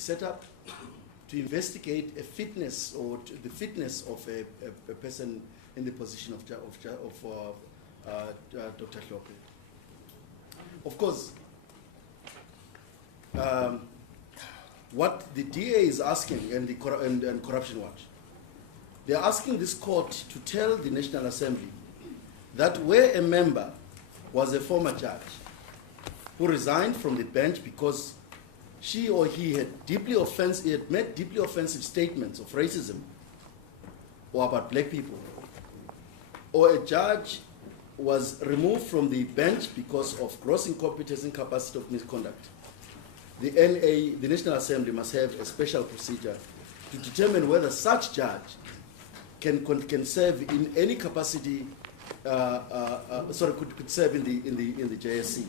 set up to investigate a fitness or the fitness of a person in the position of Dr. Hlophe. Of course, what the DA is asking and Corruption Watch, they are asking this court to tell the National Assembly that where a member was a former judge who resigned from the bench because she or he had made deeply offensive statements of racism or about black people, or a judge was removed from the bench because of gross incompetence, incapacity of misconduct, the NA, the National Assembly, must have a special procedure to determine whether such judge can serve in any capacity. Could serve in the JSC.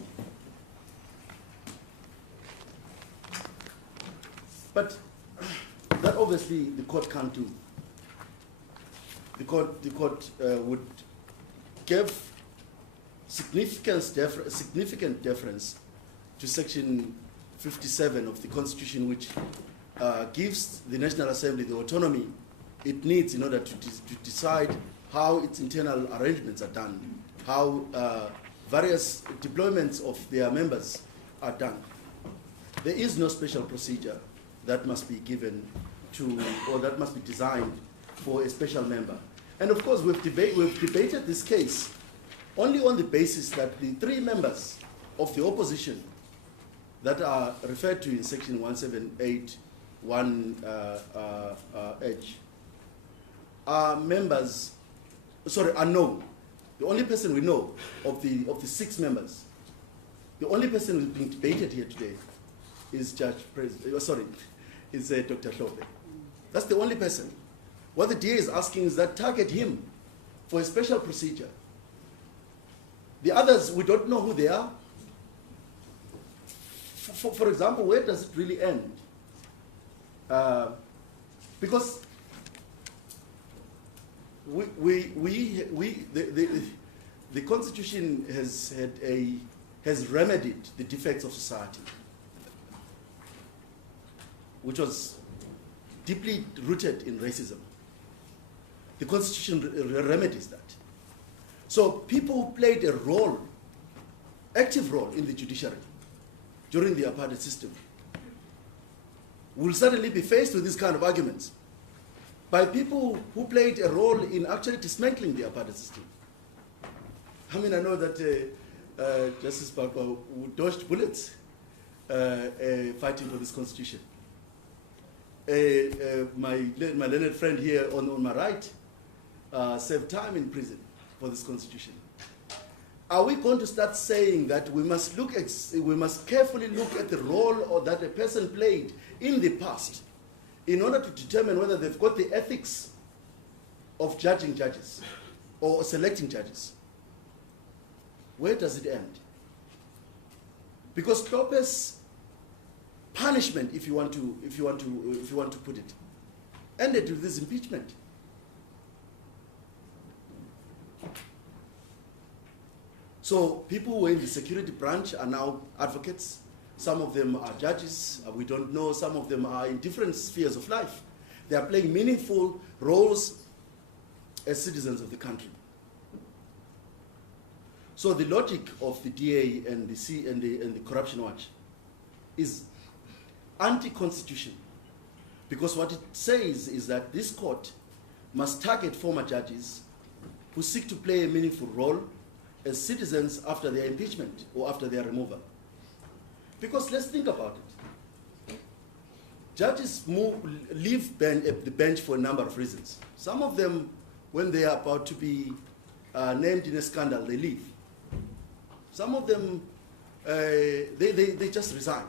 But that obviously the court can't do. The court would give significant deference to Section 57 of the Constitution, which gives the National Assembly the autonomy it needs in order to decide how its internal arrangements are done, how various deployments of their members are done. There is no special procedure that must be given to, or that must be designed for a special member. And of course, we've debated this case only on the basis that the 3 members of the opposition that are referred to in Section 178(1)H are members, are known. The only person we know of the 6 members, the only person who's being debated here today is Dr. Hlophe. That's the only person. What the DA is asking is that target him for a special procedure. The others, we don't know who they are. For example, where does it really end? Because the Constitution has remedied the defects of society, which was deeply rooted in racism. The Constitution remedies that. So people who played a role, active role in the judiciary during the apartheid system will suddenly be faced with these kind of arguments by people who played a role in actually dismantling the apartheid system. I mean, I know that Justice Parker dodged bullets fighting for this constitution. My learned friend here on my right served time in prison for this constitution. Are we going to start saying that we must carefully look at the role that a person played in the past in order to determine whether they've got the ethics of judging judges or selecting judges? Where does it end? Because Hlophe's punishment, if you want to put it, ended with this impeachment. So people who were in the security branch are now advocates. Some of them are judges. We don't know. Some of them are in different spheres of life. They are playing meaningful roles as citizens of the country. So the logic of the DA and the Corruption Watch is anti-constitutional, because what it says is that this court must target former judges who seek to play a meaningful role as citizens after their impeachment or after their removal. Because let's think about it. Judges leave the bench for a number of reasons. Some of them, when they are about to be named in a scandal, they leave. Some of them, they just resign.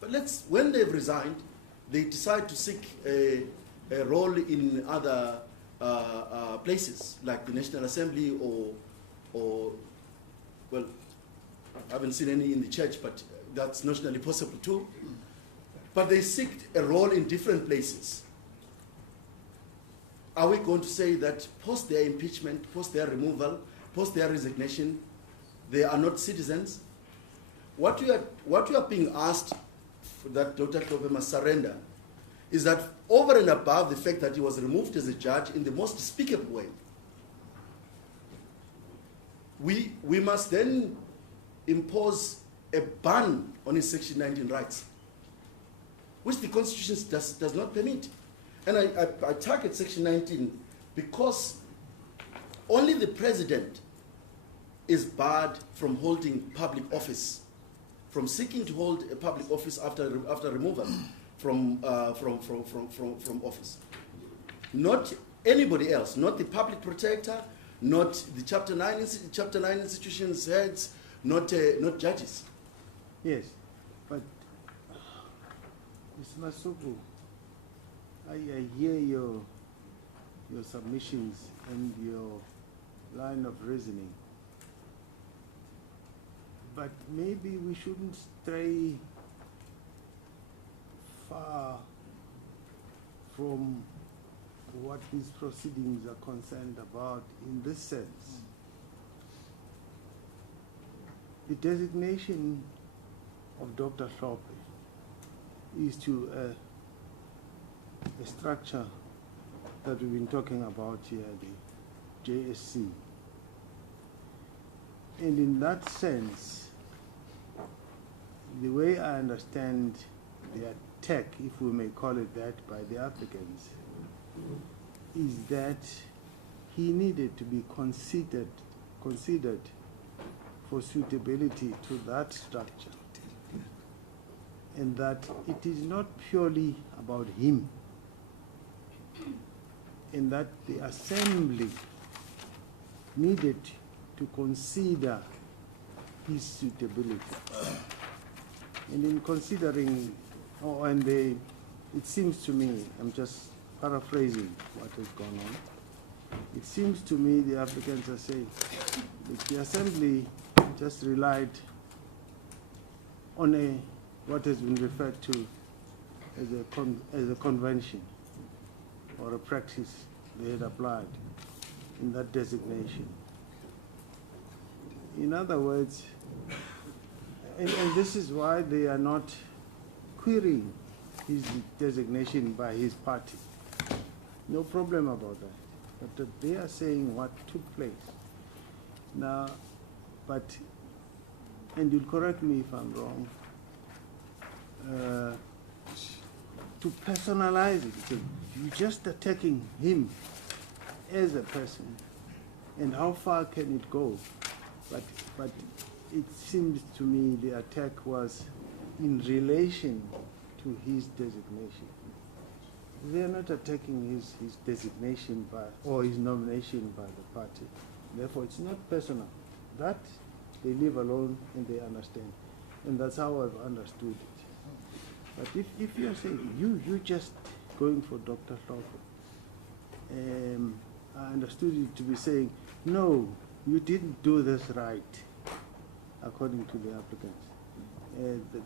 But when they've resigned, they decide to seek a role in other places, like the National Assembly or, well, I haven't seen any in the church, but that's nationally possible too. But they seek a role in different places. Are we going to say that post their impeachment, post their removal, post their resignation, they are not citizens? What you are being asked that Dr. Hlophe must surrender is that over and above the fact that he was removed as a judge in the most despicable way, we must then impose a ban on his Section 19 rights, which the Constitution does not permit. And I target Section 19 because only the President is barred from holding public office, from seeking to hold a public office after removal from office. Not anybody else, not the public protector, not the Chapter 9 institutions heads, not judges. Yes, but Mr. Masuku, I hear your submissions and your line of reasoning, but maybe we shouldn't stray far from what these proceedings are concerned about in this sense. The designation of Dr. Hlophe is to a structure that we've been talking about here, the JSC. And in that sense, the way I understand the attack, if we may call it that, by the applicants, is that he needed to be considered for suitability to that structure, and that it is not purely about him, and that the assembly needed to consider his suitability. And in considering, it seems to me, I'm just paraphrasing what has gone on, it seems to me the applicants are saying that the assembly just relied on what has been referred to as a convention or a practice they had applied in that designation. In other words, and this is why they are not querying his designation by his party. No problem about that. But they are saying what took place. Now, and you'll correct me if I'm wrong, to personalize it, so you're just attacking him as a person, and how far can it go? But it seems to me the attack was in relation to his designation. They are not attacking his designation or his nomination by the party. Therefore, it's not personal. That they leave alone and they understand. And that's how I've understood it. But if you're saying, you're just going for Dr. Hlophe, I understood you to be saying, no, you didn't do this right, according to the applicants.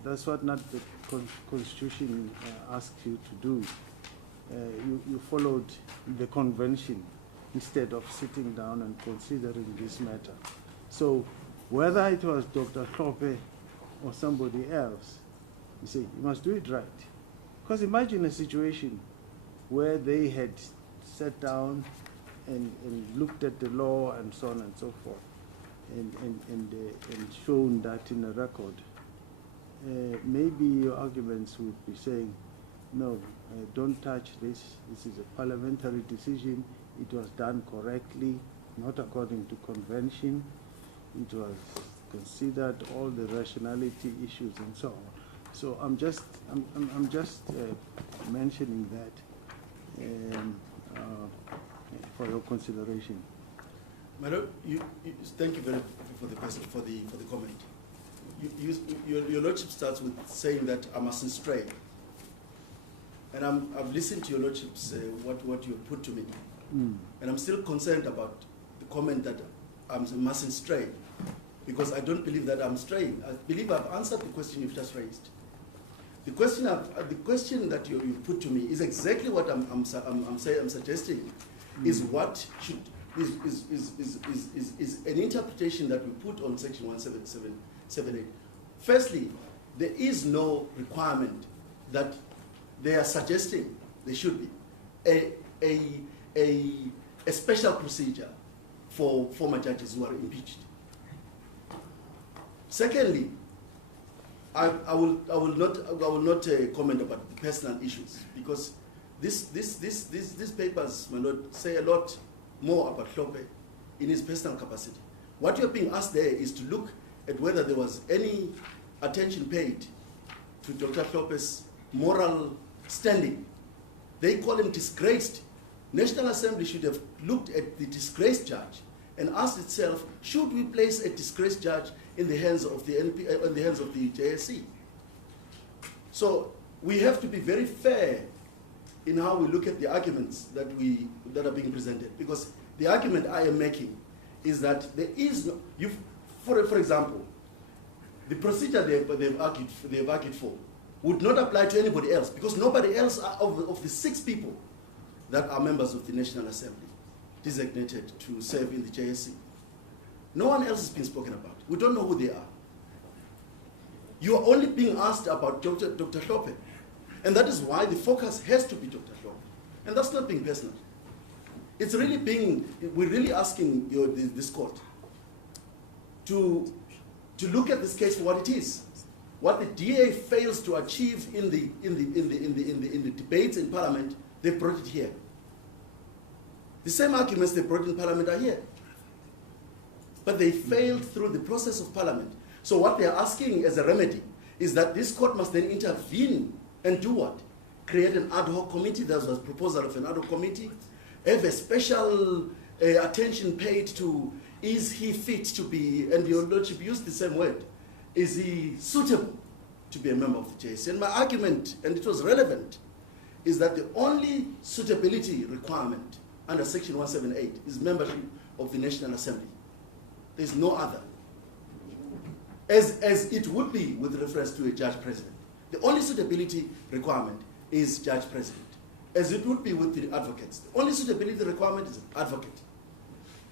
That's what not the Constitution asks you to do. You followed the convention instead of sitting down and considering this matter. So whether it was Dr. Hlophe or somebody else, you say, you must do it right. Because imagine a situation where they had sat down and looked at the law and so on and so forth, and shown that in a record. Maybe your arguments would be saying, no, don't touch this. This is a parliamentary decision. It was done correctly, not according to convention. It was considered all the rationality issues and so on. So I'm just mentioning that for your consideration. Madam, thank you very much for the comment. Your Lordship starts with saying that I mustn't stray. And I've listened to your Lordship's what you put to me. And I'm still concerned about the comment that I mustn't stray, because I don't believe that I'm straying. I believe I've answered the question you've just raised. The question that you put to me is exactly what I'm suggesting. Is what should is an interpretation that we put on Section 17778. Firstly, there is no requirement that they are suggesting there should be a special procedure for former judges who are impeached. Secondly, I will not comment about the personal issues, because these papers, my lord, say a lot more about Hlophe in his personal capacity. What you're being asked there is to look at whether there was any attention paid to Dr. Hlophe's moral standing. They call him disgraced. National Assembly should have looked at the disgraced judge and asked itself, should we place a disgraced judge in the hands of the in the hands of the JSC? So we have to be very fair in how we look at the arguments that are being presented, because the argument I am making is that there is no, for example, the procedure they've argued for would not apply to anybody else, because nobody else of the 6 people that are members of the National Assembly designated to serve in the JSC. No one else has been spoken about. We don't know who they are. You are only being asked about Dr. Hlophe, and that is why the focus has to be Dr. Hlophe, and that's not being personal. It's really we're really asking this court to look at this case for what it is. What the DA fails to achieve in the debates in Parliament, they brought it here. The same arguments they brought in Parliament are here. But they failed through the process of Parliament. So what they are asking as a remedy is that this court must then intervene and do what? Create an ad hoc committee. There was a proposal of an ad hoc committee. Have a special attention paid to, is he fit to be, and your lordship used the same word, is he suitable to be a member of the JSC? And my argument, and it was relevant, is that the only suitability requirement under Section 178 is membership of the National Assembly. There's no other. As it would be with reference to a judge president. The only suitability requirement is judge president, as it would be with the advocates. The only suitability requirement is advocate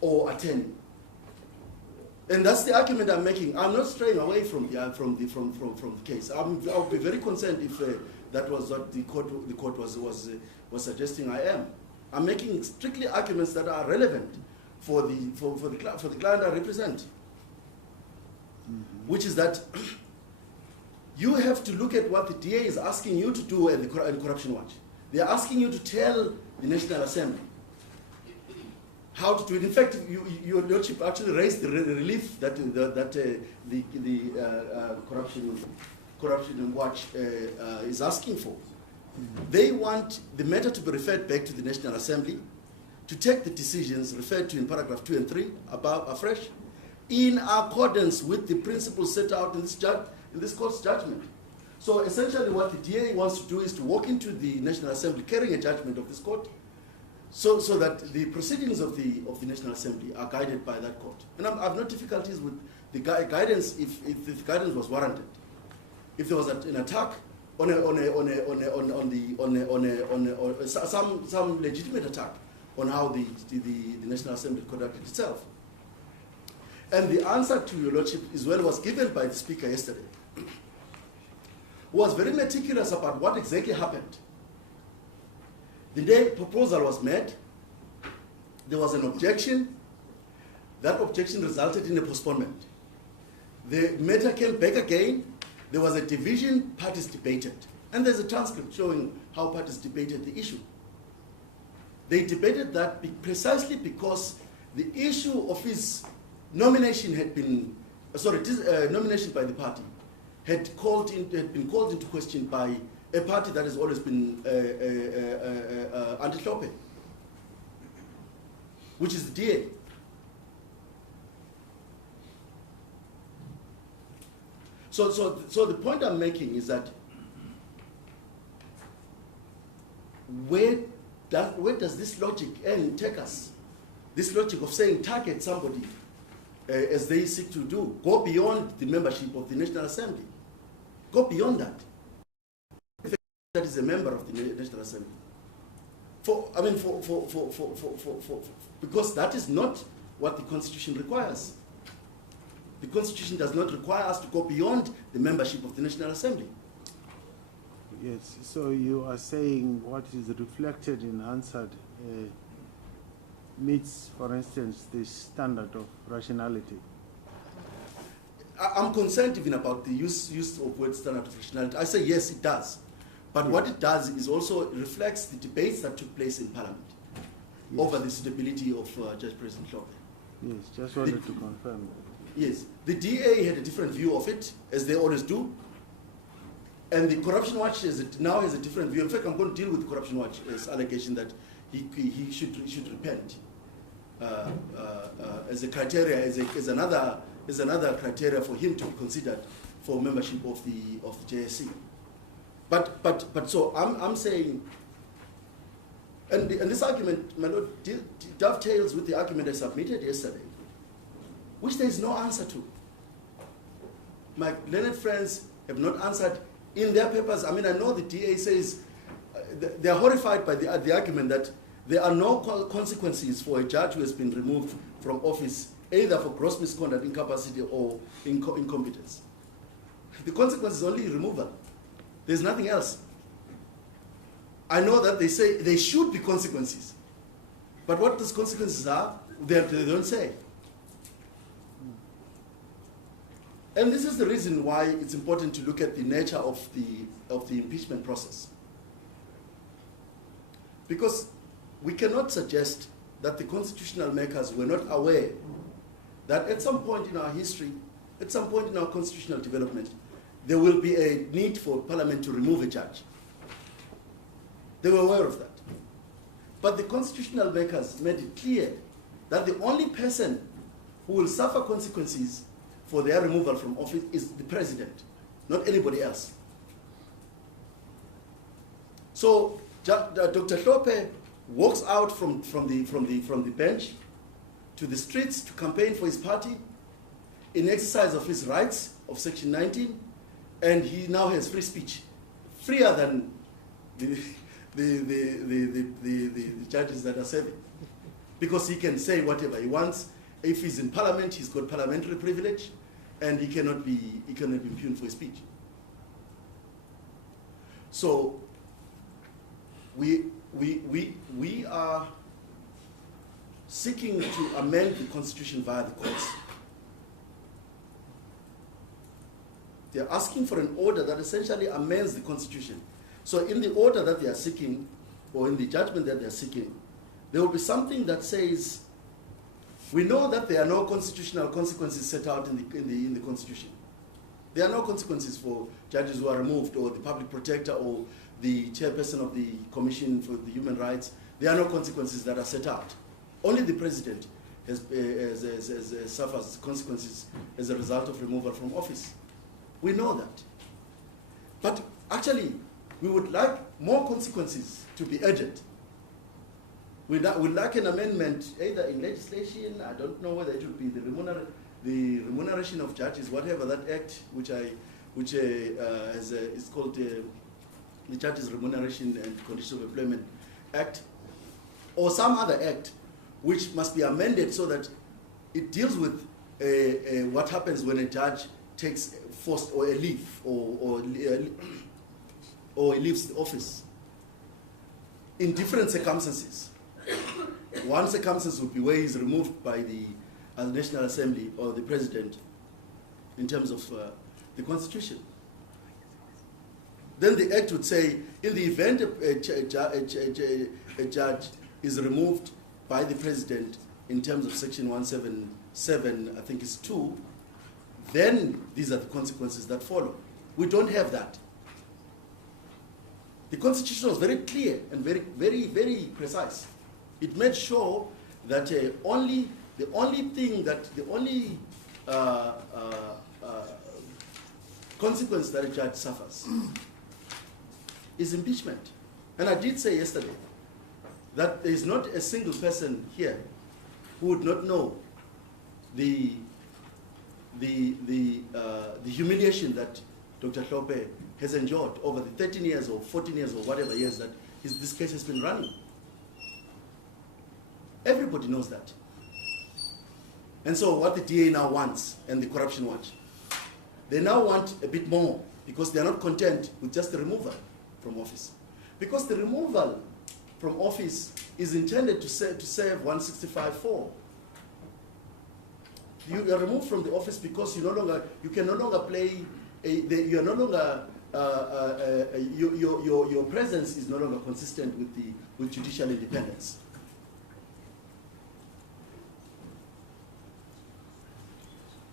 or attorney. And that's the argument I'm making. I'm not straying away from the case. I'll be very concerned if that was what the court was suggesting I am. I'm making strictly arguments that are relevant for the client I represent, which is that you have to look at what the DA is asking you to do at the Corruption Watch. They are asking you to tell the National Assembly how to do it. In fact, your lordship actually raised the relief that the Corruption Watch is asking for. They want the matter to be referred back to the National Assembly to take the decisions referred to in paragraph 2 and 3 above afresh, in accordance with the principles set out in this court's judgment. So essentially what the DA wants to do is to walk into the National Assembly carrying a judgment of this court, so that the proceedings of the National Assembly are guided by that court. And I have no difficulties with the guidance if the guidance was warranted. If there was an attack on some legitimate attack on how the National Assembly conducted itself. And the answer to your lordship was given by the speaker yesterday. Was very meticulous about what exactly happened. The day proposal was made, there was an objection. That objection resulted in a postponement. The matter came back again. There was a division, parties debated. And there's a transcript showing how parties debated the issue. They debated that precisely because the issue of his nomination had been, nomination by the party had been called into question by a party that has always been anti-Hlophe, which is the DA. So the point I'm making is that where does this logic take us? This logic of saying target somebody as they seek to do, go beyond the membership of the National Assembly. Go beyond that. That is a member of the National Assembly. Because that is not what the Constitution requires. The Constitution does not require us to go beyond the membership of the National Assembly. Yes, so you are saying what is reflected in answered meets, for instance, the standard of rationality. I'm concerned even about the use of word standard of rationality. I say yes, it does. But what it does is also reflects the debates that took place in Parliament over the suitability of Judge President Hlophe. Yes, just wanted to confirm that. Yes, the DA had a different view of it, as they always do. And the Corruption Watch now has a different view. In fact, I'm going to deal with the Corruption Watch's allegation that he should repent as a criteria, as another criteria for him to be considered for membership of the JSC. But so I'm saying, and this argument, my lord, dovetails with the argument I submitted yesterday, which there is no answer to. My learned friends have not answered in their papers. I mean, I know the DA says they are horrified by the argument that there are no consequences for a judge who has been removed from office, either for gross misconduct, incapacity, or incompetence. The consequence is only removal. There's nothing else. I know that they say there should be consequences, but what those consequences are, they don't say. And this is the reason why it's important to look at the nature of the impeachment process. Because we cannot suggest that the constitutional makers were not aware that at some point in our history, at some point in our constitutional development, there will be a need for Parliament to remove a judge. They were aware of that. But the constitutional makers made it clear that the only person who will suffer consequences for their removal from office is the president, not anybody else. So Dr. Hlophe walks out from the bench to the streets to campaign for his party in exercise of his rights of Section 19, and he now has free speech, freer than the judges that are serving, because he can say whatever he wants. If he's in Parliament, he's got parliamentary privilege, and he cannot be impugned for his speech. So we are seeking to amend the Constitution via the courts. They're asking for an order that essentially amends the Constitution. So in the order that they are seeking, or in the judgment that they are seeking, there will be something that says, we know that there are no constitutional consequences set out in the Constitution. There are no consequences for judges who are removed, or the public protector, or the chairperson of the Commission for the Human Rights. There are no consequences that are set out. Only the president suffers consequences as a result of removal from office. We know that. But actually, we would like more consequences to be urgent. We'd like an amendment, either in legislation, I don't know whether it would be the remuneration of judges, whatever that act, which is called the Judges Remuneration and Conditions of Employment Act, or some other act which must be amended so that it deals with what happens when a judge takes forced or a leave or leaves the office in different circumstances. One circumstance would be where he's removed by the National Assembly or the President in terms of the Constitution. Then the Act would say, in the event a judge is removed by the President in terms of Section 177, I think it's 2, then these are the consequences that follow. We don't have that. The Constitution was very clear and very, very, very precise. It made sure that the only consequence that a judge suffers is impeachment. And I did say yesterday that there is not a single person here who would not know the humiliation that Dr. Hlophe has endured over the 13 years or 14 years or whatever years that this case has been running. Everybody knows that. And so what the DA now wants, and the Corruption Watch, they now want a bit more, because they are not content with just the removal from office. Because the removal from office is intended to serve 165(4). You are removed from the office because you can no longer play, you are no longer, your presence is no longer consistent with judicial independence.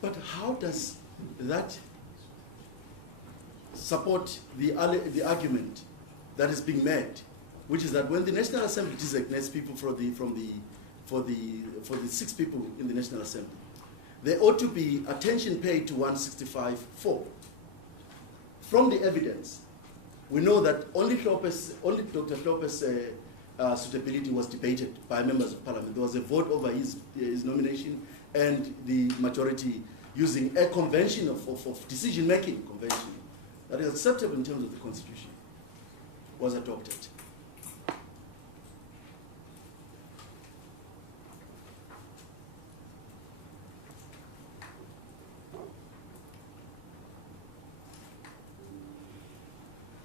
But how does that support the argument that is being made, which is that when the National Assembly designates people for the 6 people in the National Assembly, there ought to be attention paid to 165(4). From the evidence, we know that only Dr. Hlophe's suitability was debated by members of Parliament. There was a vote over his nomination, and the majority, using a convention of decision-making convention that is acceptable in terms of the Constitution, was adopted.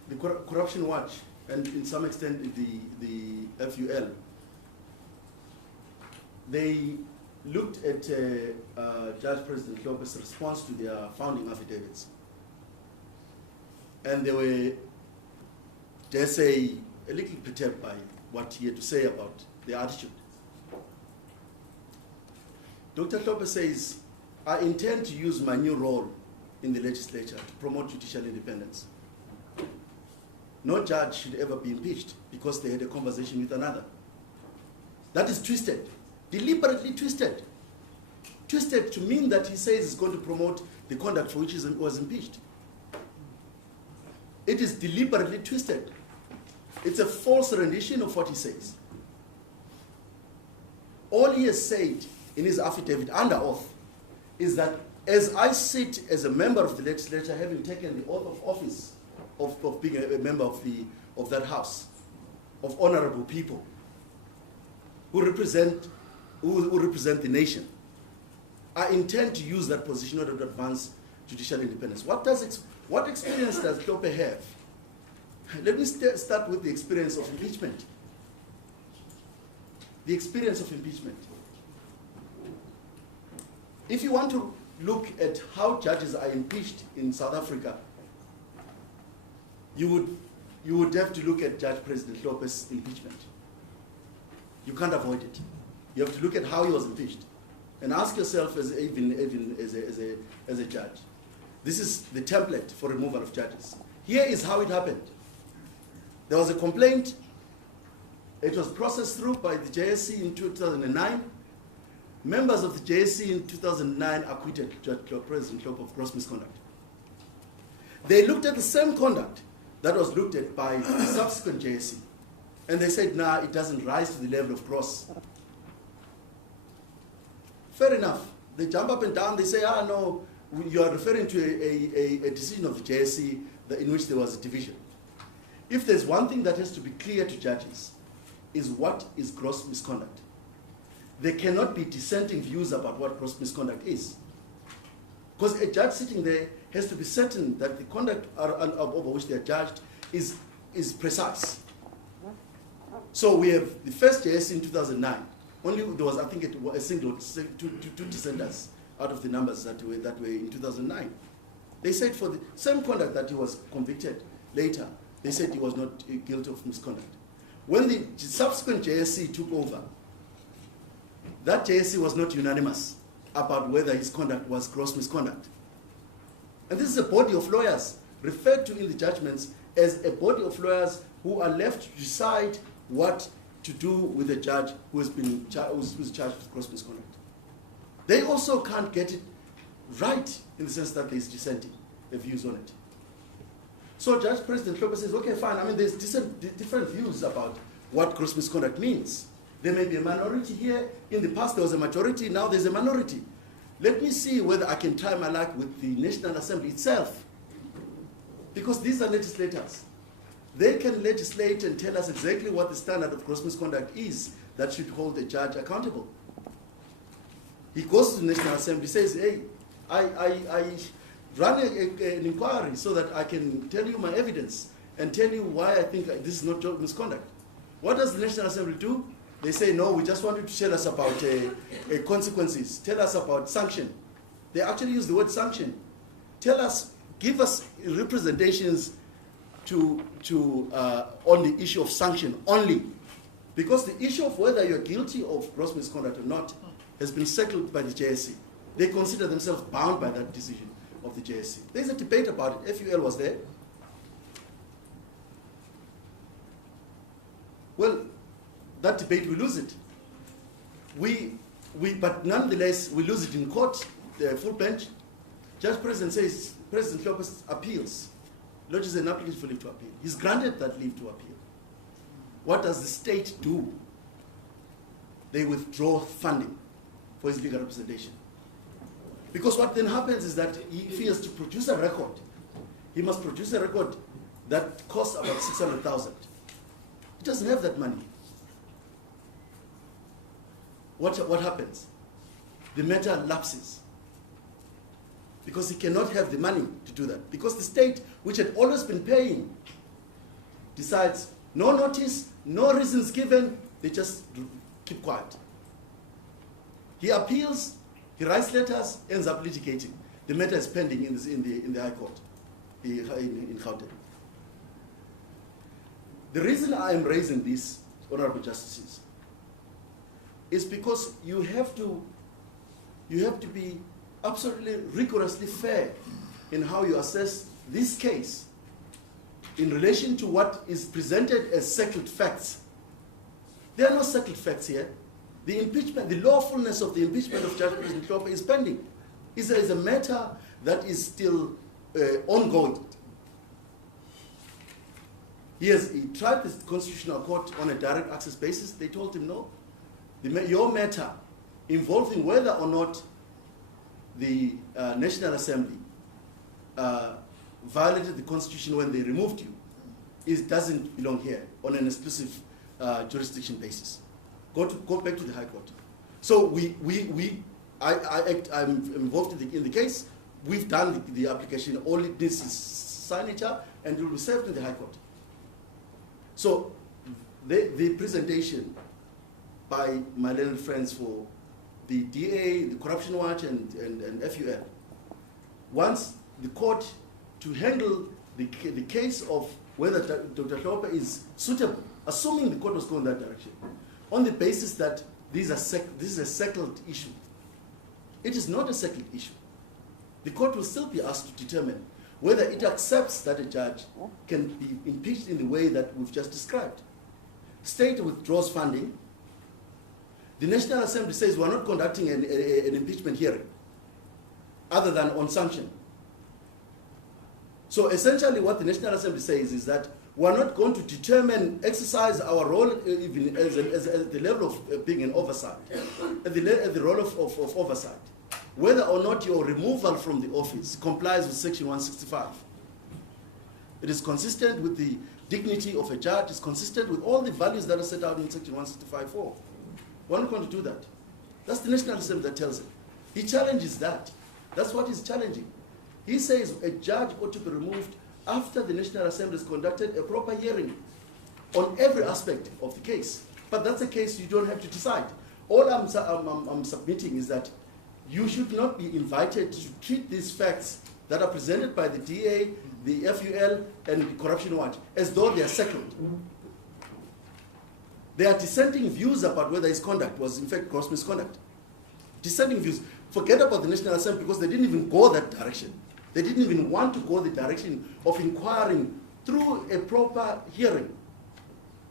The Corruption Watch, and in some extent the FUL, they looked at Judge President Hlophe's response to their founding affidavits. And they were, dare say, a little perturbed by what he had to say about their attitude. Dr. Hlophe says, I intend to use my new role in the legislature to promote judicial independence. No judge should ever be impeached because they had a conversation with another. That is twisted, deliberately twisted. Twisted to mean that he says he's going to promote the conduct for which he was impeached. It is deliberately twisted. It's a false rendition of what he says. All he has said in his affidavit under oath is that as I sit as a member of the legislature, having taken the oath of office of being a member of that house, of honorable people who represent the nation, I intend to use that position in order to advance judicial independence. What experience does Hlophe have? Let me start with the experience of impeachment. The experience of impeachment. If you want to look at how judges are impeached in South Africa, you would have to look at Judge President Hlophe's impeachment. You can't avoid it. You have to look at how he was impeached and ask yourself, as a judge, this is the template for removal of judges. Here is how it happened. There was a complaint. It was processed through by the JSC in 2009. Members of the JSC in 2009 acquitted Judge President Hlophe of gross misconduct. They looked at the same conduct that was looked at by the subsequent JSC. And they said, nah, it doesn't rise to the level of gross. Fair enough. They jump up and down, they say, no, you are referring to a decision of the JSC in which there was a division. If there's one thing that has to be clear to judges, is what is gross misconduct. There cannot be dissenting views about what gross misconduct is. Because a judge sitting there has to be certain that the conduct over which they are judged is precise. So we have the first JSC in 2009. Only there was, I think, a single, two dissenters out of the numbers that were in 2009. They said for the same conduct that he was convicted later, they said he was not guilty of misconduct. When the subsequent JSC took over, that JSC was not unanimous about whether his conduct was gross misconduct. And this is a body of lawyers referred to in the judgments as a body of lawyers who are left to decide what to do with a judge who has been who's charged with gross misconduct. They also can't get it right in the sense that there's dissenting views on it. So Judge President Hlophe says, okay, fine, I mean, there's different views about what gross misconduct means. There may be a minority here. In the past, there was a majority. Now there's a minority. Let me see whether I can try my luck with the National Assembly itself. Because these are legislators. They can legislate and tell us exactly what the standard of gross misconduct is that should hold a judge accountable. He goes to the National Assembly, says, hey, I run an inquiry so that I can tell you my evidence and tell you why I think this is not misconduct. What does the National Assembly do? They say, no, we just want you to tell us about consequences. Tell us about sanction. They actually use the word sanction. Tell us, give us representations on the issue of sanction only. Because the issue of whether you're guilty of gross misconduct or not has been settled by the JSC. They consider themselves bound by that decision of the JSC. There's a debate about it. FUL was there. Well, that debate, we lose it. But nonetheless, we lose it in court, the full bench. Judge President says, President Hlophe appeals, lodges an application for leave to appeal. He's granted that leave to appeal. What does the state do? They withdraw funding for his legal representation. Because what then happens is that if he has to produce a record, he must produce a record that costs about 600,000. He doesn't have that money. What happens? The matter lapses. Because he cannot have the money to do that. Because the state, which had always been paying, decides no notice, no reasons given, they just keep quiet. He appeals, he writes letters, ends up litigating. The matter is pending in the High Court, in Gauteng. The reason I am raising this, Honorable Justices, is because you have to be absolutely rigorously fair in how you assess this case in relation to what is presented as settled facts. There are no settled facts here. The impeachment, the lawfulness of the impeachment of Judge President Hlophe is pending. Is a matter that is still ongoing. He tried the Constitutional Court on a direct access basis. They told him no. Your matter involving whether or not the National Assembly violated the Constitution when they removed you doesn't belong here on an exclusive jurisdiction basis. Go back to the High Court. So I'm involved in the case. We've done the application. All it needs is signature, and it will be served in the High Court. So the presentation by my learned friends for the DA, the Corruption Watch, and FUL wants the court to handle the case of whether Dr. Hlophe is suitable, assuming the court was going that direction, on the basis that this is a settled issue. It is not a settled issue. The court will still be asked to determine whether it accepts that a judge can be impeached in the way that we've just described. State withdraws funding. The National Assembly says we're not conducting an impeachment hearing other than on sanction. So essentially what the National Assembly says is that we're not going to exercise our role even at the level of being an oversight, at the role of oversight, whether or not your removal from the office complies with Section 165. It is consistent with the dignity of a judge, it's consistent with all the values that are set out in Section 165.4. We're not going to do that. That's the National Assembly that tells it. He challenges that. That's what he's challenging. He says a judge ought to be removed after the National Assembly has conducted a proper hearing on every aspect of the case. But that's a case you don't have to decide. All I'm submitting is that you should not be invited to treat these facts that are presented by the DA, the FUL, and the Corruption Watch as though they are settled. There are dissenting views about whether his conduct was in fact gross misconduct. Dissenting views. Forget about the National Assembly because they didn't even go that direction. They didn't even want to go the direction of inquiring through a proper hearing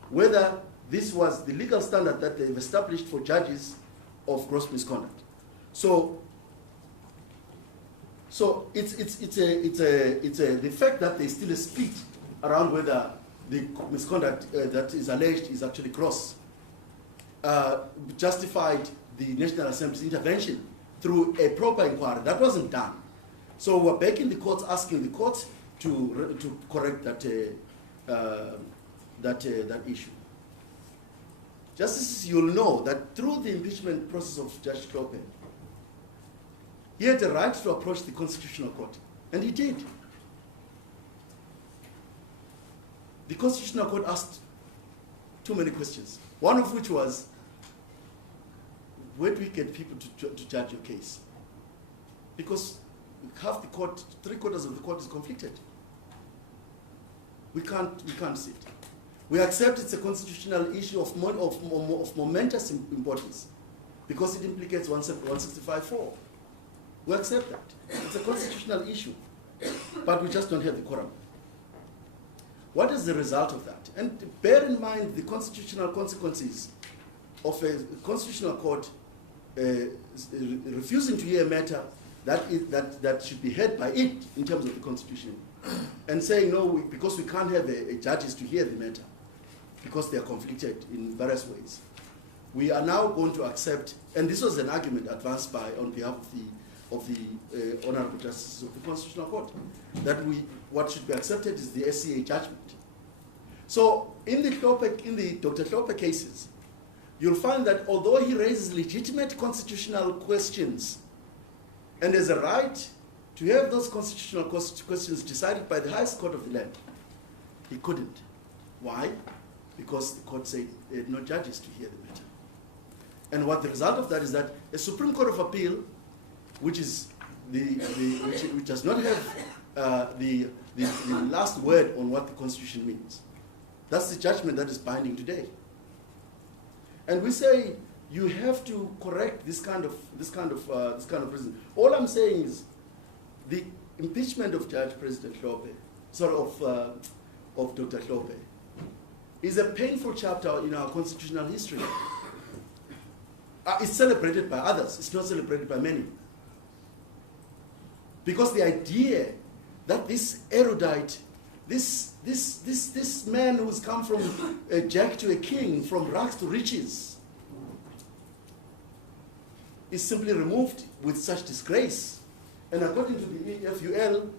whether this was the legal standard that they've established for judges of gross misconduct. So the fact that there's still a split around whether the misconduct that is alleged is actually gross justified the National Assembly's intervention through a proper inquiry. That wasn't done. So we're back in the courts asking the courts to correct that issue. Justices, you'll know that through the impeachment process of Judge Hlophe, He had the right to approach the Constitutional Court, and he did. The Constitutional Court asked too many questions, one of which was, where do we get people to judge your case? Because half the court, 3/4 of the court is conflicted. We can't sit. We accept it's a constitutional issue of momentous importance because it implicates 165(4). We accept that. It's a constitutional issue, but we just don't have the quorum. What is the result of that? And bear in mind the constitutional consequences of a constitutional court refusing to hear a matter that should be heard by it in terms of the Constitution, and saying no, because we can't have judges to hear the matter, because they are conflicted in various ways. We are now going to accept, and this was an argument advanced on behalf of the Honorable Justices of the Constitutional Court, that what should be accepted is the SCA judgment. So in the Dr. Hlophe cases, you'll find that although he raises legitimate constitutional questions and has a right to have those constitutional questions decided by the highest court of the land, he couldn't. Why? Because the court said there are no judges to hear the matter. And what the result of that is that a Supreme Court of Appeal, which is which does not have the last word on what the Constitution means, that's the judgment that is binding today. And we say you have to correct this kind of reason. All I'm saying is the impeachment of President Hlophe, of Dr. Hlophe, is a painful chapter in our constitutional history. It's celebrated by others. It's not celebrated by many. Because the idea that this erudite, this man who's come from a jack to a king, from rags to riches, is simply removed with such disgrace. And according to the FUL,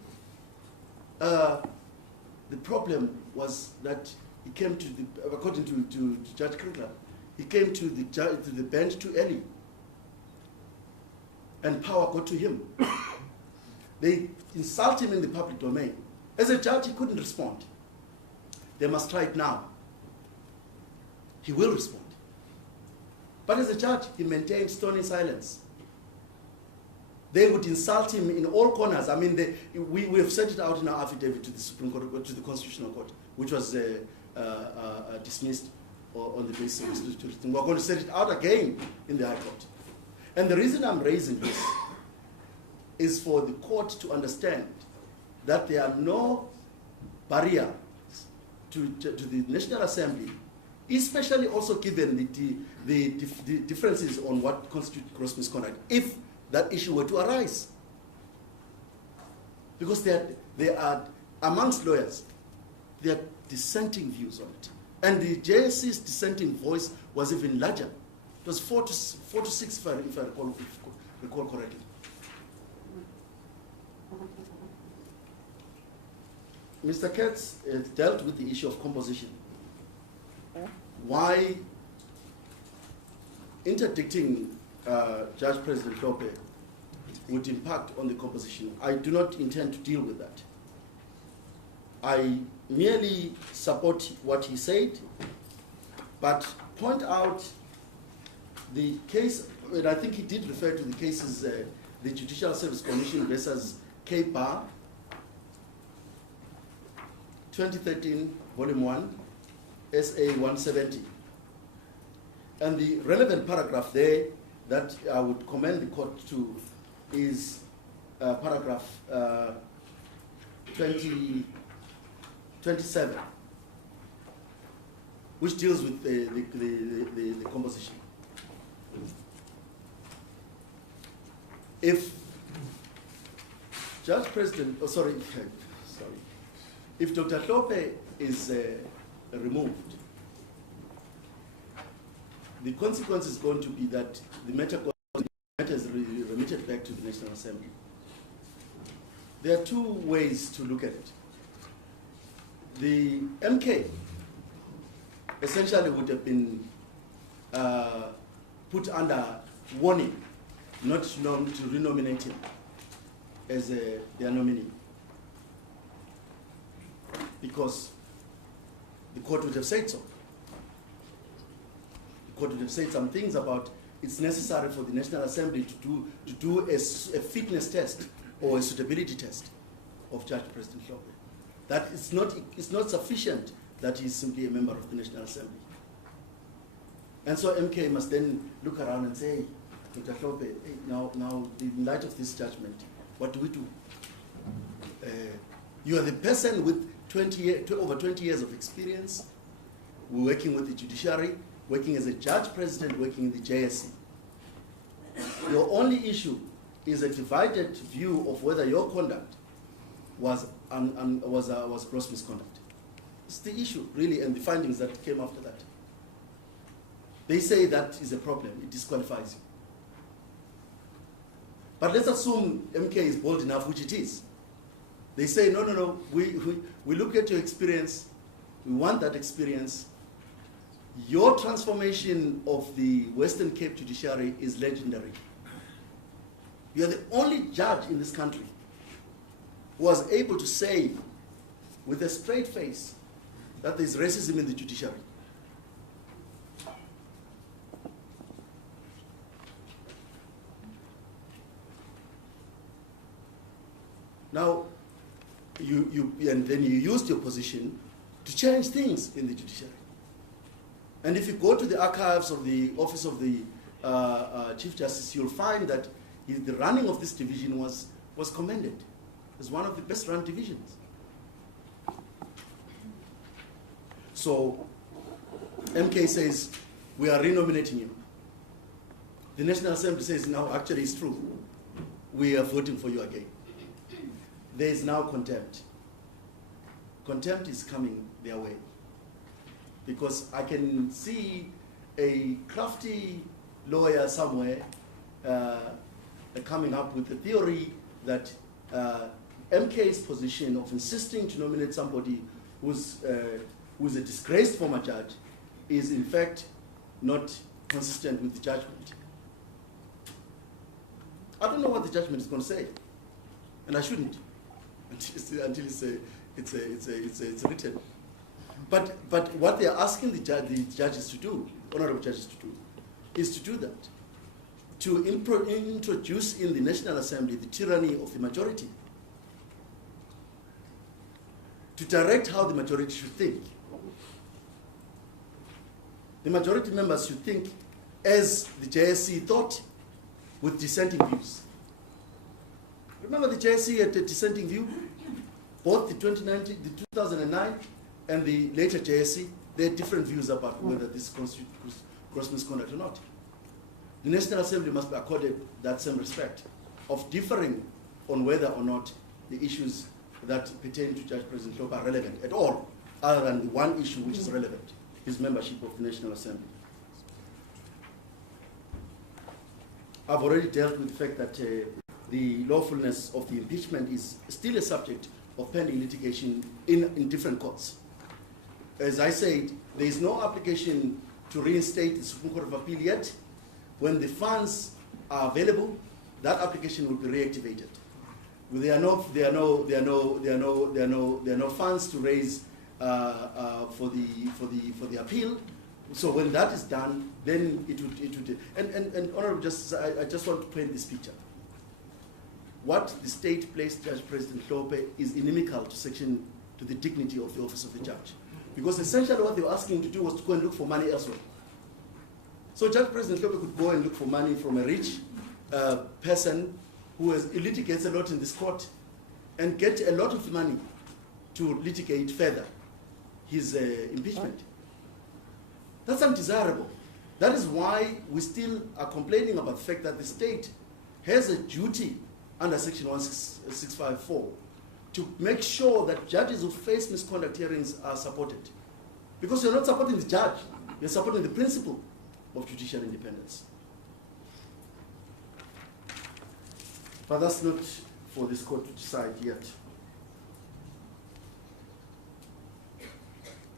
the problem was that he came to according to Judge Kriegler, he came to the bench too early, and power got to him. They insult him in the public domain. As a judge, he couldn't respond. They must try it now. He will respond. But as a judge, he maintained stony silence. They would insult him in all corners. I mean, we have sent it out in our affidavit to the Supreme Court, to the Constitutional Court, which was dismissed on the basis of institution. We're going to send it out again in the High Court. And the reason I'm raising this is for the court to understand that there are no barriers to the National Assembly, especially also given the differences on what constitutes gross misconduct, if that issue were to arise. Because there are amongst lawyers, there are dissenting views on it. And the JSC's dissenting voice was even larger. It was 4 to 6, if I recall correctly. Mr. Katz dealt with the issue of composition. Why interdicting Judge President Hlophe would impact on the composition. I do not intend to deal with that. I merely support what he said, but point out the case, and I think he did refer to the cases, the Judicial Service Commission versus K-Bar, 2013, Volume 1, SA 170. And the relevant paragraph there that I would commend the court to is paragraph 27, which deals with the composition. If if Dr. Hlophe is removed, the consequence is going to be that the matter is remitted back to the National Assembly. There are two ways to look at it. The MK essentially would have been put under warning not to renominate him as their nominee, because the court would have said so. The court would have said some things about it's necessary for the National Assembly to do a fitness test or a suitability test of Judge President Hlophe. That it's not sufficient that he's simply a member of the National Assembly. And so MK must then look around and say, Dr. Hlophe, hey, now in light of this judgment, what do we do? You are the person with over 20 years of experience, working with the judiciary, working as a judge president, working in the JSC. Your only issue is a divided view of whether your conduct was gross misconduct. It's the issue, really, and the findings that came after that. They say that is a problem, it disqualifies you. But let's assume MK is bold enough, which it is. They say, no, we look at your experience, we want that experience. Your transformation of the Western Cape judiciary is legendary. You are the only judge in this country who was able to say with a straight face that there is racism in the judiciary. Now, and then you used your position to change things in the judiciary. And if you go to the archives of the Office of the Chief Justice, you'll find that the running of this division was commended as one of the best run divisions. So MK says, we are renominating you. The National Assembly says, no, actually it's true. We are voting for you again. There is now contempt. Contempt is coming their way. Because I can see a crafty lawyer somewhere coming up with the theory that MK's position of insisting to nominate somebody who's a disgraced former judge is in fact not consistent with the judgment. I don't know what the judgment is going to say, and I shouldn't until it's written. But what they are asking the judges to do, honorable judges to do, is to do that, to introduce in the National Assembly the tyranny of the majority, to direct how the majority should think. The majority members should think as the JSC thought, with dissenting views. Remember the JSC had a dissenting view? Both the 2009 and the later JSC, they had different views about whether this constitutes gross misconduct or not. The National Assembly must be accorded that same respect of differing on whether or not the issues that pertain to Judge President Hlophe are relevant at all, other than the one issue which is relevant, his membership of the National Assembly. I've already dealt with the fact that the lawfulness of the impeachment is still a subject of pending litigation in different courts. As I said, there is no application to reinstate the Supreme Court of Appeal yet. When the funds are available, that application will be reactivated. There are no funds to raise for the appeal. So when that is done, then it would and Honorable Justice, I just want to paint this picture. What the state placed Judge President Hlophe is inimical to the dignity of the office of the judge. Because essentially what they were asking him to do was to go and look for money elsewhere. So Judge President Hlophe could go and look for money from a rich person who litigates a lot in this court and get a lot of money to litigate further his impeachment. That's undesirable. That is why we still are complaining about the fact that the state has a duty under Section 1654 to make sure that judges who face misconduct hearings are supported. Because you're not supporting the judge, you're supporting the principle of judicial independence. But that's not for this court to decide yet.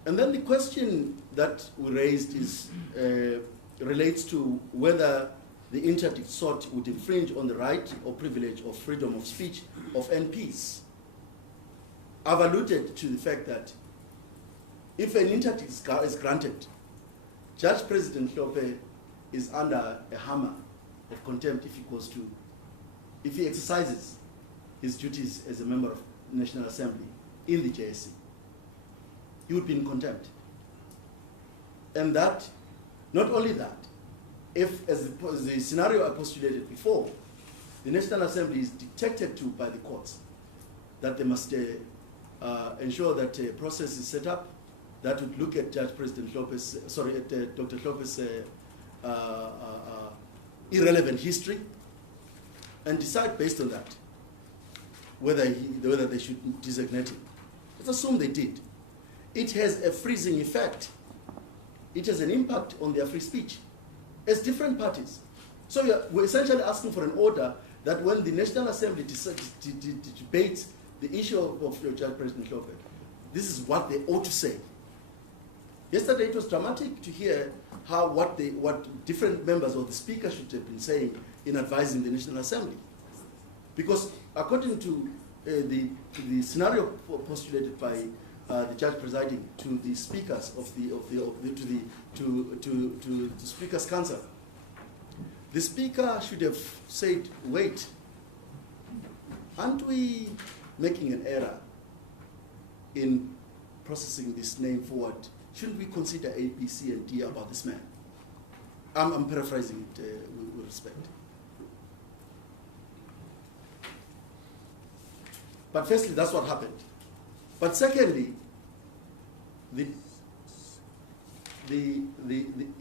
And then the question that we raised is relates to whether the interdict sought would infringe on the right or privilege or freedom of speech of NPs. I've alluded to the fact that if an interdict is granted, Judge President Hlophe is under a hammer of contempt if he exercises his duties as a member of the National Assembly in the JSC. He would be in contempt. And that, not only that, if, as the scenario I postulated before, the National Assembly is dictated to by the courts that they must ensure that a process is set up that would look at Judge President Hlophe's, at Dr. Hlophe's irrelevant history and decide based on that whether they should designate him. Let's assume they did. It has a freezing effect. It has an impact on their free speech as different parties. So we're essentially asking for an order that when the National Assembly debates the issue of Judge President Hlophe, this is what they ought to say. Yesterday it was dramatic to hear what different members of the Speaker should have been saying in advising the National Assembly. Because according to the scenario postulated by the judge presiding to the speakers to the Speaker's Council, the Speaker should have said, wait, aren't we making an error in processing this name forward? Shouldn't we consider A, B, C, and D about this man? I'm paraphrasing it with respect. But firstly, that's what happened. But secondly, the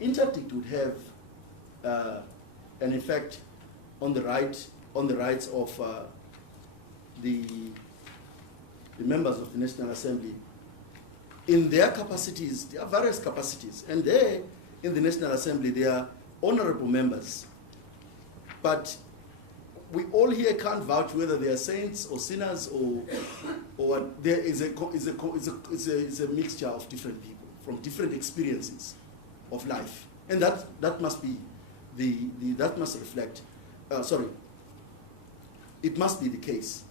interdict would have an effect on the rights of the members of the National Assembly in their capacities. There are various capacities, and they, in the National Assembly, they are honorable members. But we all here can't vouch whether they are saints or sinners or what. There is a mixture of different people from different experiences of life, and that must be that must reflect. It must be the case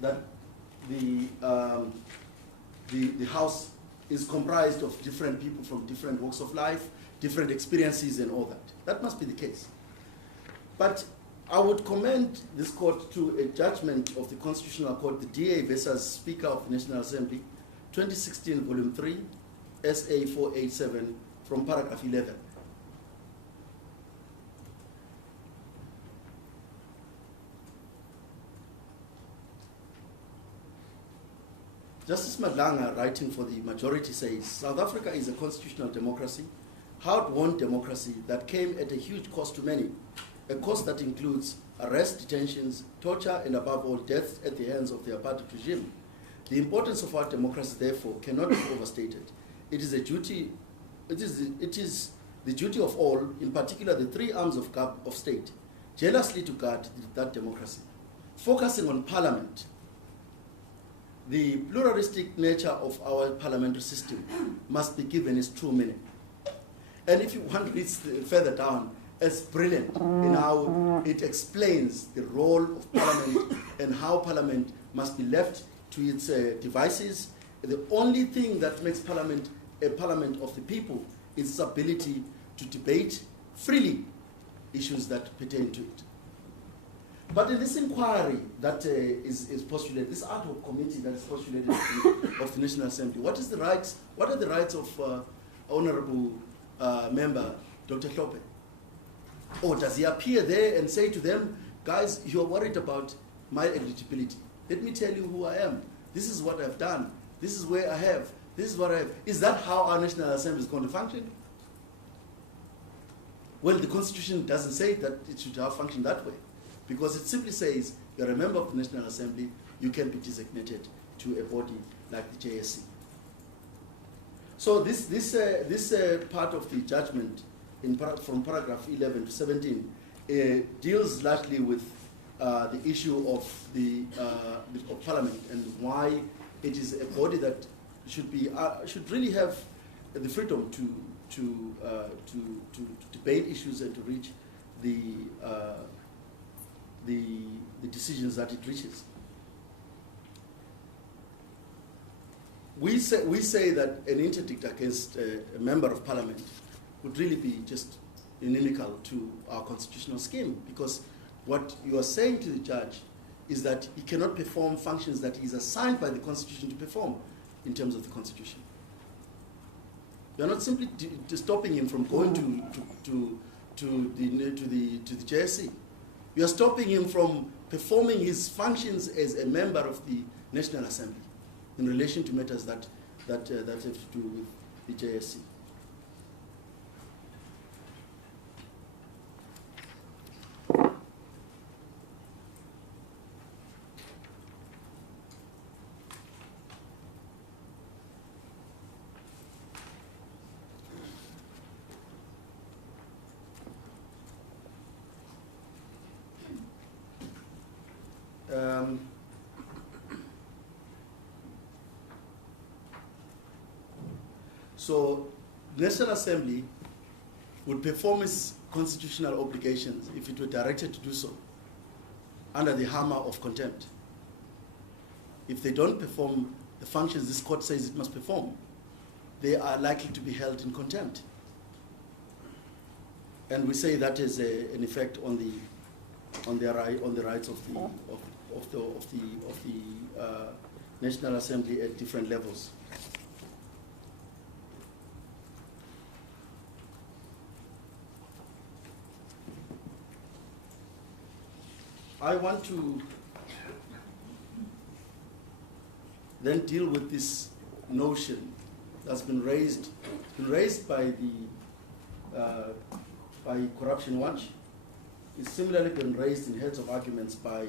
that the House is comprised of different people from different walks of life, different experiences, and all that. That must be the case. But I would commend this court to a judgment of the Constitutional Court, the DA versus Speaker of the National Assembly, 2016, Volume 3, SA 487, from paragraph 11. Justice Madlanga, writing for the majority, says, South Africa is a constitutional democracy, hard-won democracy that came at a huge cost to many, a cost that includes arrest, detentions, torture, and above all, death at the hands of the apartheid regime. The importance of our democracy, therefore, cannot be overstated. It is the duty of all, in particular the three arms of state, jealously to guard that democracy. Focusing on Parliament, the pluralistic nature of our parliamentary system must be given its true meaning. And if you want to read further down, it's brilliant in how it explains the role of Parliament and how Parliament must be left to its devices. The only thing that makes Parliament a Parliament of the people is its ability to debate freely issues that pertain to it. But in this inquiry that is postulated, this ad hoc committee that is postulated of the National Assembly, what are the rights of Honorable Member Dr. Hlophe? Or does he appear there and say to them, guys, you're worried about my eligibility. Let me tell you who I am. This is what I've done. This is where I have. This is what I have. Is that how our National Assembly is going to function? Well, the Constitution doesn't say that it should have functioned that way, because it simply says you're a member of the National Assembly, you can be designated to a body like the JSC. So this part of the judgment from paragraph 11 to 17 deals largely with the issue of of Parliament and why it is a body that should really have the freedom debate issues and to reach the decisions that it reaches. We say that an interdict against a member of parliament would really be just inimical to our constitutional scheme, because what you are saying to the judge is that he cannot perform functions that he is assigned by the Constitution to perform in terms of the Constitution. You are not simply stopping him from going to the JSC. You are stopping him from performing his functions as a member of the National Assembly in relation to matters that have to do with the JSC. So, the National Assembly would perform its constitutional obligations if it were directed to do so under the hammer of contempt. If they don't perform the functions this court says it must perform, they are likely to be held in contempt. And we say that is an effect on the rights of the National Assembly at different levels. I want to then deal with this notion that's been raised by Corruption Watch. It's similarly been raised in heads of arguments by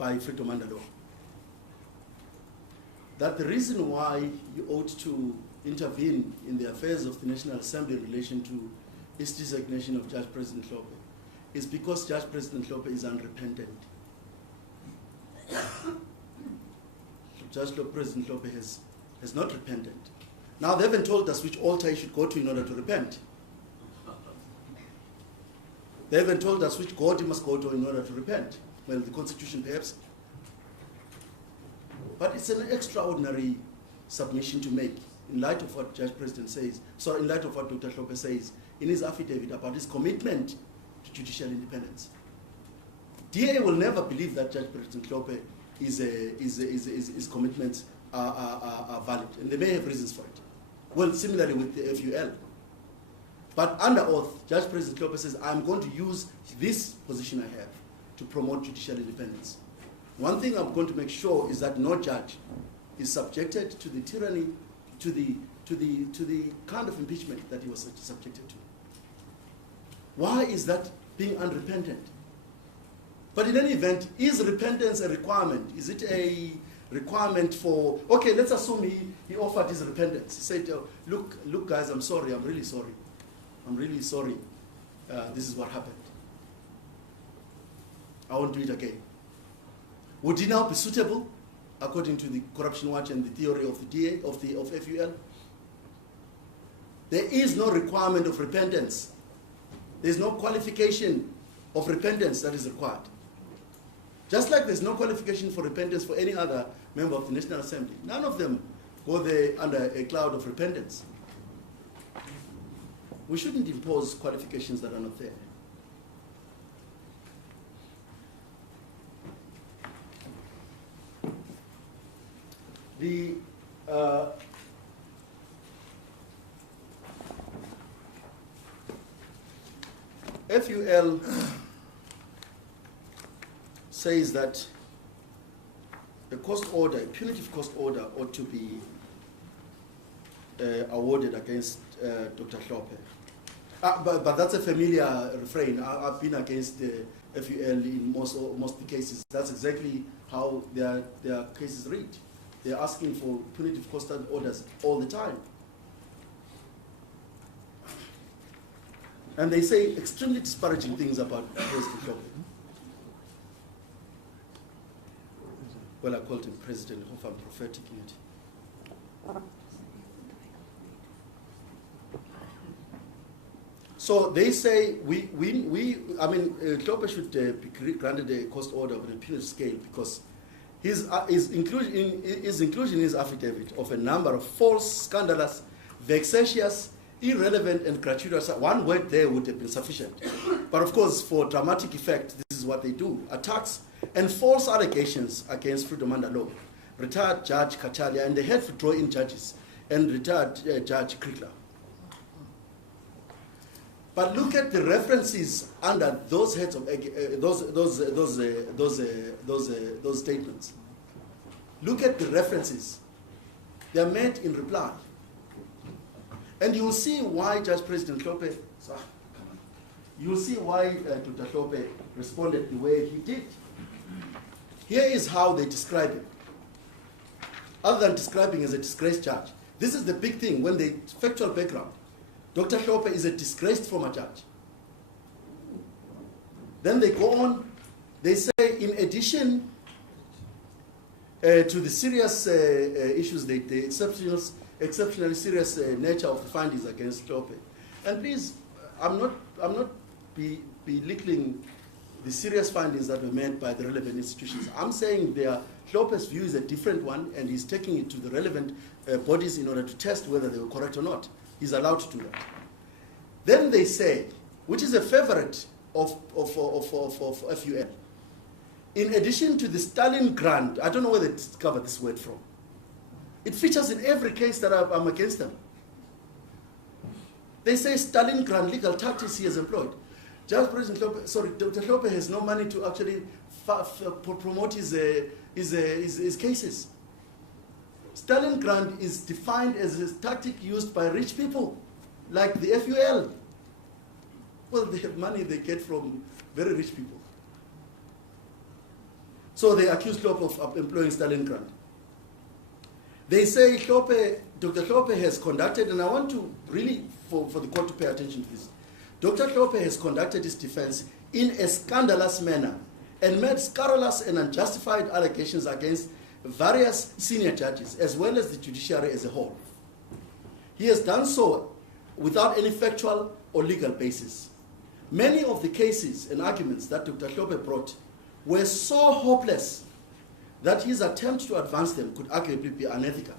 Freedom Under Law. That the reason why you ought to intervene in the affairs of the National Assembly in relation to its designation of Judge President Hlophe is because Judge President Hlophe is unrepentant. Judge President Hlophe has not repented. Now they haven't told us which altar he should go to in order to repent. They haven't told us which God he must go to in order to repent. Well, the Constitution perhaps. But it's an extraordinary submission to make in light of what Judge President says, in light of what Dr. Hlophe says in his affidavit about his commitment to judicial independence. DA will never believe that Judge President Hlophe his commitments are valid, and they may have reasons for it. Well, similarly with the FUL. But under oath, Judge President Hlophe says, I'm going to use this position I have to promote judicial independence. One thing I'm going to make sure is that no judge is subjected to the tyranny, to the kind of impeachment that he was subjected to. Why is that being unrepentant? But in any event, is repentance a requirement? Is it a requirement for, okay, let's assume he offered his repentance. He said, look guys, I'm sorry, I'm really sorry. I'm really sorry. This is what happened. I won't do it again. Would he now be suitable, according to the Corruption Watch and the theory of the DA, of FUL? There is no requirement of repentance. There's no qualification of repentance that is required. Just like there's no qualification for repentance for any other member of the National Assembly. None of them go there under a cloud of repentance. We shouldn't impose qualifications that are not there. The FUL says that a cost order, a punitive cost order, ought to be awarded against Dr. Hlophe. But that's a familiar refrain. I've been against the FUL in most cases. That's exactly how their cases read. They're asking for punitive cost orders all the time. And they say extremely disparaging things about President Hlophe. Well, I called him President Hlophe, I'm prophetic in it. So they say Hlophe should be granted a cost order of an appeal scale because his inclusion in his affidavit of a number of false, scandalous, vexatious, irrelevant, and gratuitous. One word there would have been sufficient. But of course, for dramatic effect, this is what they do. Attacks and false allegations against freedom under law. Retired Judge Katalia, and they had to draw in judges, and retired Judge Krikler. But look at the references under those heads of those statements. Look at the references. They are made in reply. And you will see why Judge President Hlophe, you will see why Dr. Hlophe responded the way he did. Here is how they describe him. Other than describing as a disgraced judge, this is the big thing when they factual background. Dr. Hlophe is a disgraced former judge. Then they go on, they say in addition to the serious issues, the exceptionally serious nature of the findings against Hlophe. And please, I'm not belittling the serious findings that were made by the relevant institutions. I'm saying Hlophe's view is a different one, and he's taking it to the relevant bodies in order to test whether they were correct or not. He's allowed to do that. Then they say, which is a favorite of FUL, in addition to the Stalin grant, I don't know where they discovered this word from. It features in every case that I'm against them. They say Stalin grant legal tactics he has employed. Judge President Hlophe, sorry, Dr. Hlophe has no money to actually promote his cases. Stalin grant is defined as a tactic used by rich people, like the FUL. Well, they have money they get from very rich people. So they accuse Hlophe of employing Stalin grant. They say Dr. Hlophe has conducted, and I want to really, for the court to pay attention to this, Dr. Hlophe has conducted his defense in a scandalous manner and made scurrilous and unjustified allegations against various senior judges, as well as the judiciary as a whole. He has done so without any factual or legal basis. Many of the cases and arguments that Dr. Hlophe brought were so hopeless that his attempt to advance them could arguably be unethical.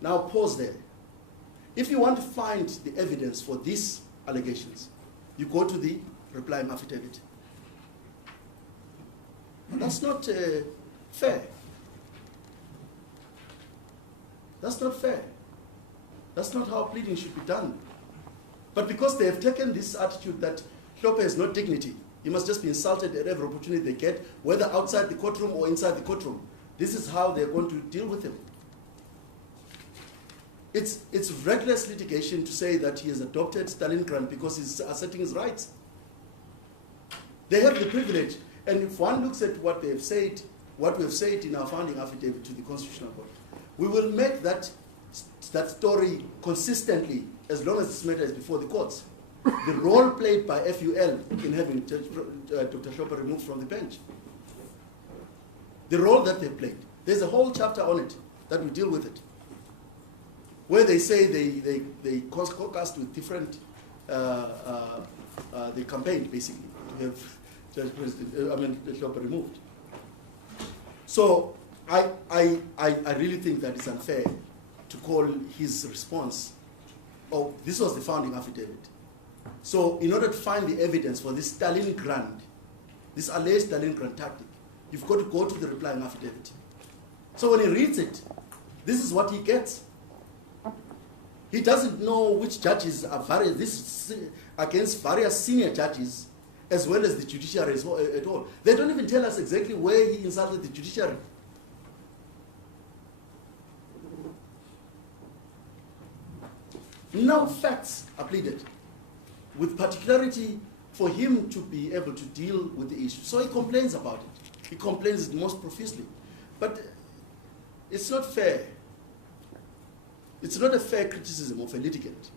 Now pause there. If you want to find the evidence for these allegations, you go to the replying affidavit. That's not fair. That's not fair. That's not how pleading should be done. But because they have taken this attitude that Hlophe has no dignity, he must just be insulted at every opportunity they get, whether outside the courtroom or inside the courtroom. This is how they're going to deal with him. It's reckless litigation to say that he has adopted Stalin grant because he's asserting his rights. They have the privilege, and if one looks at what they have said, what we have said in our founding affidavit to the Constitutional Court, we will make that story consistently as long as this matter is before the courts. The role played by FUL in having Dr. Hlophe removed from the bench. The role that they played. There's a whole chapter on it that will deal with it, where they say they caucused with different, they campaigned basically to have Hlophe removed. So I really think that it's unfair to call his response, oh, this was the founding affidavit. So in order to find the evidence for this Stalin grant, this alleged Stalin grant tactic, you've got to go to the replying affidavit. So when he reads it, this is what he gets. He doesn't know which judges are various, this is against various senior judges, as well as the judiciary at all. They don't even tell us exactly where he insulted the judiciary. No facts are pleaded, with particularity for him to be able to deal with the issue. So he complains about it. He complains it most profusely. But it's not fair. It's not a fair criticism of a litigant,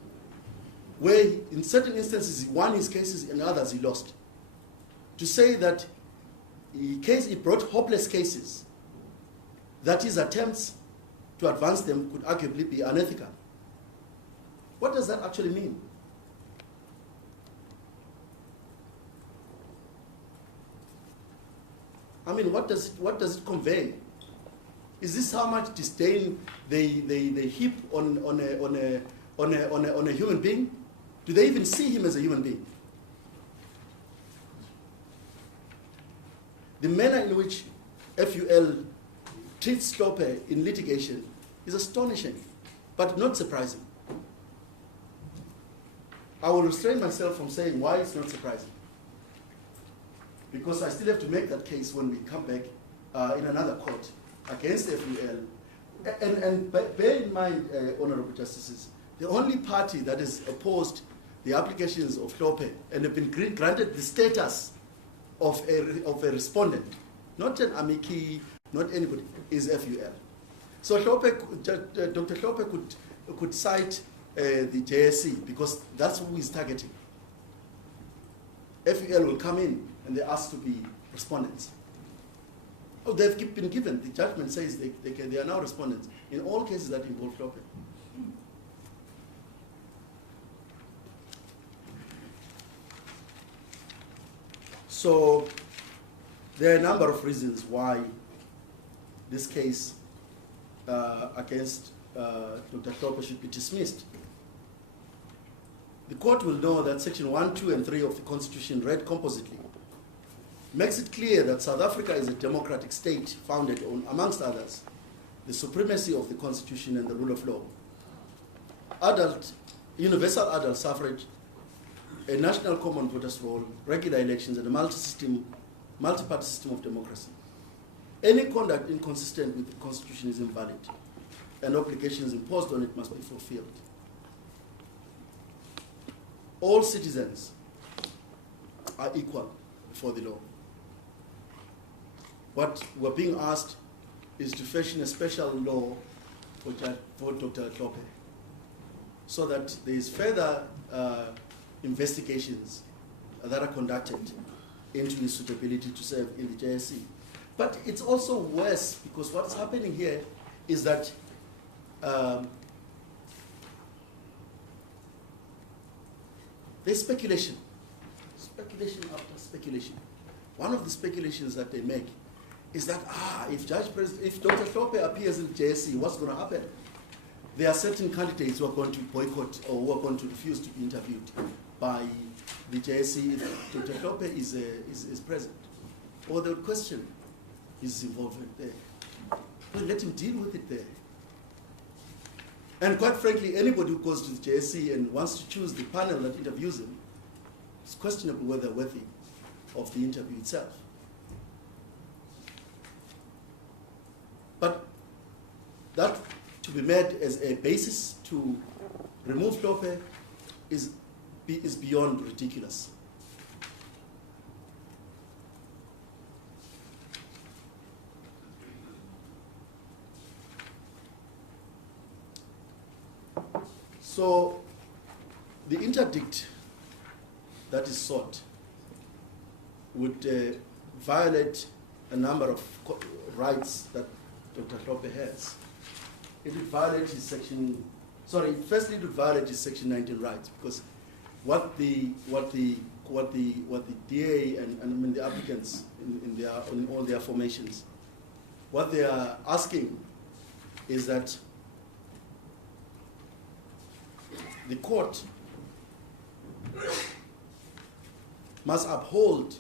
where in certain instances he won his cases and others he lost. To say that he brought hopeless cases that his attempts to advance them could arguably be unethical. What does that actually mean? I mean, what does it convey? Is this how much disdain they heap on a human being? Do they even see him as a human being? The manner in which FUL treats Hlophe in litigation is astonishing, but not surprising. I will restrain myself from saying why it's not surprising, because I still have to make that case when we come back in another court against FUL. And bear in mind, Honorable Justices, the only party that has opposed the applications of Hlophe and have been granted the status of a respondent, not an amici, not anybody, is FUL. So Dr. Hlophe could cite the JSC because that's who he's targeting. FUL will come in and they ask to be respondents. Oh, they've been given, the judgment says they are now respondents in all cases that involve Hlophe. So there are a number of reasons why this case against Dr. Hlophe should be dismissed. The court will know that Section 1, 2, and 3 of the Constitution, read compositely, makes it clear that South Africa is a democratic state founded on, amongst others, the supremacy of the Constitution and the rule of law, universal adult suffrage, a national common voters' roll, regular elections, and a multi-party system of democracy. Any conduct inconsistent with the Constitution is invalid, and obligations imposed on it must be fulfilled. All citizens are equal before the law. What we're being asked is to fashion a special law for Dr. Hlophe, so that there is further investigations that are conducted into his suitability to serve in the JSC. But it's also worse, because what's happening here is that there's speculation after speculation. One of the speculations that they make is that, if Dr. Hlophe appears in the JSC, what's going to happen? There are certain candidates who are going to boycott or who are going to refuse to be interviewed by the JSC if Dr. Hlophe is present. Or they would question his involvement there. But let him deal with it there. And quite frankly, anybody who goes to the JSC and wants to choose the panel that interviews him, it's questionable whether worthy of the interview itself. But that to be made as a basis to remove Hlophe is beyond ridiculous. So the interdict that is sought would violate a number of rights that Dr. Hlophe has. It would violate his firstly it would violate his Section 19 rights, because what the DA and I mean the applicants in all their formations, what they are asking is that the court must uphold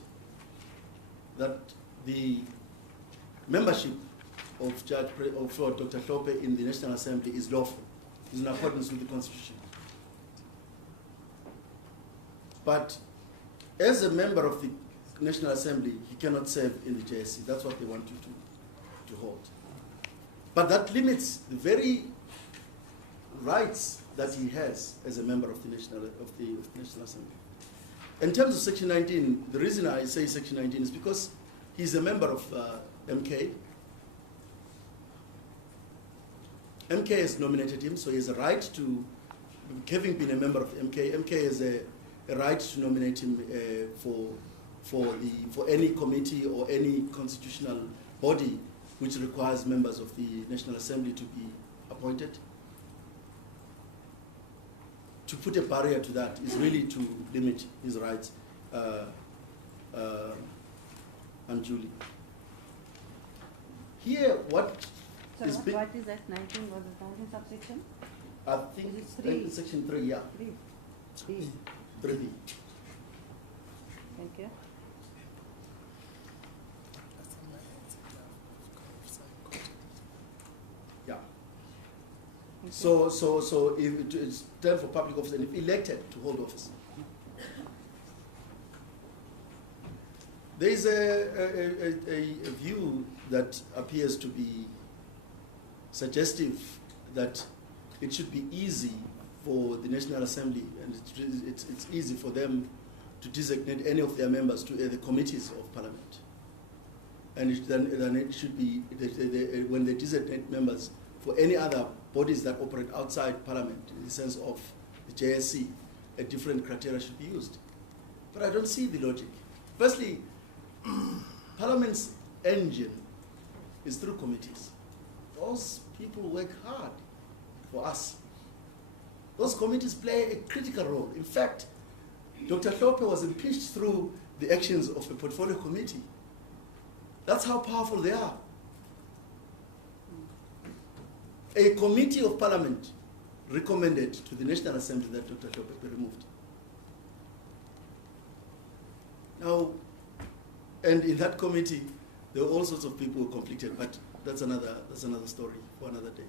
that the membership of Dr. Hlophe in the National Assembly is lawful, is in accordance with the Constitution. But as a member of the National Assembly, he cannot serve in the JSC. That's what they want you to hold. But that limits the very rights that he has as a member of the National Assembly. In terms of Section 19, the reason I say Section 19 is because he's a member of MK. MK has nominated him, so he has a right to, having been a member of MK, MK has a right to nominate him for any committee or any constitutional body which requires members of the National Assembly to be appointed. To put a barrier to that is really to limit his rights unduly. Here, what So is big, what is that 19, was it 19 subsection? I think Is it three? section 3, yeah, 3. 3. 3B. Thank you. Yeah. Thank you. So if it is term for public office and if elected to hold office. There is a view that appears to be suggestive that it should be easy for the National Assembly and it's easy for them to designate any of their members to the committees of Parliament. And then it should be, when they designate members for any other bodies that operate outside Parliament, in the sense of the JSC, a different criteria should be used. But I don't see the logic. Firstly, Parliament's engine is through committees. Those people work hard for us. Those committees play a critical role. In fact, Dr. Hlophe was impeached through the actions of a portfolio committee. That's how powerful they are. A committee of Parliament recommended to the National Assembly that Dr. Hlophe be removed. Now, and in that committee, there were all sorts of people who conflicted, but that's another story for another day.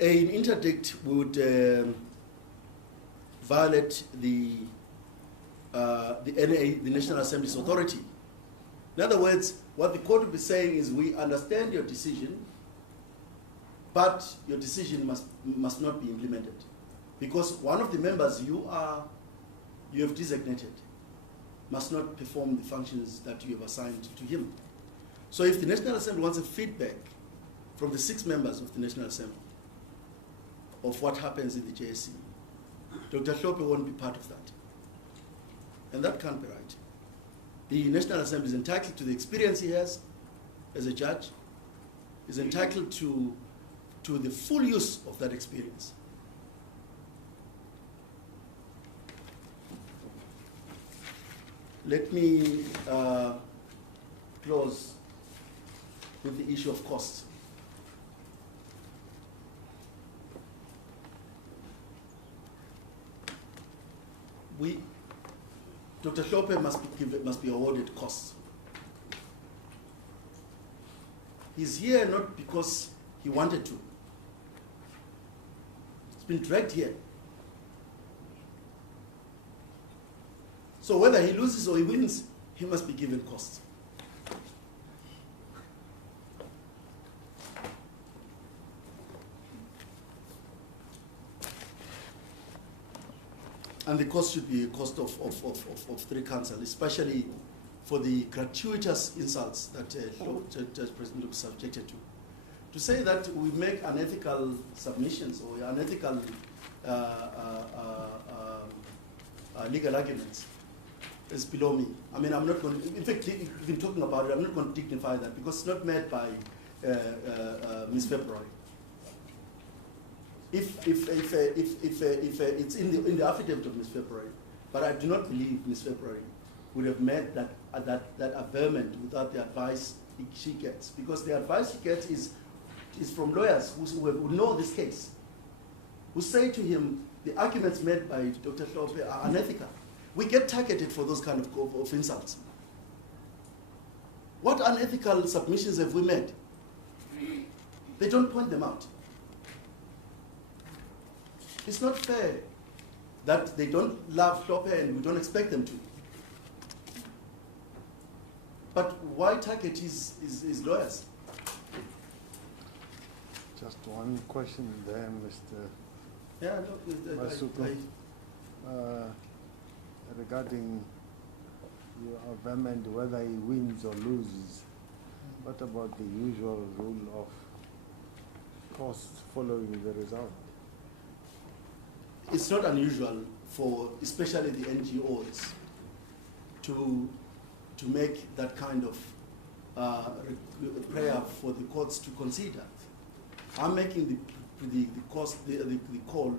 An interdict would violate the NA, the National Assembly's authority. In other words, what the court would be saying is, we understand your decision, but your decision must not be implemented, because one of the members you have designated must not perform the functions that you have assigned to him. So if the National Assembly wants a feedback from the 6 members of the National Assembly of what happens in the JSC, Dr. Hlophe won't be part of that. And that can't be right. The National Assembly is entitled to the experience he has as a judge, is entitled to the full use of that experience. Let me close with the issue of cost. Dr. Hlophe must be awarded costs. He's here not because he wanted to. He's been dragged here. So whether he loses or he wins, he must be given costs. And the cost should be a cost of 3 counsel, especially for the gratuitous insults that Judge President was subjected to. To say that we make unethical submissions or unethical legal arguments is below me. I mean, I'm not going to, in fact, we've been talking about it, I'm not going to dignify that because it's not made by Ms. February. If it's in the affidavit of Ms. February, but I do not believe Ms. February would have made that averment without the advice she gets, because the advice she gets is from lawyers who know this case, who say to him, the arguments made by Dr. Hlophe are unethical. We get targeted for those kind of insults. What unethical submissions have we made? They don't point them out. It's not fair that they don't love Hlophe and we don't expect them to. But why target his lawyers? Just one question there, Mr. Yeah, no, Masuku. Regarding your averment, whether he wins or loses, what about the usual rule of cost following the result? It's not unusual for especially the NGOs to to make that kind of prayer for the courts to consider. I'm making the call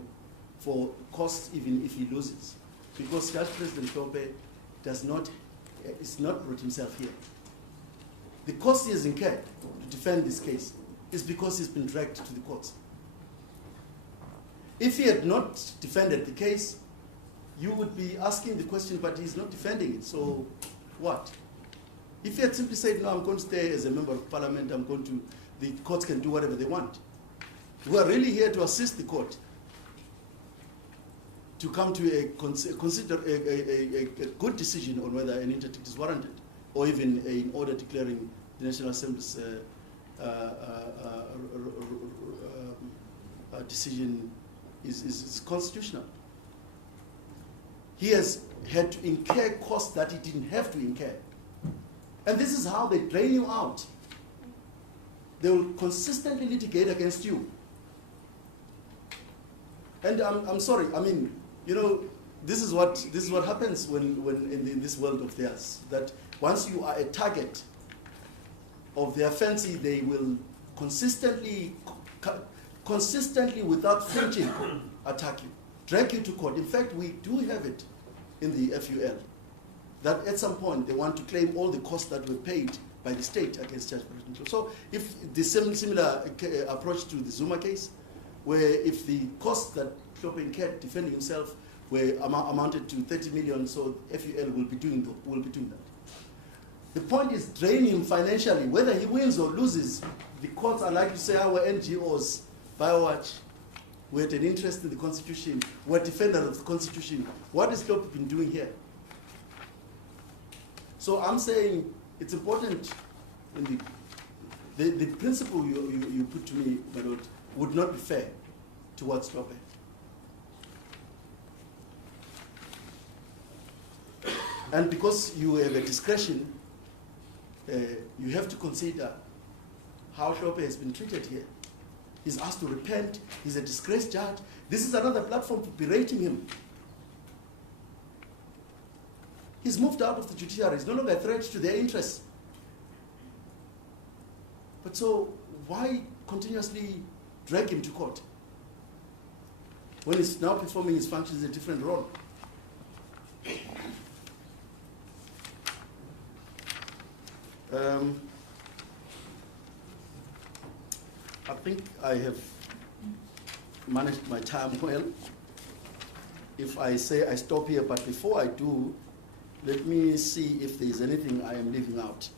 for costs even if he loses, because Judge President Hlophe is not brought himself here. The cost he has incurred to defend this case is because he's been dragged to the courts. If he had not defended the case, you would be asking the question, but he's not defending it, so what? If he had simply said, no, I'm going to stay as a member of parliament, the courts can do whatever they want. We are really here to assist the court to come to consider a good decision on whether an interdict is warranted, or even an order declaring the National Assembly's decision is constitutional. He has had to incur costs that he didn't have to incur. And this is how they drain you out. They will consistently litigate against you. And I'm sorry, I mean, you know, this is what happens when in this world of theirs, that once you are a target of their fancy, they will consistently without flinching attack you, drag you to court. In fact, we do have it in the FUL, that at some point they want to claim all the costs that were paid by the state against Judge President. So if the similar approach to the Zuma case, where if the costs that Hlophe incurred defending himself were amounted to 30 million, so FUL will be doing that. The point is draining him financially. Whether he wins or loses, the courts are likely to say our NGOs, BioWatch, we had an interest in the Constitution, we're defenders of the Constitution. What has Hlophe been doing here? So I'm saying it's important, in the principle you put to me, Madod, would not be fair towards Hlophe. And because you have a discretion, you have to consider how Hlophe has been treated here. He's asked to repent, he's a disgraced judge. This is another platform for berating him. He's moved out of the judiciary, he's no longer a threat to their interests. But so, why continuously drag him to court when he's now performing his functions in a different role? I think I have managed my time well. If I say I stop here, but before I do, let me see if there is anything I am leaving out.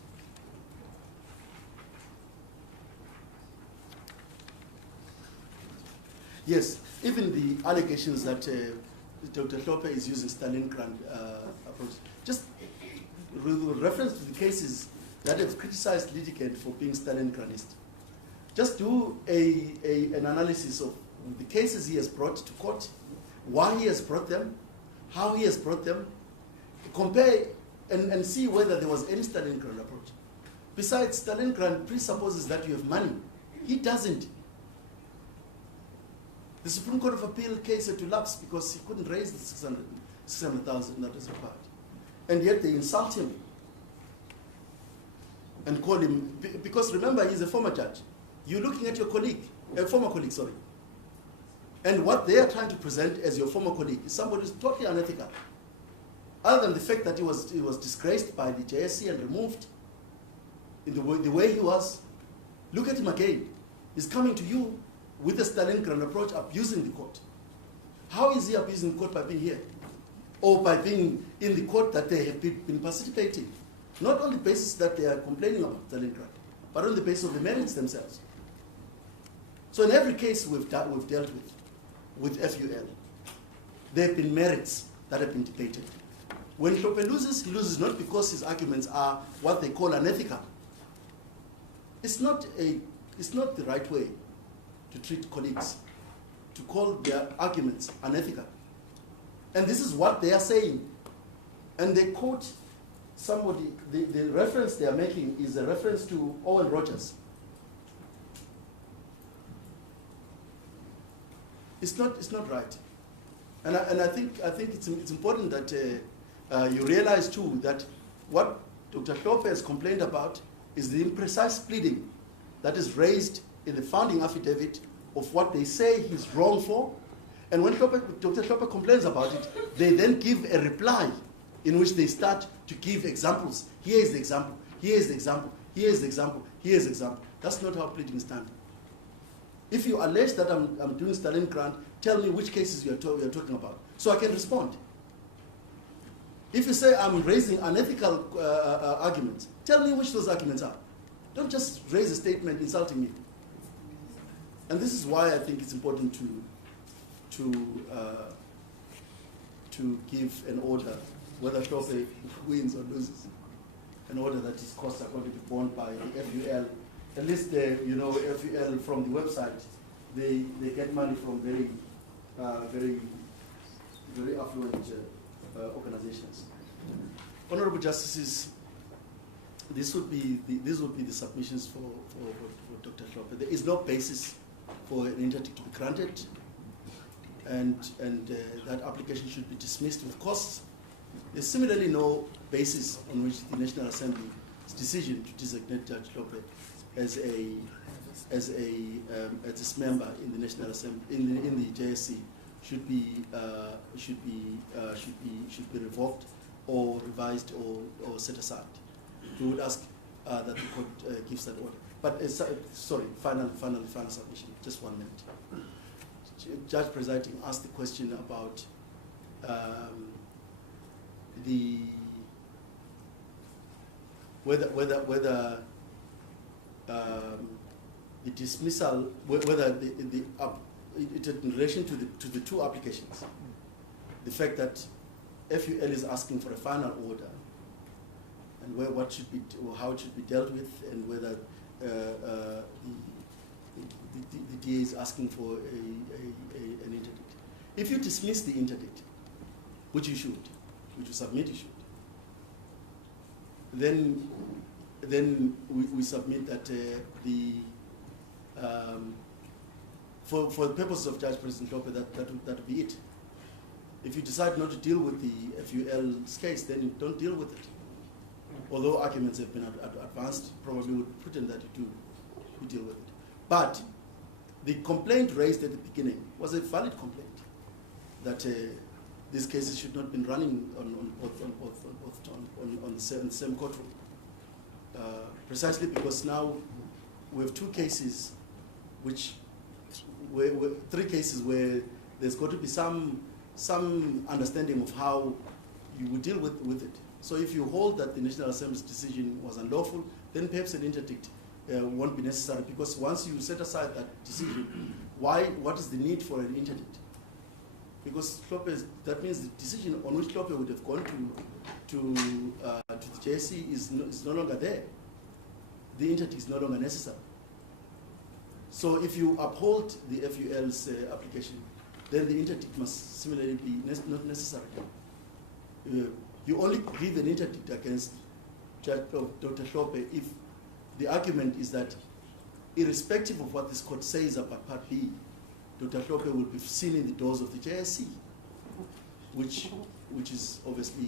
Yes, even the allegations that Dr. Hlophe is using Stalingrad approach. Just with reference to the cases that have criticized litigant for being Stalingradist, just do an analysis of the cases he has brought to court, why he has brought them, how he has brought them, compare and see whether there was any Stalingrad approach. Besides, Stalingrad presupposes that you have money. He doesn't. The Supreme Court of Appeal case had to lapse because he couldn't raise the 600,000 that was required. And yet they insult him and call him, because remember, he's a former judge. You're looking at your colleague, a former colleague, sorry. And what they are trying to present as your former colleague is somebody who's totally unethical. Other than the fact that he was disgraced by the JSC and removed in the way he was, look at him again. He's coming to you with a Stalingrad approach, abusing the court. How is he abusing the court? By being here? Or by being in the court that they have been participating? Not on the basis that they are complaining about Stalingrad, but on the basis of the merits themselves. So in every case we've dealt with FUL, there have been merits that have been debated. When Hlophe loses, he loses not because his arguments are what they call unethical. It's not the right way to treat colleagues, to call their arguments unethical. And this is what they are saying. And they quote somebody, the reference they are making is a reference to Owen Rogers. It's not right. And I think it's important that you realize too that what Dr. Hlophe has complained about is the imprecise pleading that is raised in the founding affidavit of what they say he's wrong for. And when Dr. Hlophe complains about it, they then give a reply in which they start to give examples. Here is the example, here is the example, here is the example, here is the example. That's not how pleadings stand. If you allege that I'm doing Stalin grant, tell me which cases you're talking about, so I can respond. If you say I'm raising unethical arguments, tell me which those arguments are. Don't just raise a statement insulting me. And this is why I think it's important to give an order, whether Hlophe wins or loses, an order that his costs are going to be borne by the FUL. At least FUL from the website, they get money from very affluent organizations. Honorable Justices, these would be the submissions for Dr. Hlophe. There is no basis for an interdict to be granted, and that application should be dismissed with costs. There's similarly no basis on which the National Assembly's decision to designate Judge Hlophe as a member in the National Assembly in the JSC should be revoked or revised or set aside. We would ask that the court gives that order. But sorry, final submission. Just 1 minute. Judge Presiding asked the question about whether the dismissal, whether in relation to the two applications, the fact that FUL is asking for a final order, and what should be, or how it should be dealt with, and whether the DA is asking for an interdict. If you dismiss the interdict, which you submit you should, then we submit that for the purposes of Judge President Hlophe, that would be it. If you decide not to deal with the FUL's case, then you don't deal with it. Although arguments have been advanced, probably would pretend that you deal with it. But the complaint raised at the beginning was a valid complaint that these cases should not have been running on the same courtroom. Precisely because now we have three cases where there's got to be some understanding of how you would deal with it. So if you hold that the National Assembly's decision was unlawful, then perhaps an interdict won't be necessary, because once you set aside that decision, what is the need for an interdict? Because that means the decision on which Hlophe would have gone to the JSC is no longer there. The interdict is no longer necessary. So if you uphold the FUL's application, then the interdict must similarly be not necessary. You only give an interdict against Dr. Hlophe if the argument is that, irrespective of what this court says about Part B, Dr. Hlophe will be seen in the doors of the JSC, which is obviously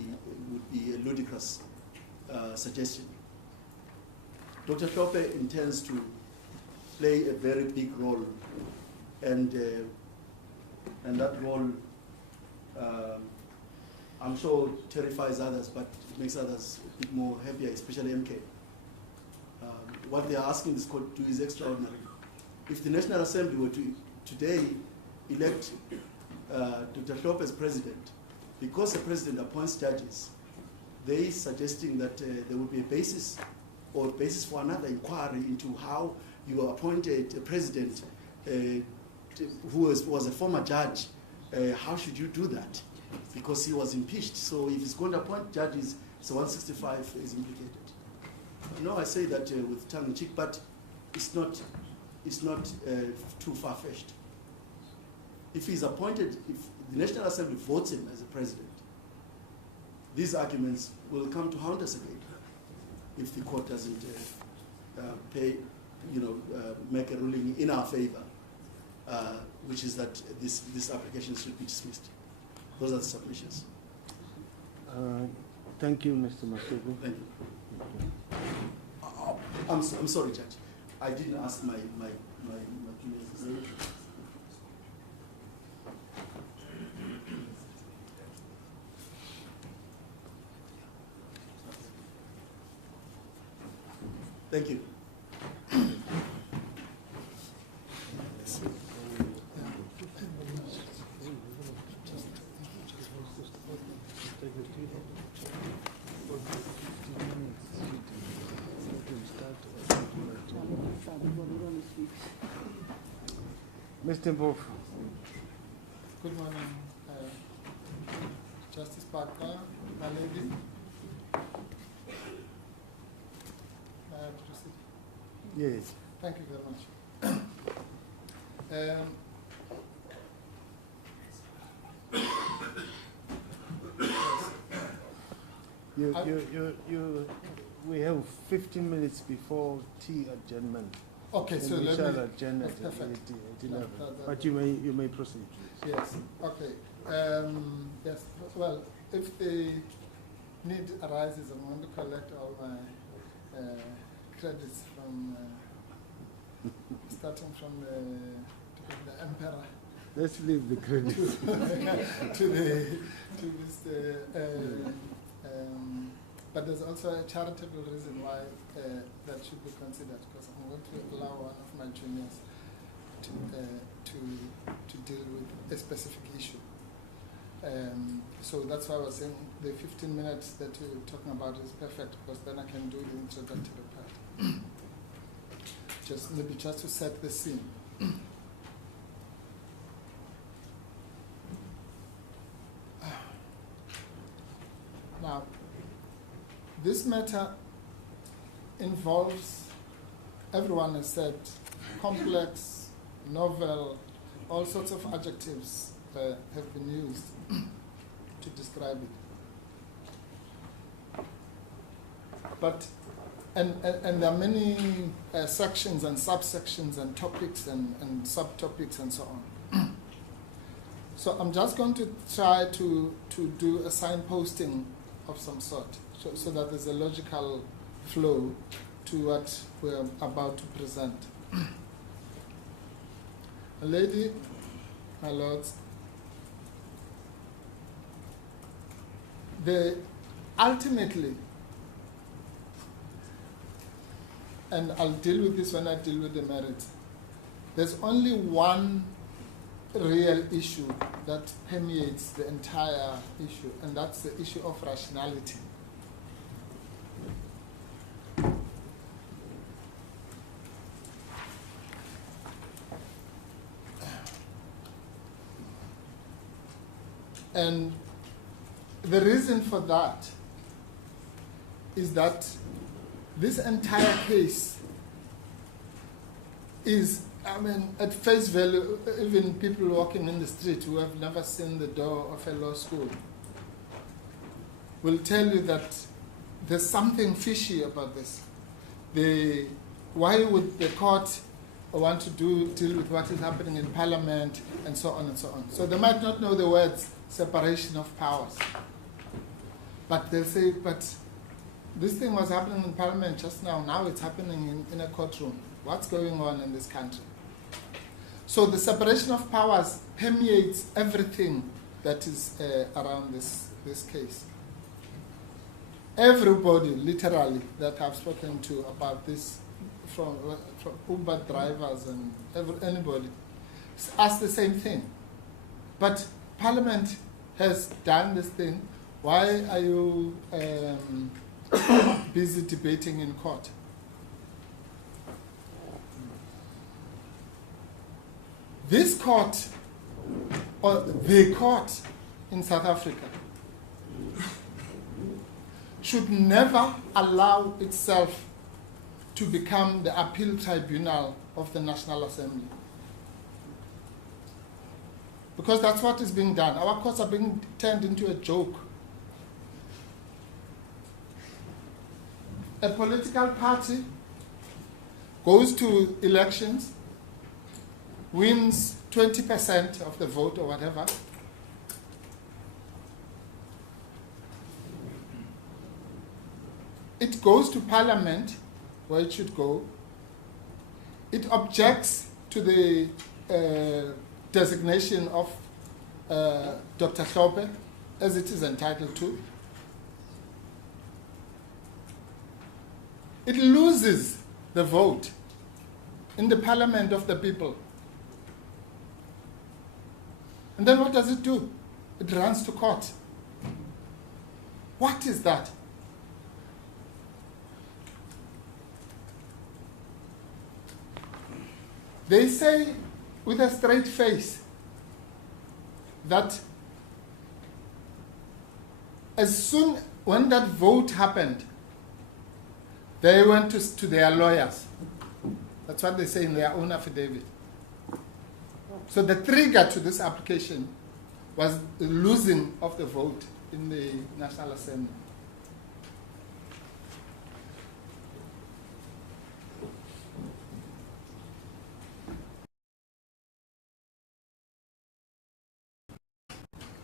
would be a ludicrous suggestion. Dr. Hlophe intends to play a very big role, and that role, I'm sure, terrifies others, but it makes others a bit more happier, especially MK. What they are asking this court to do is extraordinary. If the National Assembly were to today elect Dr. Hlophe as president, because the president appoints judges, they suggesting that there would be a basis for another inquiry into how you appointed a president who was a former judge. How should you do that? Because he was impeached. So if he's going to appoint judges, so 165 is implicated. No, I say that with tongue in cheek, but it's not too far-fetched. If he's appointed, if the National Assembly votes him as a president, these arguments will come to haunt us again if the court doesn't make a ruling in our favor, which is that this application should be dismissed. Those are the submissions. Thank you, Mr. Masuku. Thank you. I'm sorry, Judge. I didn't ask my colleagues. Thank you. Mr. Hlophe. Good morning, Justice Parker, my lady. Proceed. Yes. Thank you very much. We have 15 minutes before tea adjournment. Okay, so let me. Adjourn at That's perfect. 11. That- But you may proceed, please. Yes, okay. Yes, well, if the need arises, I'm going to collect all my credits from, starting from the emperor Let's leave the credit. to Mr. But there's also a charitable reason why that should be considered, because I'm going to allow one of my juniors to deal with a specific issue. So that's why I was saying the 15 minutes that you're talking about is perfect, because then I can do the introductory part. Just to set the scene. Now, this matter involves, everyone has said, complex, novel, all sorts of adjectives have been used to describe it. But, and there are many sections and subsections and topics and subtopics and so on. So I'm just going to try to do a signposting of some sort, so that there's a logical flow to what we're about to present. Lady, my lords, ultimately, and I'll deal with this when I deal with the merits, there's only one real issue that permeates the entire issue, and that's the issue of rationality. And the reason for that is that this entire case is, I mean, at face value, even people walking in the street who have never seen the door of a law school will tell you that there's something fishy about this. Why would the court want to deal with what is happening in Parliament and so on and so on? So they might not know the words separation of powers. But they'll say, but this thing was happening in Parliament just now it's happening in a courtroom. What's going on in this country? So the separation of powers permeates everything that is around this case. Everybody, literally, that I've spoken to about this, from Uber drivers and anybody, ask the same thing. But Parliament has done this thing. Why are you busy debating in court? This court, or the court in South Africa, should never allow itself to become the appeal tribunal of the National Assembly. Because that's what is being done. Our courts are being turned into a joke. A political party goes to elections, wins 20% of the vote or whatever, it goes to Parliament, where it should go. It objects to the designation of Dr. Hlophe, as it is entitled to. It loses the vote in the Parliament of the people. And then what does it do? It runs to court. What is that? They say with a straight face that as soon when that vote happened, they went to their lawyers. That's what they say in their own affidavit. So the trigger to this application was the losing of the vote in the National Assembly.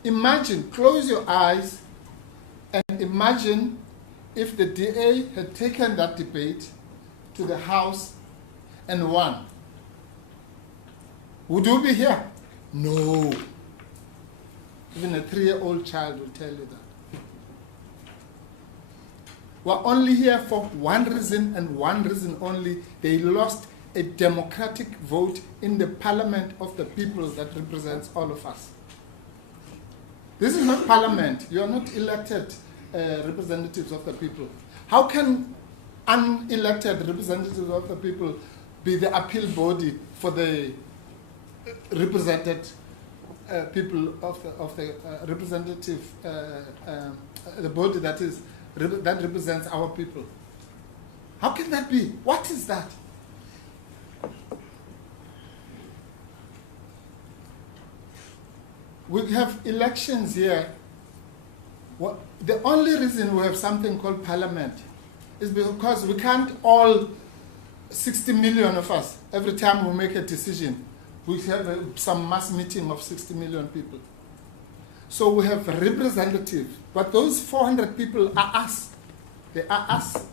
Imagine, close your eyes and imagine if the DA had taken that debate to the House and won. Would you be here? No. Even a 3-year-old child will tell you that. We're only here for one reason and one reason only. They lost a democratic vote in the Parliament of the people that represents all of us. This is not Parliament. You are not elected representatives of the people. How can unelected representatives of the people be the appeal body for the represented people of the representative, the body that represents our people? How can that be? What is that? We have elections here. Well, the only reason we have something called Parliament is because we can't all 60 million of us, every time we make a decision, we have some mass meeting of 60 million people. So we have representatives, but those 400 people are us. They are us.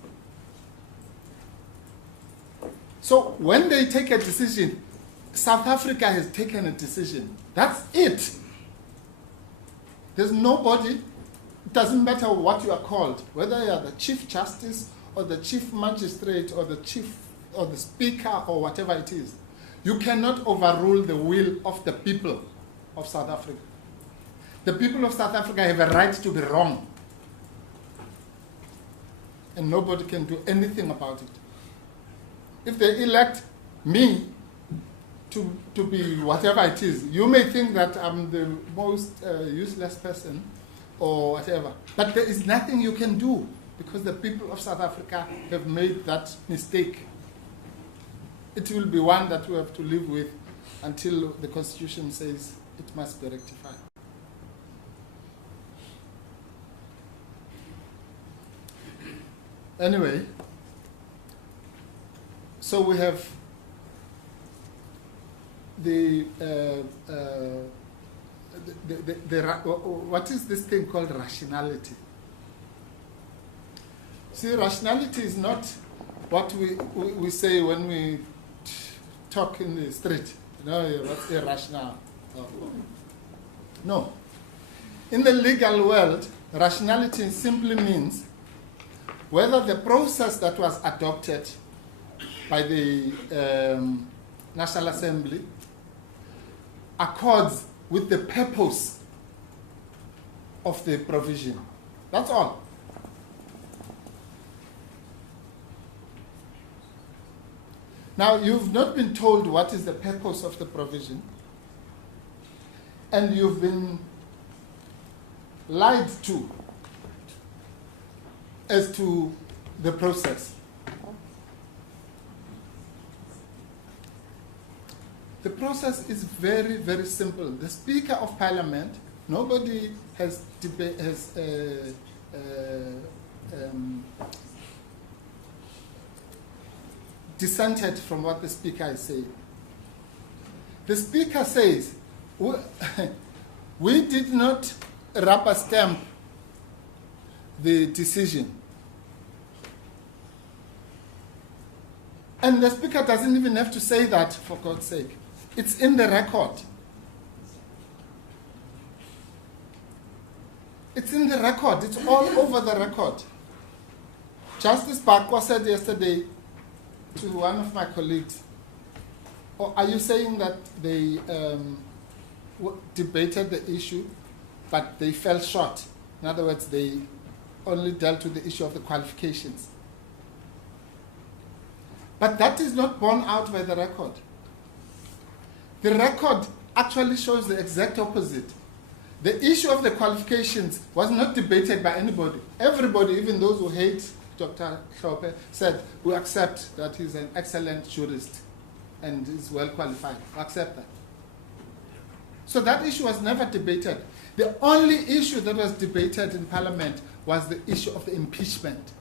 So when they take a decision, South Africa has taken a decision. That's it. There's nobody, it doesn't matter what you are called, whether you are the Chief Justice or the Chief Magistrate or the Chief or the Speaker or whatever it is. You cannot overrule the will of the people of South Africa. The people of South Africa have a right to be wrong. And nobody can do anything about it. If they elect me to be whatever it is, you may think that I'm the most useless person or whatever. But there is nothing you can do because the people of South Africa have made that mistake. It will be one that we have to live with until the Constitution says it must be rectified. Anyway, so we have what is this thing called rationality? See, rationality is not what we say when we talk in the street. You know, what's irrational? No. In the legal world, rationality simply means whether the process that was adopted by the National Assembly accords with the purpose of the provision. That's all. Now, you've not been told what is the purpose of the provision, and you've been lied to as to the process. The process is very, very simple. The Speaker of Parliament, nobody has dissented from what the Speaker is saying. The Speaker says, we did not rubber stamp the decision. And the Speaker doesn't even have to say that, for God's sake. It's in the record. It's in the record. It's all over the record. Justice Bakwa said yesterday to one of my colleagues, are you saying that they debated the issue, but they fell short? In other words, they only dealt with the issue of the qualifications. But that is not borne out by the record. The record actually shows the exact opposite. The issue of the qualifications was not debated by anybody. Everybody, even those who hate Dr. Hlophe, said, we accept that he's an excellent jurist and is well qualified. We accept that. So that issue was never debated. The only issue that was debated in Parliament was the issue of the impeachment.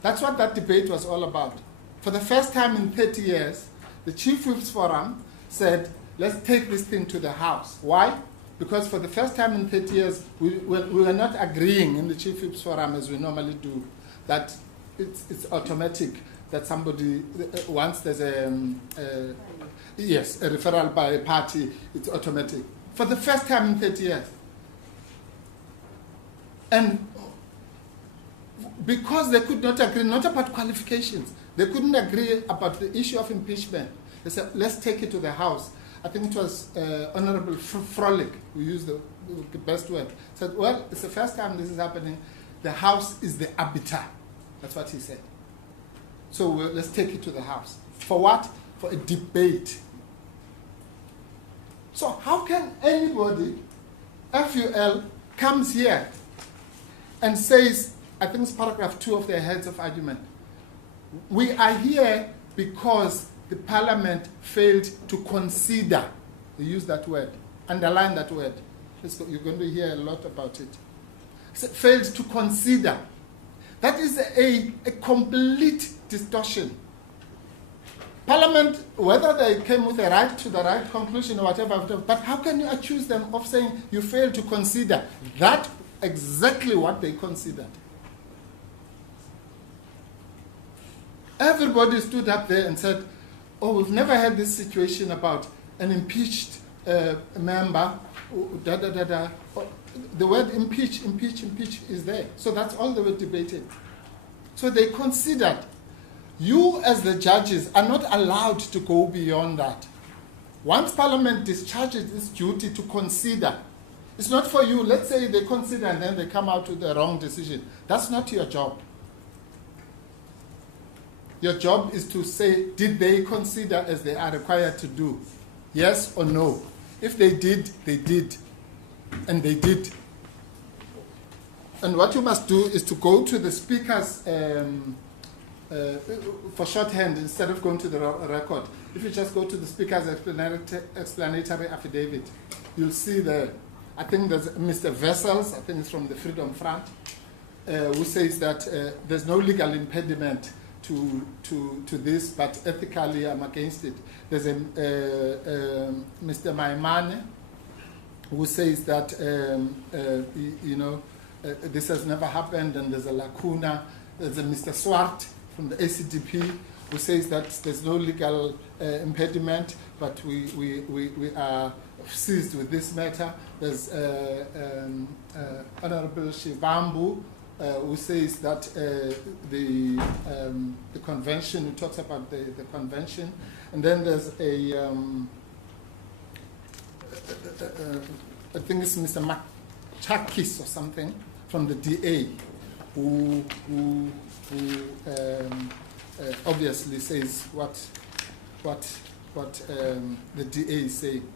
That's what that debate was all about. For the first time in 30 years, the Chief Whips Forum said, let's take this thing to the House. Why? Because for the first time in 30 years, we were not agreeing in the Chief Whips Forum, as we normally do, that it's automatic, that somebody, once there's a referral by a party, it's automatic. For the first time in 30 years. And because they could not agree, not about qualifications, they couldn't agree about the issue of impeachment. They said, let's take it to the House. I think it was Honorable Frolic who used the best word. Said, well, it's the first time this is happening. The House is the arbiter. That's what he said. So let's take it to the House. For what? For a debate. So how can anybody, FUL, comes here and says, I think it's paragraph 2 of their heads of argument, we are here because the Parliament failed to consider, they use that word, underline that word. You're going to hear a lot about it. Failed to consider. That is a complete distortion. Parliament, whether they came with the right to the right conclusion or whatever, but how can you accuse them of saying you failed to consider that exactly what they considered? Everybody stood up there and said, oh, we've never had this situation about an impeached member, da-da-da-da. The word impeach is there. So that's all they were debating. So they considered, you as the judges are not allowed to go beyond that. Once Parliament discharges its duty to consider, it's not for you, let's say they consider and then they come out with the wrong decision. That's not your job. Your job is to say, did they consider as they are required to do? Yes or no? If they did, they did. And they did. And what you must do is to go to the Speaker's, for shorthand, instead of going to the record. If you just go to the Speaker's explanatory affidavit, you'll see there, I think there's Mr. Vessels, I think it's from the Freedom Front, who says that there's no legal impediment to this, but ethically I'm against it. There's a Mr. Maimane who says that this has never happened and there's a lacuna. There's a Mr. Swart from the ACDP who says that there's no legal impediment, but we are seized with this matter. There's Honorable Shivambu, who says that the convention, who talks about the convention, and then there's I think it's Mr. Machakis or something from the DA, who obviously says what the DA is saying.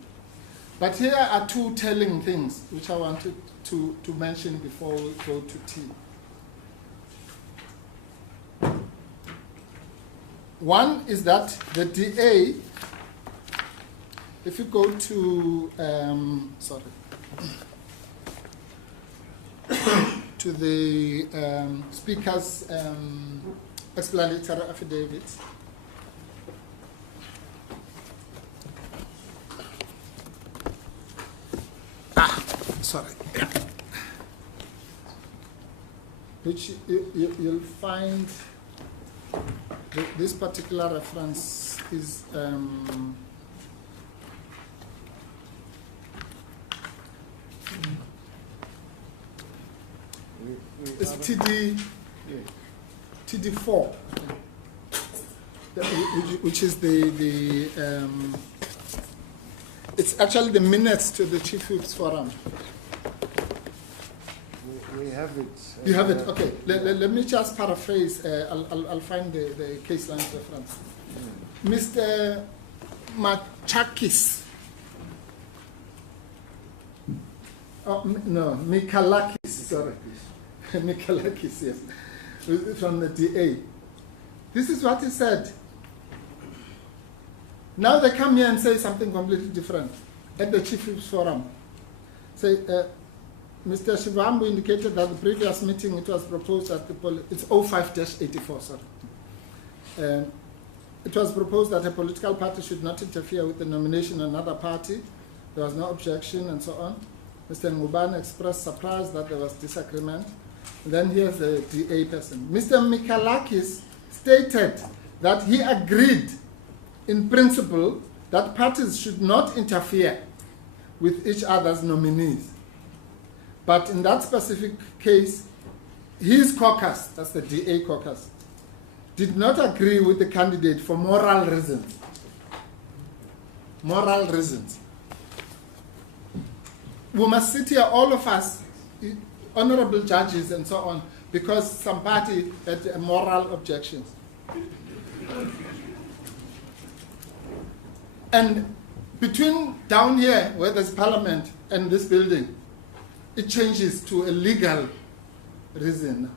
But here are two telling things which I wanted to mention before we go to tea. One is that the DA, if you go to, to the Speaker's explanatory affidavit, which you'll find this particular reference is it's TD4, which is it's actually the minutes to the Chief Whip's Forum. We have it. You have it? Okay. Let me just paraphrase. I'll find the case line reference. Mr. Machakis. Oh, no, Mikalakis, sorry. Mikalakis, yes. From the DA. This is what he said. Now they come here and say something completely different at the Chief Whip's Forum. Say, Mr. Shivambu indicated that the previous meeting it was proposed that it's 05-84, sorry. It was proposed that a political party should not interfere with the nomination of another party. There was no objection and so on. Mr. Ngubane expressed surprise that there was disagreement. And then here's the DA person. Mr. Mikalakis stated that he agreed in principle that parties should not interfere with each other's nominees. But in that specific case, his caucus, that's the DA caucus, did not agree with the candidate for moral reasons. Moral reasons. We must sit here, all of us, honorable judges and so on, because some party had moral objections. And between down here, where there's parliament, and this building, it changes to a legal reason.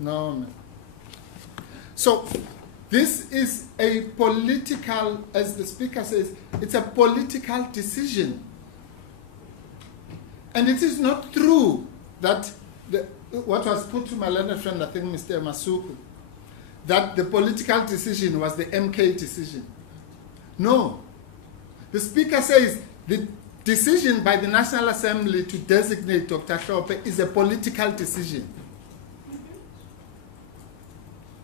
No. So this is a political, as the speaker says, it's a political decision. And it is not true that what was put to my learned friend, I think Mr. Masuku, that the political decision was the MK decision. No. The speaker says the decision by the National Assembly to designate Dr. Hlophe is a political decision.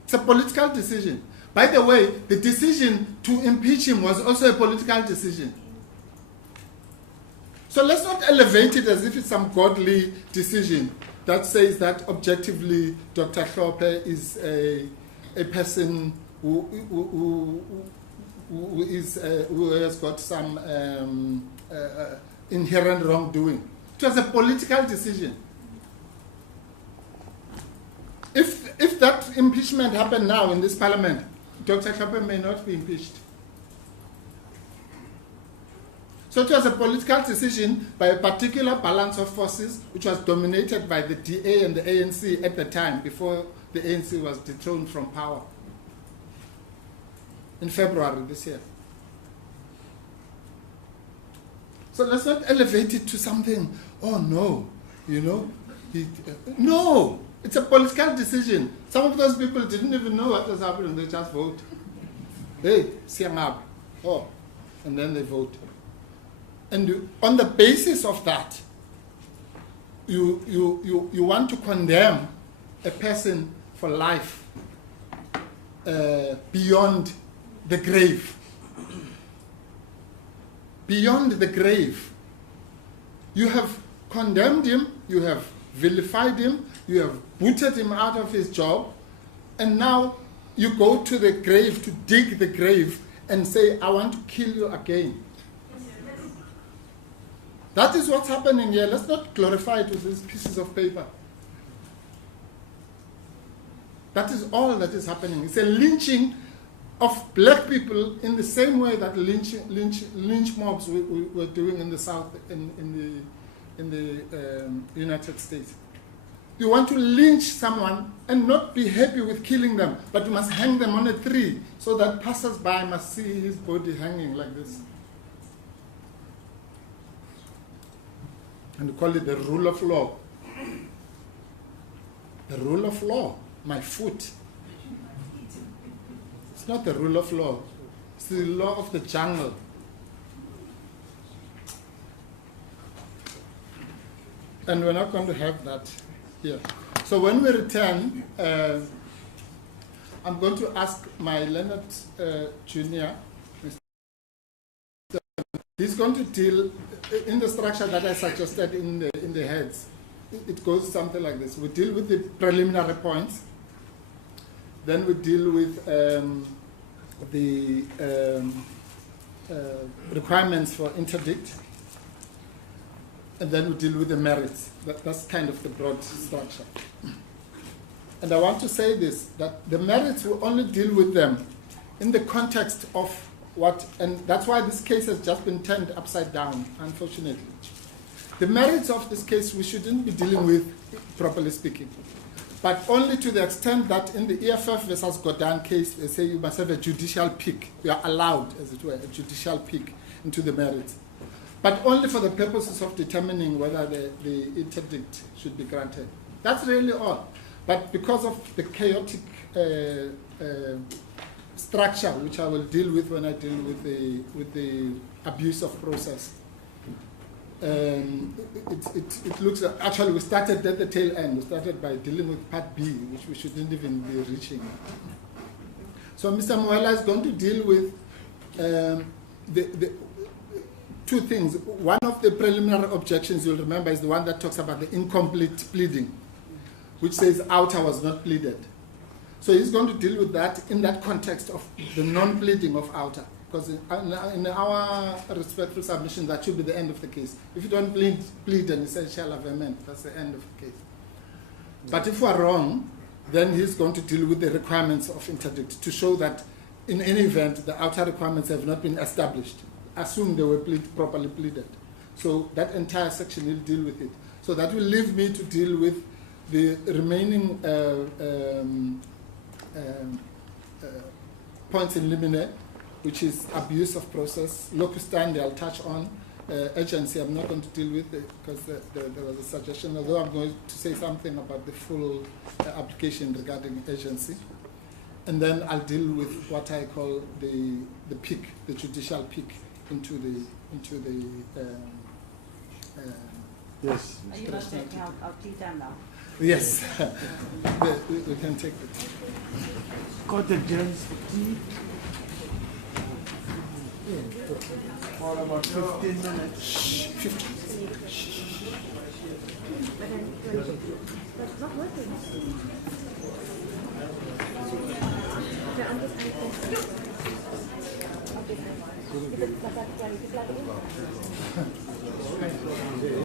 It's a political decision. By the way, the decision to impeach him was also a political decision. So let's not elevate it as if it's some godly decision that says that objectively Dr. Hlophe is a person who has got some inherent wrongdoing. It was a political decision. If that impeachment happened now in this parliament, Dr. Hlophe may not be impeached. So it was a political decision by a particular balance of forces, which was dominated by the DA and the ANC at the time, before the ANC was dethroned from power in February this year. So let's not elevate it to something, oh no, you know. No, it's a political decision. Some of those people didn't even know what was happening, they just vote. Hey, Siangab, oh, and then they vote. And on the basis of that, you want to condemn a person for life beyond the grave. Beyond the grave. You have condemned him, you have vilified him, you have booted him out of his job, and now you go to the grave to dig the grave and say, I want to kill you again. That is what's happening here. Let's not glorify it with these pieces of paper. That is all that is happening. It's a lynching of black people in the same way that lynch mobs we were doing in the South, in the United States. You want to lynch someone and not be happy with killing them, but you must hang them on a tree so that passers-by must see his body hanging like this. And you call it the rule of law. The rule of law, my foot. It's not the rule of law. It's the law of the jungle. and we're not going to have that here. So when we return, I'm going to ask my Leonard Junior. He's going to deal in the structure that I suggested in the heads. It goes something like this. We deal with the preliminary points. Then we deal with the requirements for interdict. And then we deal with the merits. That's kind of the broad structure. And I want to say this, that the merits will only deal with them in the context of what, and that's why this case has just been turned upside down, unfortunately. The merits of this case we shouldn't be dealing with, properly speaking, but only to the extent that in the EFF versus Godin case, they say you must have a judicial pick. You are allowed, as it were, a judicial pick into the merits, but only for the purposes of determining whether the interdict should be granted. That's really all. But because of the chaotic structure, which I will deal with when I deal with the abuse of process, it looks like, actually we started at the tail end. We started by dealing with part B, which we shouldn't even be reaching. So Mr. Moela is going to deal with the two things. One of the preliminary objections, you'll remember, is the one that talks about the incomplete pleading, which says outer was not pleaded. So he's going to deal with that in that context of the non-pleading of outer. Because in our respectful submission, that should be the end of the case. If you don't plead an essential averment, that's the end of the case. But if we're wrong, then he's going to deal with the requirements of interdict to show that in any event, the outer requirements have not been established. Assume they were properly pleaded. So that entire section will deal with it. So that will leave me to deal with the remaining points in limine, which is abuse of process. Locus standi I'll touch on. Agency I'm not going to deal with because there was a suggestion, although I'm going to say something about the full application regarding agency. And then I'll deal with what I call the pick, the judicial pick into the Yes. Are you not taking our tea time now? yes. we can take it. Court adjourns for tea. For about 15 minutes. 15. But not working. Okay, I'm just plug it in.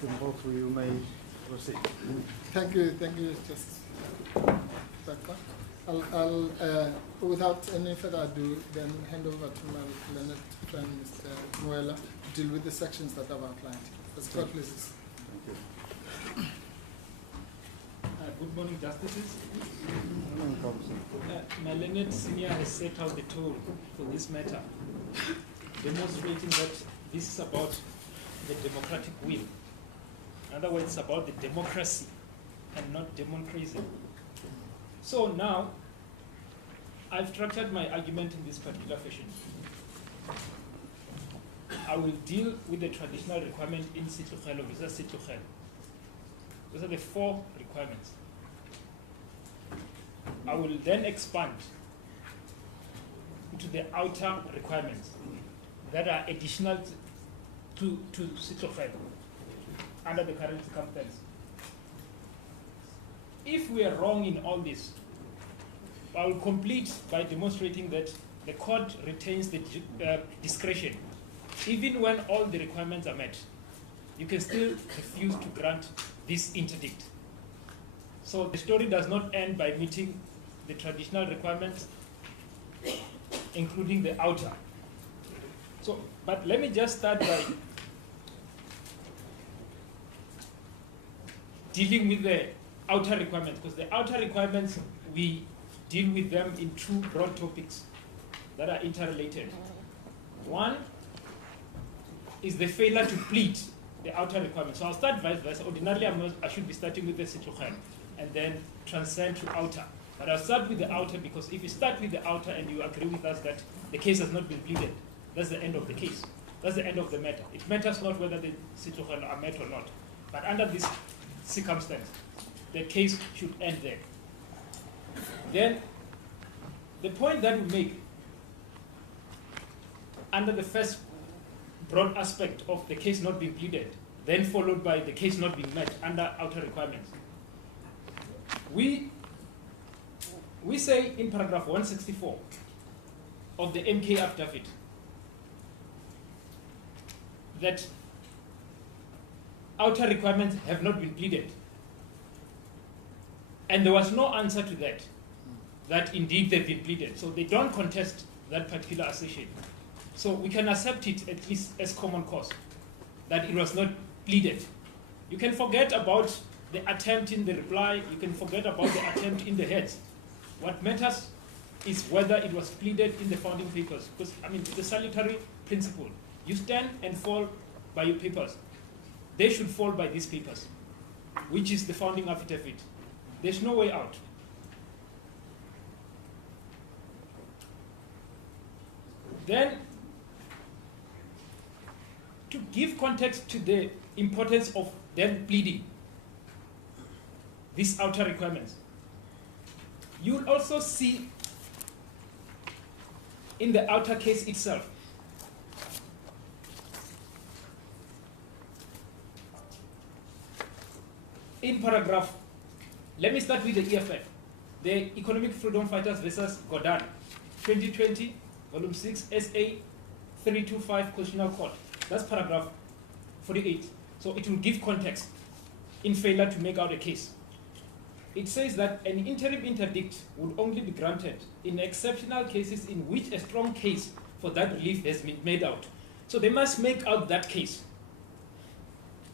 Mr. Hlophe, you may proceed. Thank you, Justice Becker. I'll without any further ado, then hand over to my learned friend, Mr. Muela, to deal with the sections that I've outlined. As God pleases. Thank you. Good morning, Justices. Morning, Counsel. My learned senior has set out the tone for this matter, demonstrating that this is about the democratic will. In other words, it's about the democracy and not democracy. So now, I've structured my argument in this particular fashion. I will deal with the traditional requirement in Sitlukhelo versus Sitlukhelo. Those are the 4 requirements. I will then expand into the outer requirements that are additional to Sitlukhelo under the current circumstance. If we are wrong in all this, I will complete by demonstrating that the court retains the discretion. Even when all the requirements are met, you can still refuse to grant this interdict. So the story does not end by meeting the traditional requirements, including the outer. So, but let me just start by dealing with the outer requirements, because the outer requirements, we deal with them in 2 broad topics that are interrelated. One is the failure to plead the outer requirements. So I'll start vice versa. Ordinarily, I should be starting with the Sitlukhelo and then transcend to outer. But I'll start with the outer, because if you start with the outer and you agree with us that the case has not been pleaded, that's the end of the case. That's the end of the matter. It matters not whether the Sitlukhelo are met or not. But under this circumstance, the case should end there. Then, the point that we make under the first broad aspect of the case not being pleaded, then followed by the case not being met under outer requirements. We say in paragraph 164 of the MK affidavit that outer requirements have not been pleaded. And there was no answer to that indeed they've been pleaded. So they don't contest that particular assertion. So we can accept it at least as common cause, that it was not pleaded. You can forget about the attempt in the reply, you can forget about the attempt in the heads. What matters is whether it was pleaded in the founding papers. Because, I mean, the salutary principle, you stand and fall by your papers. They should fall by these papers, which is the founding affidavit. There's no way out. Then, to give context to the importance of them pleading these outer requirements, you'll also see in the outer case itself in paragraph, let me start with the EFF, the Economic Freedom Fighters versus Godard, 2020, volume 6, SA 325 Constitutional Court. That's paragraph 48. So it will give context in failure to make out a case. It says that an interim interdict would only be granted in exceptional cases in which a strong case for that relief has been made out. So they must make out that case.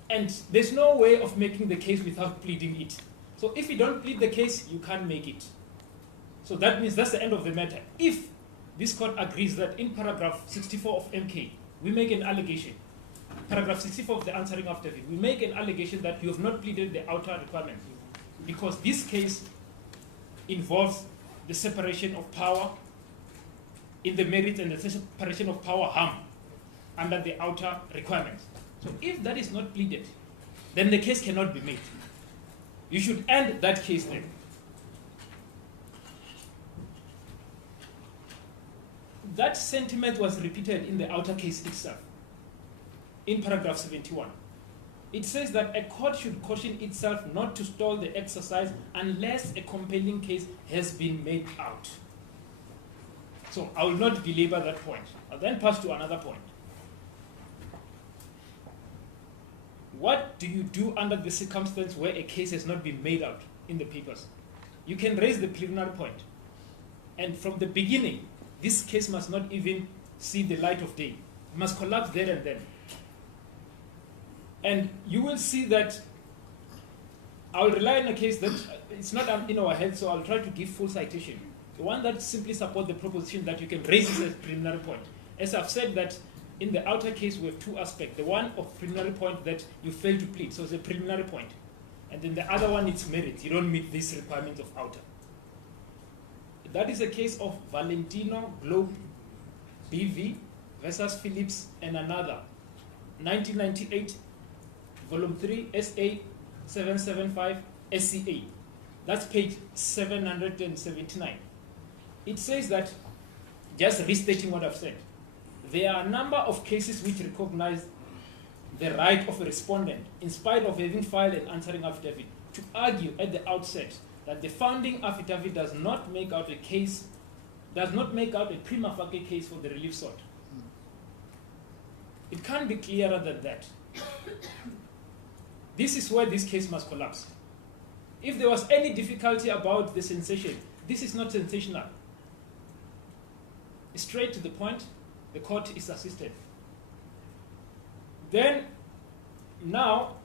And there's no way of making the case without pleading it. So if you don't plead the case, you can't make it. So that means that's the end of the matter. If this court agrees that in paragraph 64 of MK, we make an allegation, paragraph 64 of the answering affidavit, we make an allegation that you have not pleaded the outer requirement, because this case involves the separation of power in the merits and the separation of power harm under the outer requirements. So if that is not pleaded, then the case cannot be made. You should end that case then. That sentiment was repeated in the outer case itself, in paragraph 71. It says that a court should caution itself not to stall the exercise unless a compelling case has been made out. So I will not belabor that point. I'll then pass to another point. what do you do under the circumstance where a case has not been made out in the papers? You can raise the preliminary point. And from the beginning, this case must not even see the light of day. It must collapse there and then. And you will see that I'll rely on a case that it's not in our head, so I'll try to give full citation. The one that simply supports the proposition that you can raise this as a preliminary point. As I've said that in the outer case, we have two aspects. The one of preliminary point that you fail to plead, so it's a preliminary point. And then the other one, it's merit. You don't meet these requirements of outer. That is a case of Valentino Globe BV versus Phillips and another. 1998, volume 3, SA 775 SCA. That's page 779. It says that, just restating what I've said, there are a number of cases which recognize the right of a respondent, in spite of having filed an answering affidavit, to argue at the outset that the founding affidavit does not make out a case, does not make out a prima facie case for the relief sought. It can't be clearer than that. This is where this case must collapse. If there was any difficulty about the sensation, this is not sensational. Straight to the point, the court is assisted. Then, now,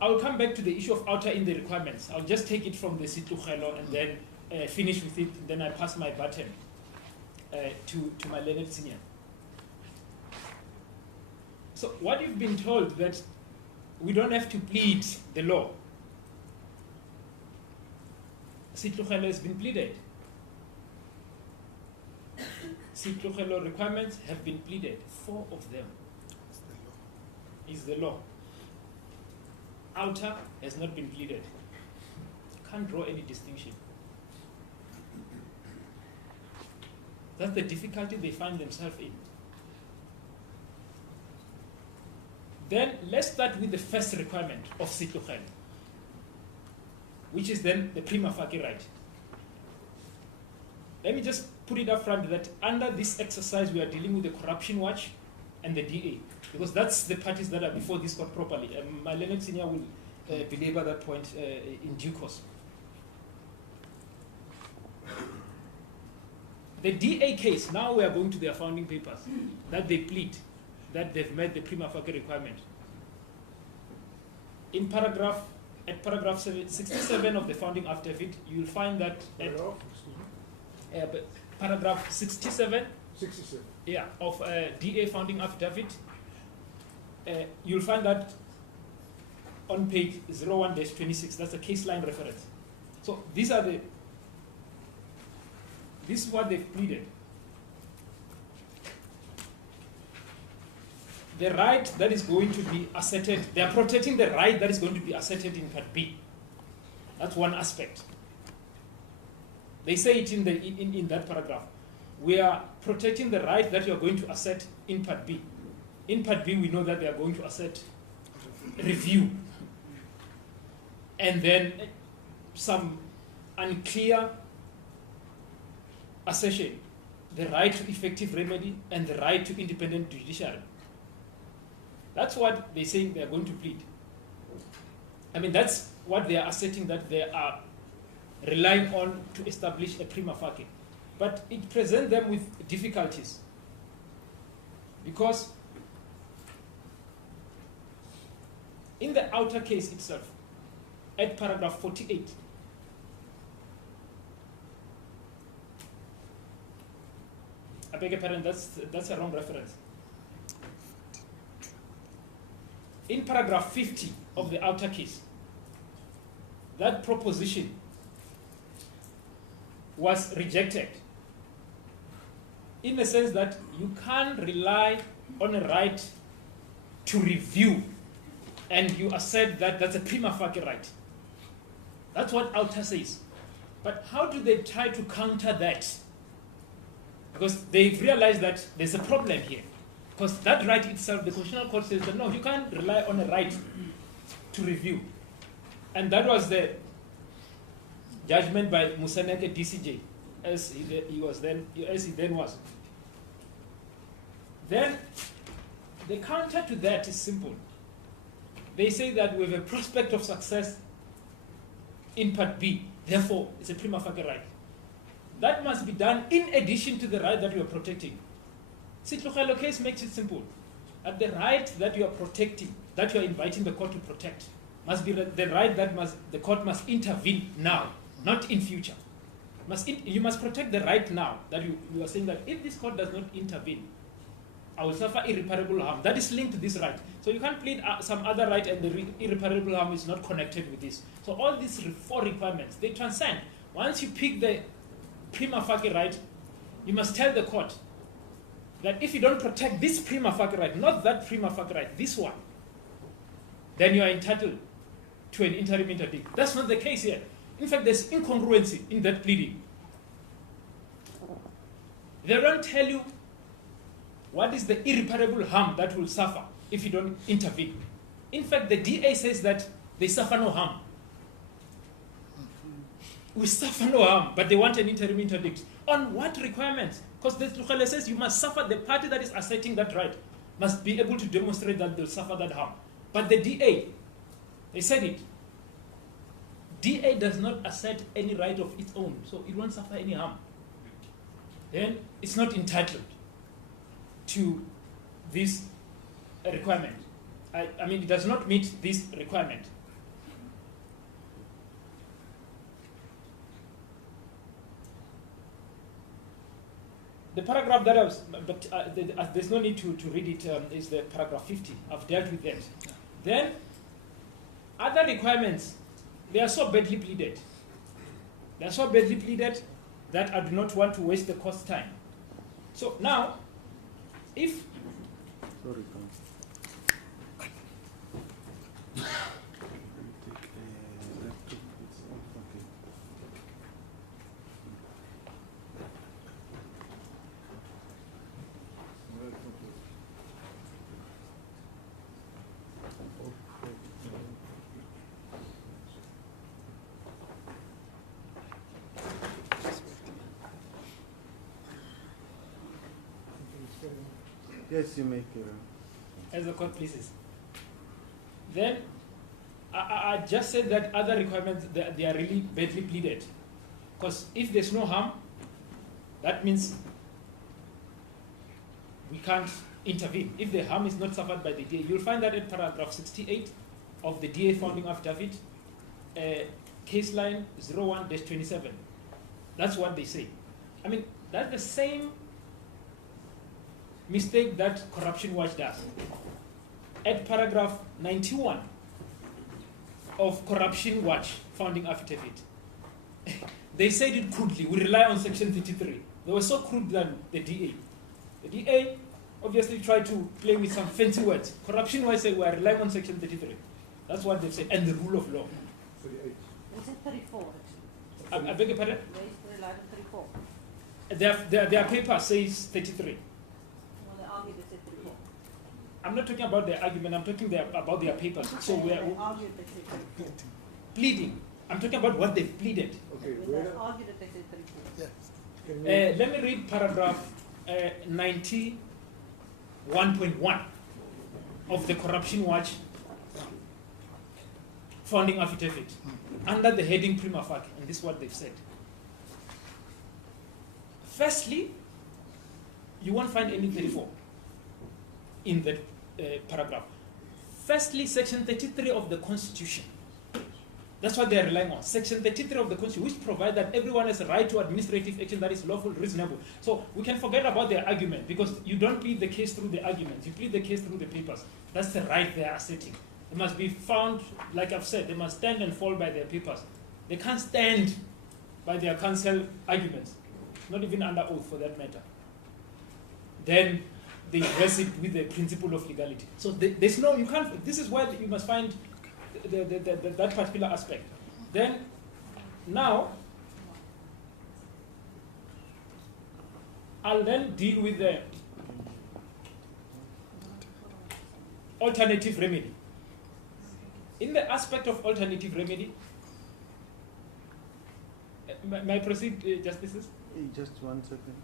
I'll come back to the issue of outer in the requirements. I'll just take it from the Sitlugelo and then finish with it, and then I pass my baton to my learned senior. So what you've been told that we don't have to plead the law. Sitlugelo has been pleaded. Sitlugelo requirements have been pleaded. 4 of them is the law. Outer has not been pleaded. Can't draw any distinction. That's the difficulty they find themselves in. Then let's start with the first requirement of Sitlugelo, which is then the prima facie right. Let me just put it up front that under this exercise we are dealing with the Corruption Watch and the DA, because that's the parties that are before this court properly. My learned senior will belabor that point in due course. The DA case, now we are going to their founding papers, that they plead, that they've met the prima facie requirement. In paragraph 67 of the founding affidavit, you will find that paragraph 67 of DA founding affidavit, you'll find that on page 01-26. That's a case line reference. So this is what they've pleaded. The right that is going to be asserted, they are protecting the right that is going to be asserted in Part B. That's one aspect. They say it in that paragraph. We are protecting the right that you are going to assert in Part B. In Part B, we know that they are going to assert review. And then some unclear assertion, the right to effective remedy and the right to independent judiciary. That's what they're saying they are going to plead. I mean, that's what they are asserting that they are relying on to establish a prima facie. But it presents them with difficulties. Because in the outer case itself, at paragraph 48, I beg your pardon, that's a wrong reference. In paragraph 50 of the outer case, that proposition was rejected in the sense that you can't rely on a right to review and you assert that that's a prima facie right. That's what outer says. But how do they try to counter that? Because they've realized that there's a problem here. Because that right itself, the Constitutional Court says that no, you can't rely on a right to review. And that was the judgment by Musaneke DCJ, as he then was. Then The counter to that is simple. They say that we have a prospect of success in Part B, therefore it's a prima facie right. That must be done in addition to the right that you are protecting. Sitlogelo case makes it simple. At the right that you are protecting, that you are inviting the court to protect, must be the right that the court must intervene now, not in future. You must protect the right now, that you are saying that if this court does not intervene, I will suffer irreparable harm. That is linked to this right. So you can't plead some other right and the irreparable harm is not connected with this. So all these four requirements, they transcend. Once you pick the prima facie right, you must tell the court that if you don't protect this prima facie right, not that prima facie right, this one, then you are entitled to an interim interdict. That's not the case here. In fact, there's incongruency in that pleading. They don't tell you what is the irreparable harm that will suffer if you don't intervene. In fact, the DA says that they suffer no harm. We suffer no harm, but they want an interim interdict. On what requirements? Because the Tlogele says you must suffer, the party that is asserting that right must be able to demonstrate that they'll suffer that harm. But the DA, they said it. DA does not assert any right of its own, so it won't suffer any harm. Then it's not entitled to this requirement. I mean, it does not meet this requirement. The paragraph that I was, but there's no need to read it, is the paragraph 50. I've dealt with that. Then, other requirements, they are so badly pleaded. They are so badly pleaded that I do not want to waste the court's time. So now, if... Sorry, yes, you make as the court pleases. Then, I just said that other requirements, they are really badly pleaded. Because if there's no harm, that means we can't intervene. If the harm is not suffered by the DA, you'll find that in paragraph 68 of the DA founding affidavit, case line 01-27. That's what they say. I mean, that's the same mistake that Corruption Watch does. At paragraph 91 of Corruption Watch founding affidavit, they said it crudely, we rely on section 33. They were so crude than the DA. The DA obviously tried to play with some fancy words. Corruption Watch said we are relying on section 33. That's what they've said, and the rule of law. 38. Is it 34? I beg your pardon? Where is the relied on 34? Their paper says 33. Well, they argued they said 34. I'm not talking about their argument, I'm talking about their papers. So we are They argued they said 34. pleading. I'm talking about what they've pleaded. Okay, They where, argued that they said 34. Yes. can you, Let me read paragraph 91.1 of the Corruption Watch founding affidavit under the heading prima facie, and this is what they've said. Firstly, you won't find any 34 in that paragraph. Firstly, section 33 of the Constitution. That's what they are relying on. Section 33 of the Constitution, which provides that everyone has a right to administrative action that is lawful, reasonable. So we can forget about their argument, because you don't plead the case through the argument, you plead the case through the papers. That's the right they are asserting. They must be found, like I've said, they must stand and fall by their papers. They can't stand by their counsel arguments, not even under oath for that matter. Then they address it with the principle of legality. So there's no, you can't, this is why you must find that particular aspect. Then, now, I'll then deal with the alternative remedy. In the aspect of alternative remedy, may I proceed, Justices? just 1 second.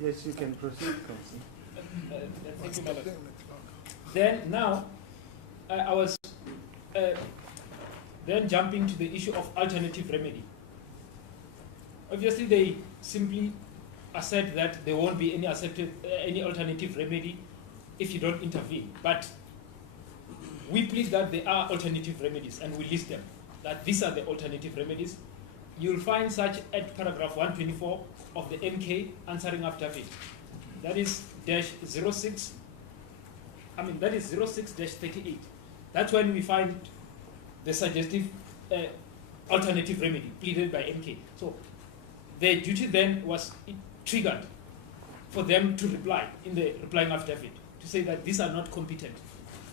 Yes, you can proceed, Council. Thank you, Madam. Then now, I was then jumping to the issue of alternative remedy. Obviously, they simply assert that there won't be any alternative remedy if you don't intervene. But we plead that there are alternative remedies, and we list them, that these are the alternative remedies. You'll find such at paragraph 124 of the MK answering affidavit. That is -06. That is 06-38. That's when we find the suggestive alternative remedy pleaded by MK. So the duty then was triggered for them to reply in the replying affidavit to say that these are not competent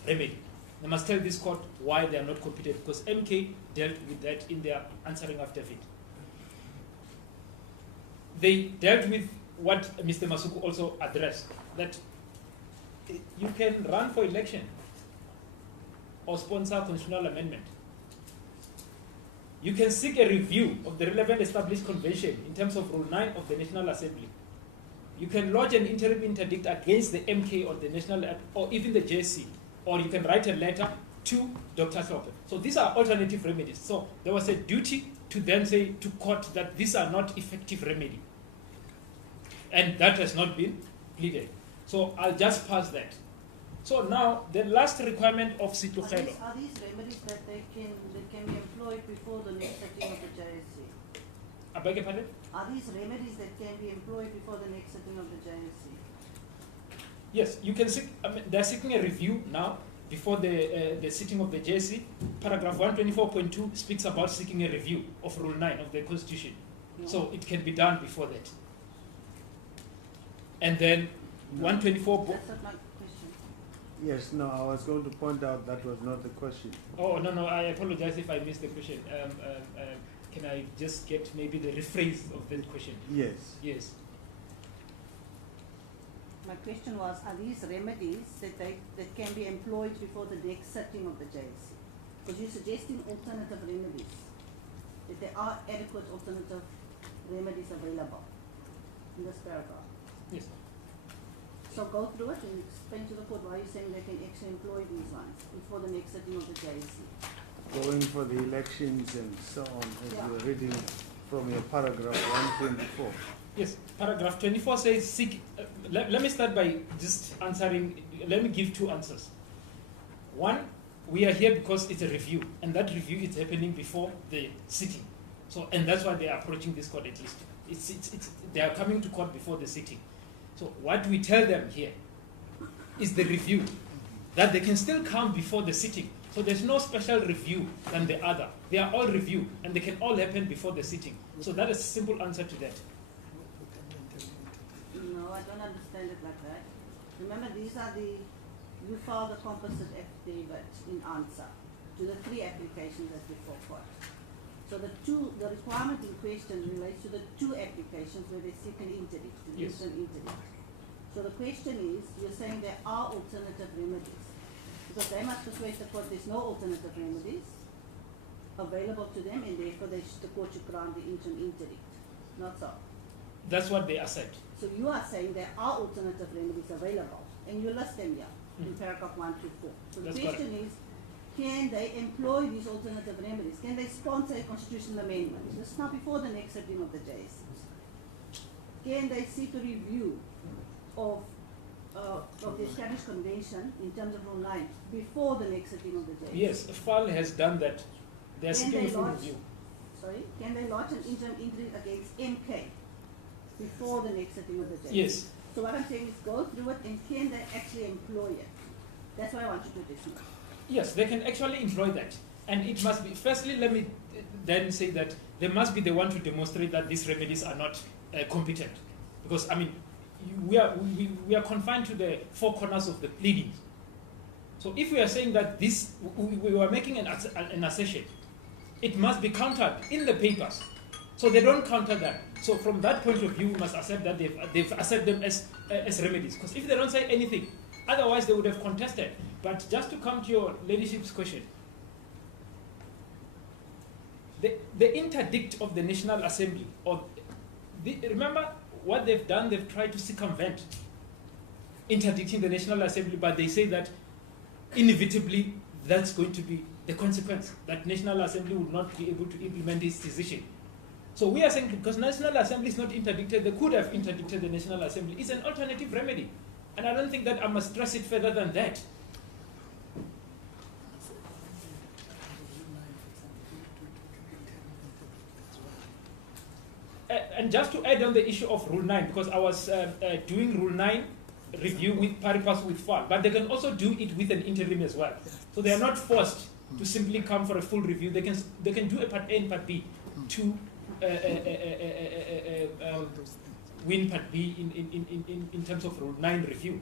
remedy. They must tell this court why they are not competent, because MK dealt with that in their answering affidavit. They dealt with what Mr. Masuku also addressed, that you can run for election or sponsor constitutional amendment. You can seek a review of the relevant established convention in terms of Rule 9 of the National Assembly. You can lodge an interim interdict against the MK or the National, or even the JSC, or you can write a letter to Dr. Hlophe. So these are alternative remedies. So there was a duty to then say to court that these are not effective remedy. And that has not been pleaded. So I'll just pass that. So now, the last requirement of Situkhelo. Are these remedies that can be employed before the next sitting of the JSC? I beg your pardon? Are these remedies that can be employed before the next sitting of the JSC? Yes, you can seek, they're seeking a review now before the sitting of the JSC. Paragraph 124.2 speaks about seeking a review of Rule 9 of the Constitution. No. So it can be done before that. And then 124. That's not my question. Yes, no, I was going to point out that was not the question. Oh, no, I apologize if I missed the question. Can I just get maybe the rephrase of that question? Yes. Yes. My question was, are these remedies that can be employed before the next sitting of the JSC? Because you're suggesting alternative remedies, that there are adequate alternative remedies available in this paragraph. Yes. So go through it and explain to the court why you're saying they can actually employ these ones before the next sitting of the JSC. Going for the elections and so on, as Yeah. you're reading from your paragraph 124. Yes, paragraph 24 says seek. Let me start by just answering. Let me give two answers. One, we are here because it's a review, and that review is happening before the sitting. So, and that's why they are approaching this court at least. They are coming to court before the sitting. So what we tell them here is the review, that they can still come before the sitting. So there's no special review than the other. They are all review, and they can all happen before the sitting. So that is a simple answer to that. No, I don't understand it like that. Remember, you filed a composite affidavit in answer to the 3 applications that before court. So the requirement in question relates to the 2 applications where they seek an interdict, an Yes. instant interdict. So the question is, you're saying there are alternative remedies, because they must persuade the court there's no alternative remedies available to them, and therefore the court should grant the interim interdict. Not so. That's what they assert. So you are saying there are alternative remedies available, and you list them here in paragraph 1 to 4. So the That's question is, can they employ these alternative remedies? Can they sponsor a constitutional amendment? This is now before the next sitting of the JSC. Can they seek a review of the established convention in terms of Rule 9 before the next sitting of the JSC? Yes, FAL has done that. They are Can seeking they full lodge- review. Sorry? Can they lodge an interim interdict against MK before the next sitting of the JSC? Yes. So what I'm saying is go through it, and can they actually employ it? That's what I want you to discuss. Yes, they can actually employ that. And it must be, firstly, let me then say that they must be the one to demonstrate that these remedies are not competent. Because, we are confined to the 4 corners of the pleadings. So if we are saying that this, we were making an assertion, it must be countered in the papers. So they don't counter that. So from that point of view, we must accept that they've accepted them as remedies. Because if they don't say anything, otherwise they would have contested. But just to come to your ladyship's question, the interdict of the National Assembly, remember what they've done, they've tried to circumvent interdicting the National Assembly, but they say that inevitably that's going to be the consequence, that National Assembly will not be able to implement this decision. So we are saying, because National Assembly is not interdicted, they could have interdicted the National Assembly. It's an alternative remedy. And I don't think that I must stress it further than that. And just to add on the issue of Rule 9, because I was doing Rule 9 review with pari passu with FAR, but they can also do it with an interim as well. So they are not forced to simply come for a full review. They can do a Part A and Part B to win Part B in terms of Rule 9 review.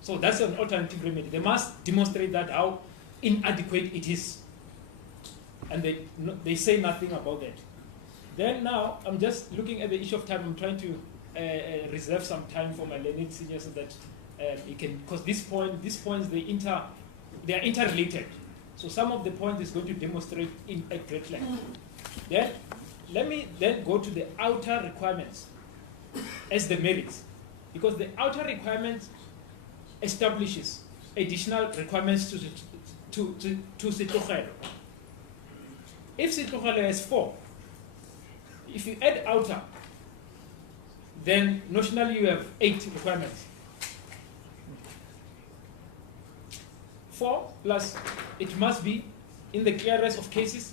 So that's an alternative remedy. They must demonstrate that how inadequate it is. And they say nothing about that. Then now, I'm just looking at the issue of time. I'm trying to reserve some time for my learned senior so that he can, because these points, they are interrelated. So some of the points is going to demonstrate in a great length. Then, let me then go to the outer requirements as the merits. Because the outer requirements establishes additional requirements to Sitlogelo. If Sitlogelo has 4, if you add outer, then notionally you have 8 requirements. 4 plus, it must be in the clearest of cases.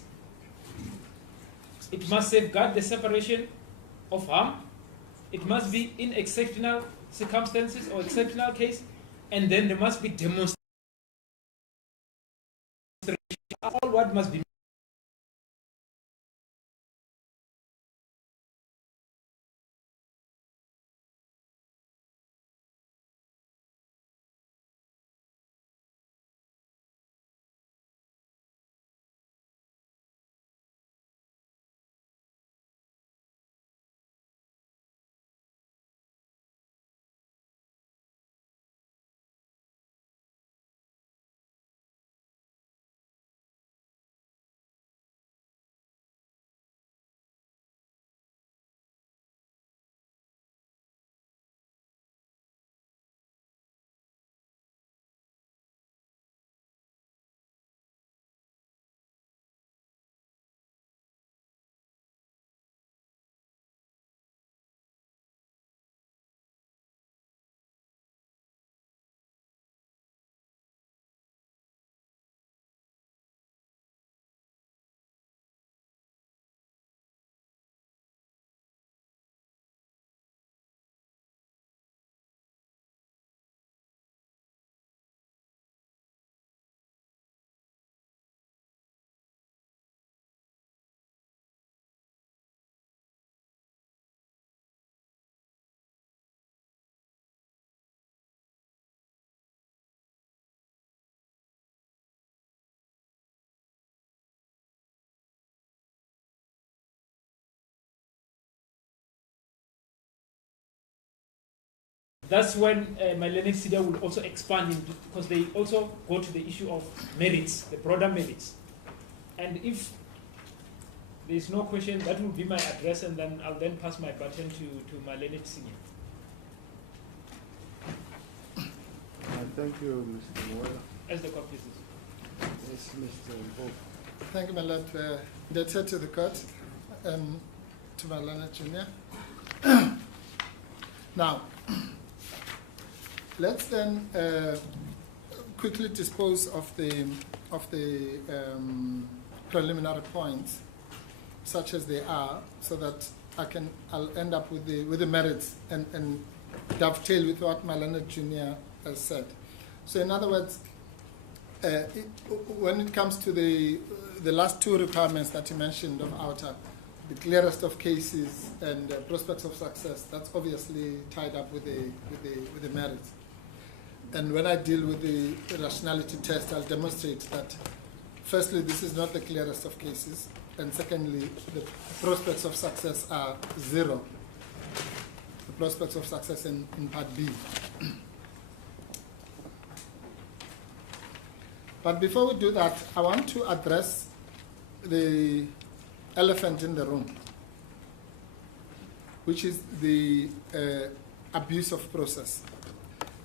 It must safeguard the separation of harm. It must be in exceptional circumstances or exceptional case. And then there must be demonstration. All what must be. That's when my learned senior will also expand into, because they also go to the issue of merits, the broader merits. And if there is no question, that will be my address, and then I'll then pass my baton to my learned senior. Thank you, Mr. Moya. As the court pleases. Yes, Mr. Hlophe. Thank you, my lord. Indebted to the court, to my learned junior. Now, let's then quickly dispose of the preliminary points, such as they are, so that I'll end up with the merits and dovetail with what my learned junior has said. So, in other words, when it comes to the last 2 requirements that you mentioned of outer, the clearest of cases and prospects of success, that's obviously tied up with the merits. And when I deal with the rationality test, I'll demonstrate that, firstly, this is not the clearest of cases, and secondly, the prospects of success are 0. The prospects of success in Part B. But before we do that, I want to address the elephant in the room, which is the abuse of process.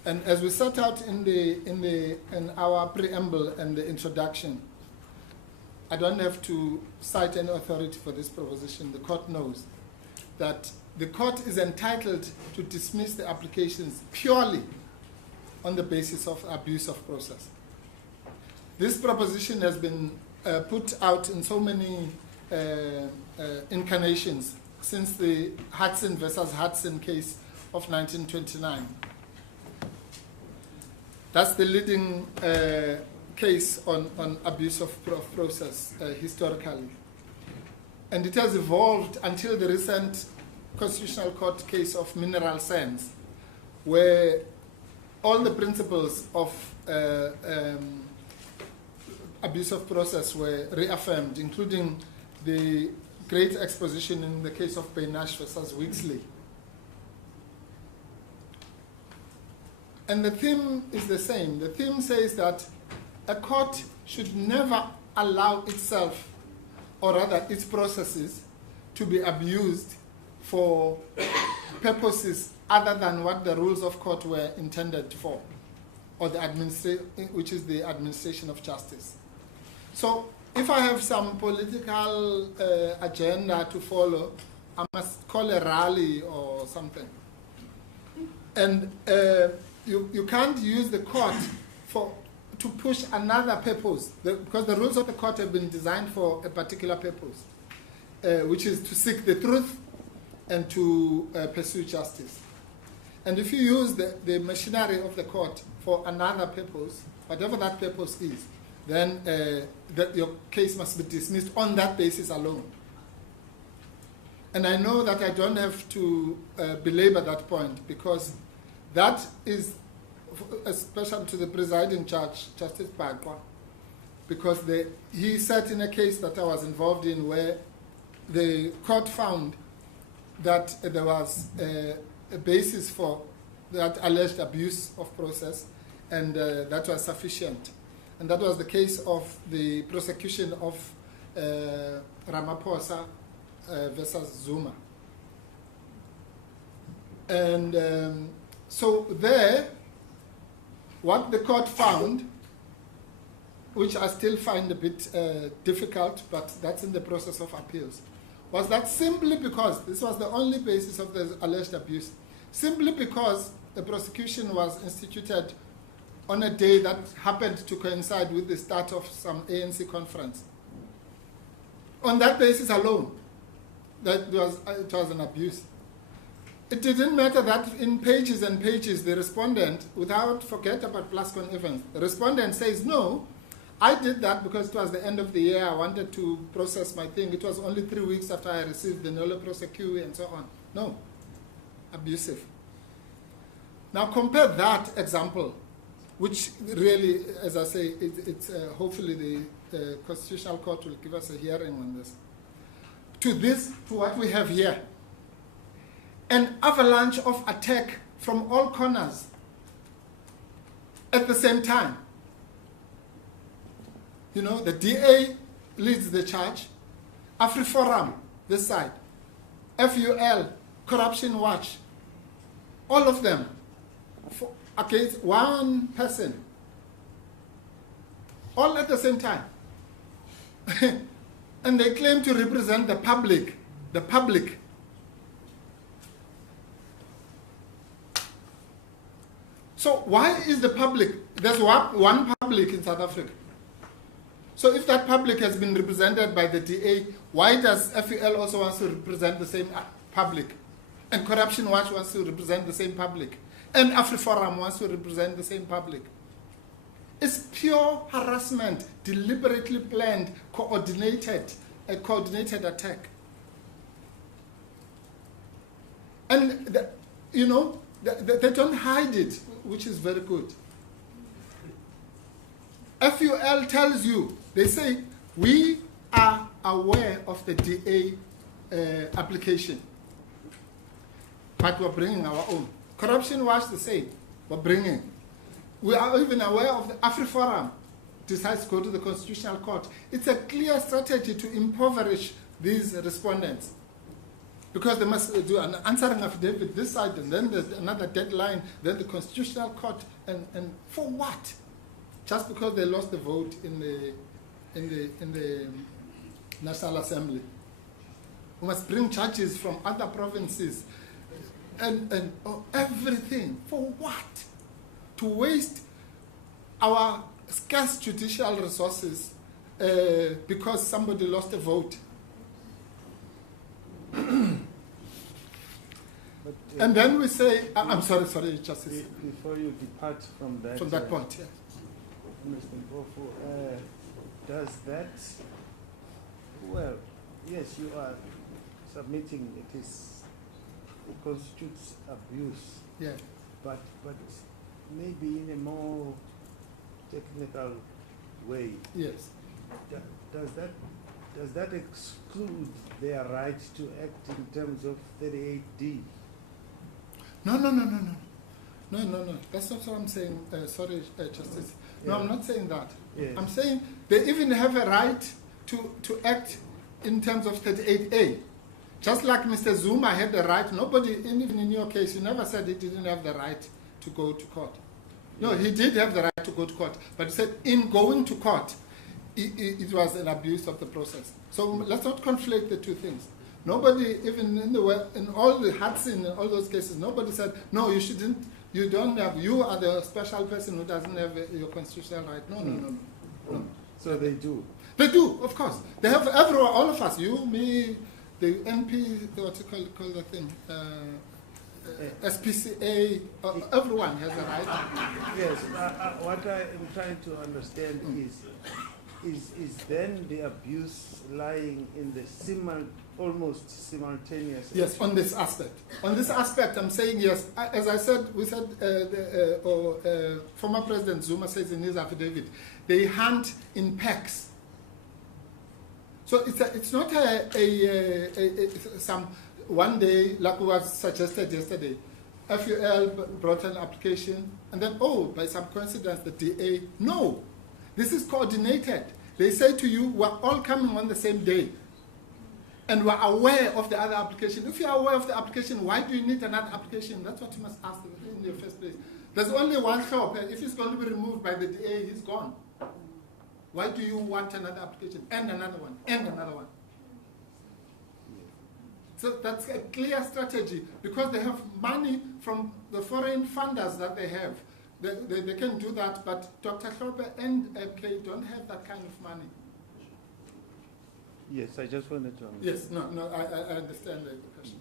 And as we set out in our preamble and the introduction, I don't have to cite any authority for this proposition. The court knows that the court is entitled to dismiss the applications purely on the basis of abuse of process. This proposition has been put out in so many incarnations since the Hudson versus Hudson case of 1929. That's the leading case on abuse of process historically. And it has evolved until the recent Constitutional Court case of mineral sands, where all the principles of abuse of process were reaffirmed, including the great exposition in the case of Beinash versus Wixley. And the theme is the same. The theme says that a court should never allow itself, or rather its processes, to be abused for purposes other than what the rules of court were intended for, or which is the administration of justice. So if I have some political agenda to follow, I must call a rally or something. And you can't use the court to push another purpose, because the rules of the court have been designed for a particular purpose, which is to seek the truth and to pursue justice. And if you use the machinery of the court for another purpose, whatever that purpose is, then your case must be dismissed on that basis alone. And I know that I don't have to belabor that point, because that is, especially to the presiding judge, Justice Bagwa, because he sat in a case that I was involved in where the court found that there was a basis for that alleged abuse of process, and that was sufficient. And that was the case of the prosecution of Ramaphosa versus Zuma. And so there, what the court found, which I still find a bit difficult, but that's in the process of appeals, was that simply because, this was the only basis of the alleged abuse, simply because the prosecution was instituted on a day that happened to coincide with the start of some ANC conference. On that basis alone, it was an abuse. It didn't matter that in pages and pages the respondent, forget about Plascon Evans, the respondent says, no, I did that because it was the end of the year, I wanted to process my thing. It was only 3 weeks after I received the nolle prosequi and so on. No, abusive. Now compare that example, which really, as I say, it's hopefully the Constitutional Court will give us a hearing on this, to what we have here. An avalanche of attack from all corners at the same time. You know, the DA leads the charge, AfriForum, this side, FUL, Corruption Watch, all of them against one person, all at the same time. And they claim to represent the public, So why is the public, there's one public in South Africa. So if that public has been represented by the DA, why does FEL also want to represent the same public? And Corruption Watch wants to represent the same public? And AfriForum wants to represent the same public? It's pure harassment, deliberately planned, a coordinated attack. And, they don't hide it, which is very good. FUL tells you, they say, we are aware of the DA application, but we're bringing our own. Corruption Watch the same, we're bringing. We are even aware of the AfriForum decides to go to the Constitutional Court. It's a clear strategy to impoverish these respondents. Because they must do an answering affidavit this side, and then there's another deadline, then the Constitutional Court, and for what? Just because they lost the vote in the National Assembly. We must bring judges from other provinces and everything. For what? To waste our scarce judicial resources because somebody lost a vote. But, And then we say, I'm sorry, Justice. Before you depart from that, Point, yeah. Mr. Hlophe, does that, well, yes, you are submitting it constitutes abuse, Yeah. but maybe in a more technical way. Yes. Does that exclude their right to act in terms of 38D? No. That's not what I'm saying. Sorry, Justice. No, Yeah. I'm not saying that. Yes. I'm saying they even have a right to act in terms of 38A. Just like Mr. Zuma had the right, nobody, even in your case, you never said he didn't have the right to go to court. No, he did have the right to go to court, but he said in going to court, it was an abuse of the process. So let's not conflate the two things. Nobody, even in all the Hudson, in all those cases, nobody said, no, you shouldn't, you don't have, you are the special person who doesn't have your constitutional right. No. So they do. They do, of course. They have everyone, all of us, you, me, the MP, what you call the thing, SPCA, everyone has a right. Yes, what I am trying to understand is then the abuse lying in the almost simultaneous. Yes, on this aspect. On this aspect, I'm saying yes. As I said, former President Zuma says in his affidavit, they hunt in packs. So it's not some one day, like was suggested yesterday, FUL brought an application, and then, by some coincidence, the DA, no. This is coordinated. They say to you, we're all coming on the same day. And we're aware of the other application. If you're aware of the application, why do you need another application? That's what you must ask in the first place. There's only one job. If he's going to be removed by the DA, he's gone. Why do you want another application? And another one, and another one. So that's a clear strategy because they have money from the foreign funders that they have. They can do that, but Dr. Hlophe and MK don't have that kind of money. Yes, I just wanted to understand. Yes, no, I understand the question.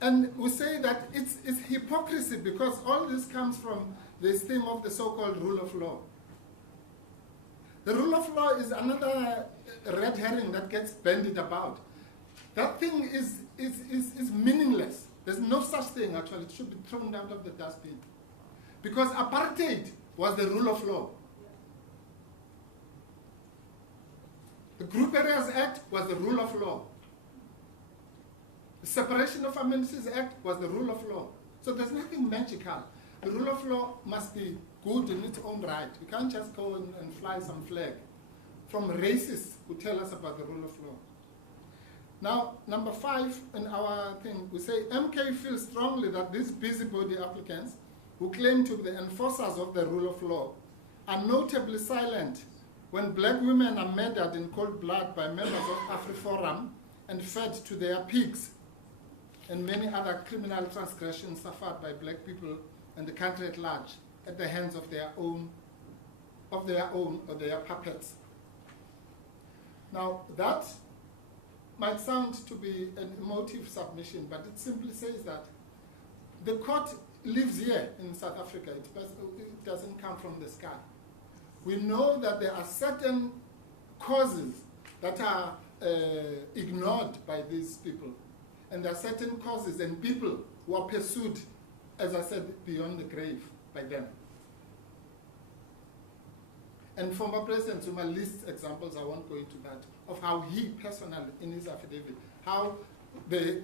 And we say that it's hypocrisy because all this comes from this theme of the so-called rule of law. The rule of law is another red herring that gets bandied about. That thing is meaningless. There's no such thing, actually. It should be thrown out of the dustbin. Because apartheid was the rule of law. The Group Areas Act was the rule of law. The Separation of Amenities Act was the rule of law. So there's nothing magical. The rule of law must be good in its own right. We can't just go and fly some flag from racists who tell us about the rule of law. Now, number 5 in our thing, we say MK feels strongly that these busybody applicants who claim to be the enforcers of the rule of law are notably silent when black women are murdered in cold blood by members of AfriForum and fed to their pigs, and many other criminal transgressions suffered by black people and the country at large at the hands of their puppets. Now, that might sound to be an emotive submission, but it simply says that the court lives here in South Africa. It doesn't come from the sky. We know that there are certain causes that are ignored by these people. And there are certain causes and people who are pursued, as I said, beyond the grave by them. And former President Zuma lists examples, I won't go into that, of how he personally, in his affidavit, how the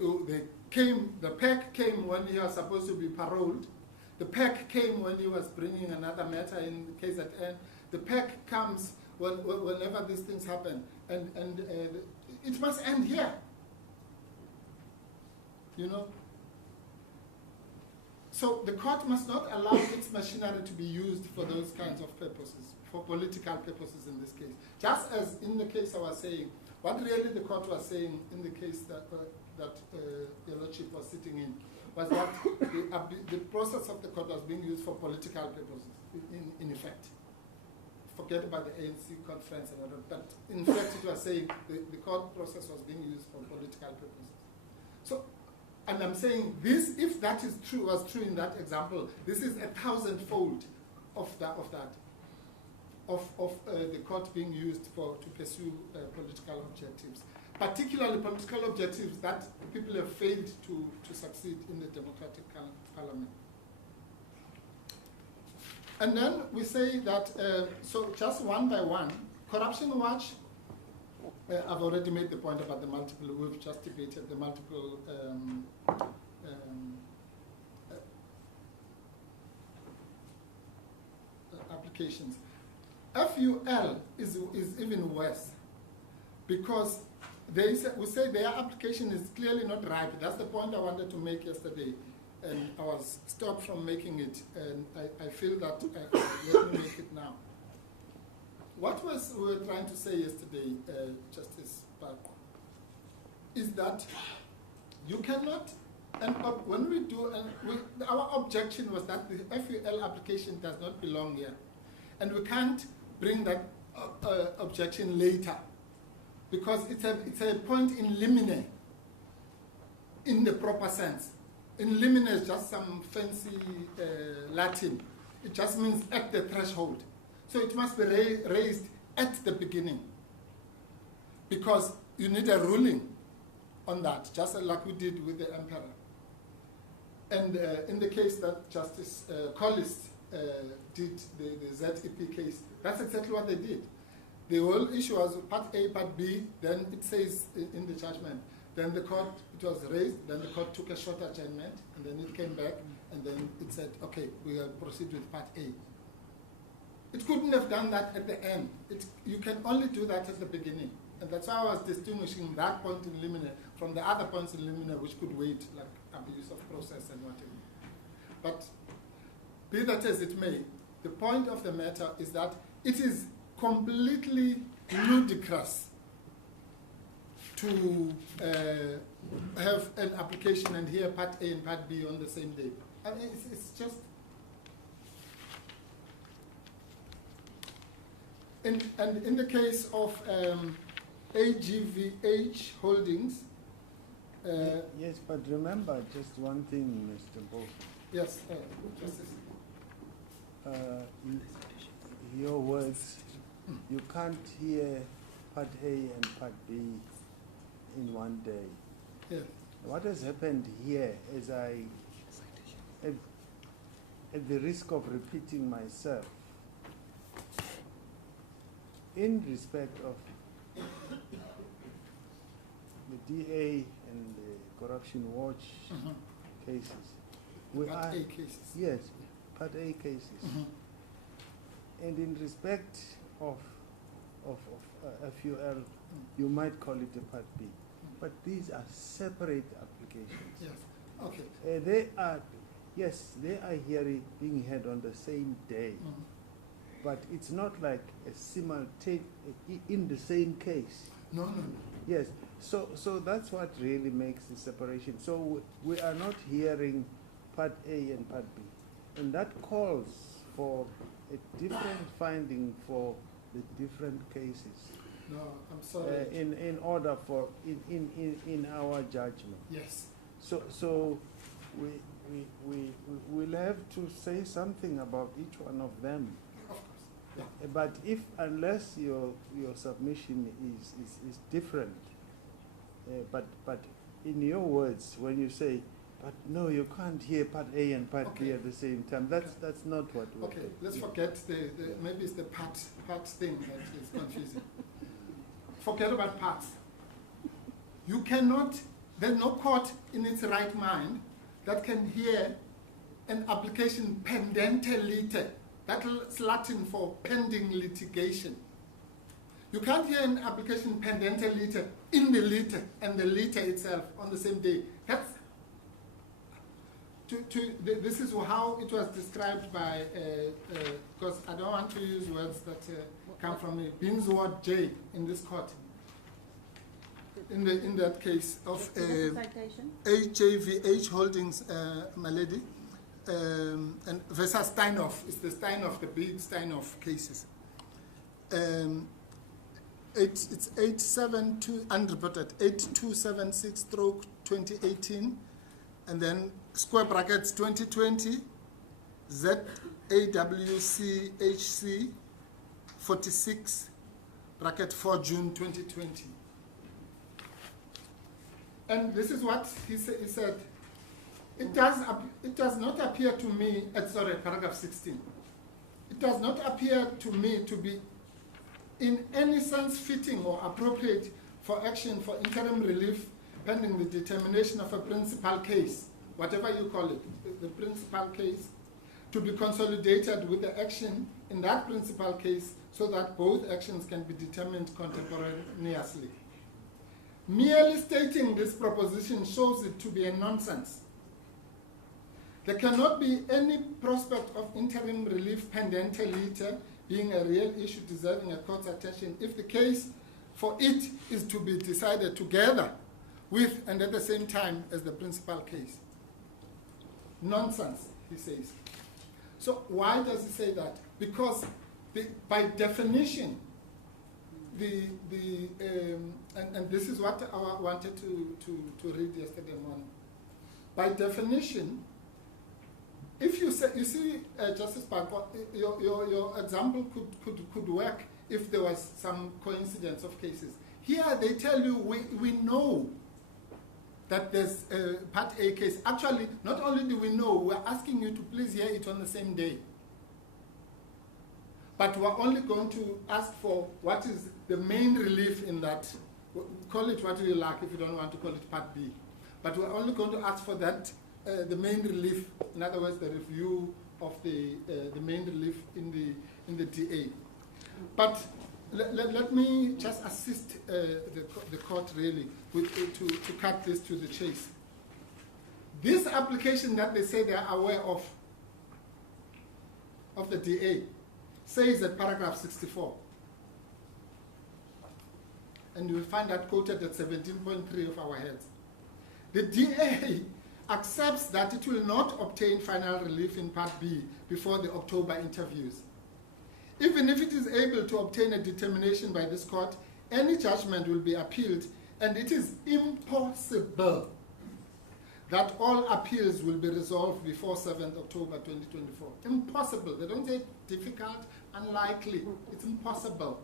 PEC came when he was supposed to be paroled. The PEC came when he was bringing another matter in KZN. The PEC comes whenever these things happen. And it must end here. you know. So the court must not allow its machinery to be used for those kinds of purposes, for political purposes in this case. Just as in the case I was saying, what really the court was saying in the case that Your Lordship was sitting in, was that the process of the court was being used for political purposes, in effect. Forget about the ANC conference and whatever, but in fact it was saying the court process was being used for political purposes. So, and I'm saying this, if that is true, was true in that example, this is 1,000-fold of the court being used to pursue political objectives, particularly political objectives that people have failed to succeed in the democratic parliament. And then we say that, so just one by one, Corruption Watch, I've already made the point about the multiple, we've just debated the multiple applications. FUL is even worse, because we say their application is clearly not ripe. That's the point I wanted to make yesterday, and I was stopped from making it, and I feel that let me make it now. What we were trying to say yesterday, Justice Park, is that you cannot, and when we do, our objection was that the FUL application does not belong here, and we can't bring that objection later, because it's a point in limine, in the proper sense. In limine is just some fancy Latin. It just means at the threshold. So it must be raised at the beginning, because you need a ruling on that, just like we did with the emperor. And in the case that Justice Collis did, the ZEP case, that's exactly what they did. The whole issue was Part A, Part B, then it says in the judgment. Then the court, it was raised, then the court took a short adjournment, and then it came back, and then it said, okay, we will proceed with Part A. It couldn't have done that at the end. You can only do that at the beginning. And that's why I was distinguishing that point in limine from the other points in limine which could wait, like abuse of process and whatever. But be that as it may, the point of the matter is that it is completely ludicrous to have an application and hear Part A and Part B on the same day. I mean, it's just... And in the case of AGVH Holdings... yes, but remember just one thing, Mr. Hlophe. Yes, Justice. Your words, you can't hear Part A and Part B in one day. Yeah. What has happened here is at the risk of repeating myself, in respect of the DA and the Corruption Watch cases, we Part are, A cases. yes, Part A cases, and in respect of FUL, you might call it a Part B, but these are separate applications. Yes. Okay. They are, yes, they are being heard on the same day. But it's not like a simultaneous, in the same case. No. Yes, so that's what really makes the separation. So we are not hearing Part A and Part B. And that calls for a different finding for the different cases. No, I'm sorry. In order for, in our judgment. Yes. So we will have to say something about each one of them. Of course. Yeah. But unless your submission is different, but in your words, when you say, but no, you can't hear Part A and Part B at the same time, that's not what we're Okay, let's forget maybe it's the part thing that is confusing. Forget about parts. You cannot, there's no court in its right mind that can hear an application pendente lite. That's Latin for pending litigation. You can't hear an application pendente lite in the lite and the lite itself on the same day. That's this is how it was described by, because I don't want to use words that come from me, Binsward J in this court. In that case of Citation? HJVH Holdings, my lady, and versus Steinhoff. It's the Steinhoff, the big Steinhoff cases. It's 872 unreported 8276/2018, and then square brackets 2020 ZAWCHC 46 bracket 4 June 2020. And this is what he said. It does not appear to me, sorry, paragraph 16. It does not appear to me to be in any sense fitting or appropriate for action for interim relief pending the determination of a principal case, whatever you call it, the principal case, to be consolidated with the action in that principal case so that both actions can be determined contemporaneously. Merely stating this proposition shows it to be a nonsense. There cannot be any prospect of interim relief pendente being a real issue deserving a court's attention if the case for it is to be decided together with and at the same time as the principal case. Nonsense, he says. So why does he say that? Because by definition, and this is what I wanted to read yesterday morning. By definition, if you say, you see, Justice Parker, your example could work if there was some coincidence of cases. Here they tell you we know that there's a Part A case. Actually, not only do we know, we're asking you to please hear it on the same day. But we're only going to ask for what is the main relief in that. Call it what you like if you don't want to call it Part B. But we're only going to ask for that, the main relief, in other words, the review of the main relief in the DA. But let me just assist the court really with, to cut this to the chase. This application that they say they are aware of the DA says at paragraph 64, and you will find that quoted at 17.3 of our heads. The DA accepts that it will not obtain final relief in Part B before the October interviews. Even if it is able to obtain a determination by this court, any judgment will be appealed, and it is impossible that all appeals will be resolved before 7th October 2024. Impossible. They don't say difficult, unlikely. It's impossible.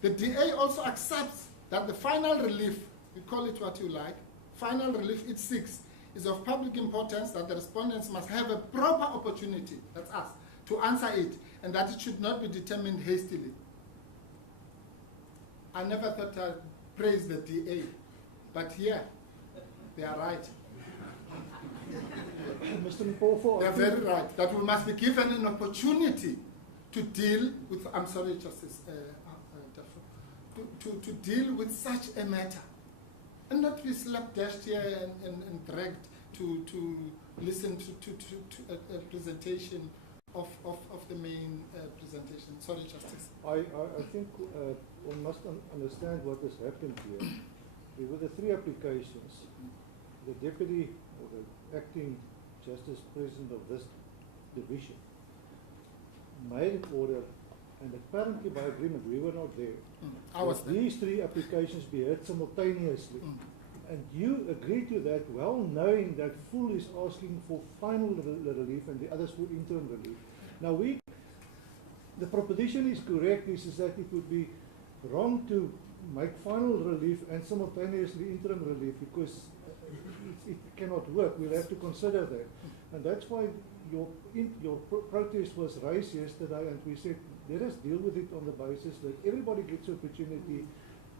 The DA also accepts that the final relief, you call it what you like, final relief it seeks is of public importance, that the respondents must have a proper opportunity, that's us, to answer it, and that it should not be determined hastily. I never thought I'd praise the DA, but here, they are right. Mr. Hlophe, They are very right, that we must be given an opportunity to deal with, I'm sorry, Justice, to deal with such a matter, and not be slapdashed here and dragged to listen to a presentation of the main presentation. Sorry, Justice. I think one must understand what has happened here. There were the three applications. The deputy or the acting justice president of this division made an order, and apparently by agreement, we were not there. I was there. These three applications be heard simultaneously. And you agreed to that, well knowing that full is asking for final relief and the others for interim relief. Now the proposition is correct, is that it would be wrong to make final relief and simultaneously interim relief, because it cannot work. We'll have to consider that. And that's why your protest was raised yesterday, and we said, let us deal with it on the basis that everybody gets an opportunity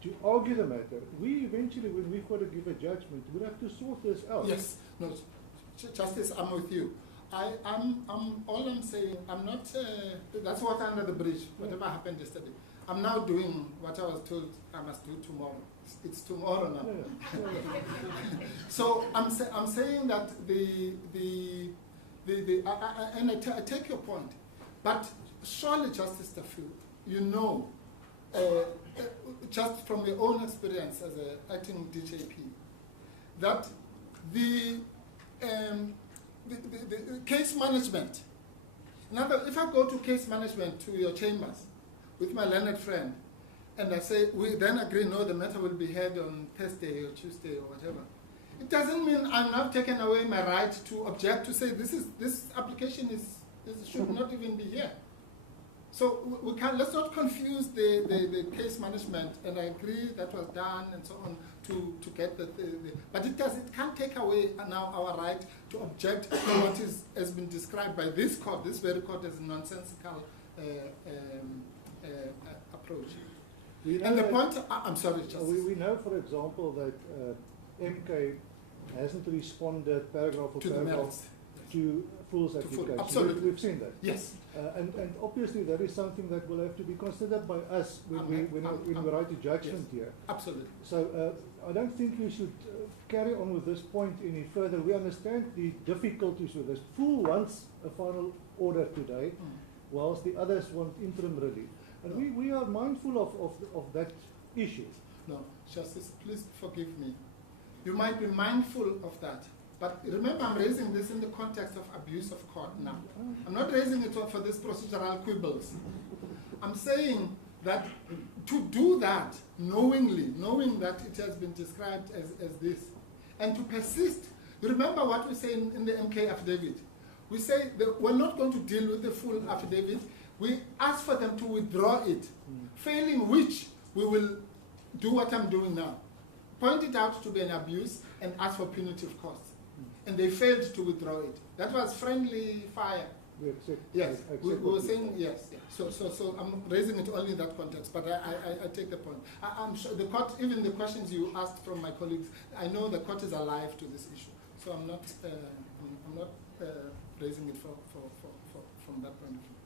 to argue the matter. We eventually, when we've got to give a judgment, we'll have to sort this out. Yes, no, Justice, I'm with you. All I'm saying, I'm not, that's what under the bridge, whatever happened yesterday. I'm now doing what I was told I must do tomorrow. it's tomorrow now. No, no. So I'm saying that and I take your point, but surely, Justice Tafil, you know, just from your own experience as an acting DJP, that the case management. Now, if I go to case management to your chambers with my learned friend, and I say, we then agree, no, the matter will be heard on Thursday or Tuesday or whatever, it doesn't mean I'm not taking away my right to object, to say this application should not even be here. So let's not confuse the case management, and I agree that was done and so on to get but it can't take away now our right to object to what has been described by this court, this very court, as a nonsensical approach. And the point, I'm sorry, Justice. We know, for example, that MK hasn't responded paragraph for To the paragraph merits. to Fool's application. Absolutely. We've seen that. Yes. And obviously that is something that will have to be considered by us when we write a judgment yes. here. Absolutely. So I don't think we should carry on with this point any further. We understand the difficulties with this. Fool wants a final order today, whilst the others want interim relief. And we are mindful of that issue. No, Justice, please forgive me. You might be mindful of that. But remember, I'm raising this in the context of abuse of court now. I'm not raising it for these procedural quibbles. I'm saying that to do that knowingly, knowing that it has been described as this, and to persist. You remember what we say in the MK affidavit? We say that we're not going to deal with the full affidavit. We ask for them to withdraw it, failing which we will do what I'm doing now. Point it out to be an abuse and ask for punitive costs. And they failed to withdraw it. That was friendly fire. We accept. Yes, I accept we were what you saying say. yes. So I'm raising it only in that context, but I take the point. I'm sure the court, even the questions you asked from my colleagues, I know the court is alive to this issue. So I'm not raising it from that point of view.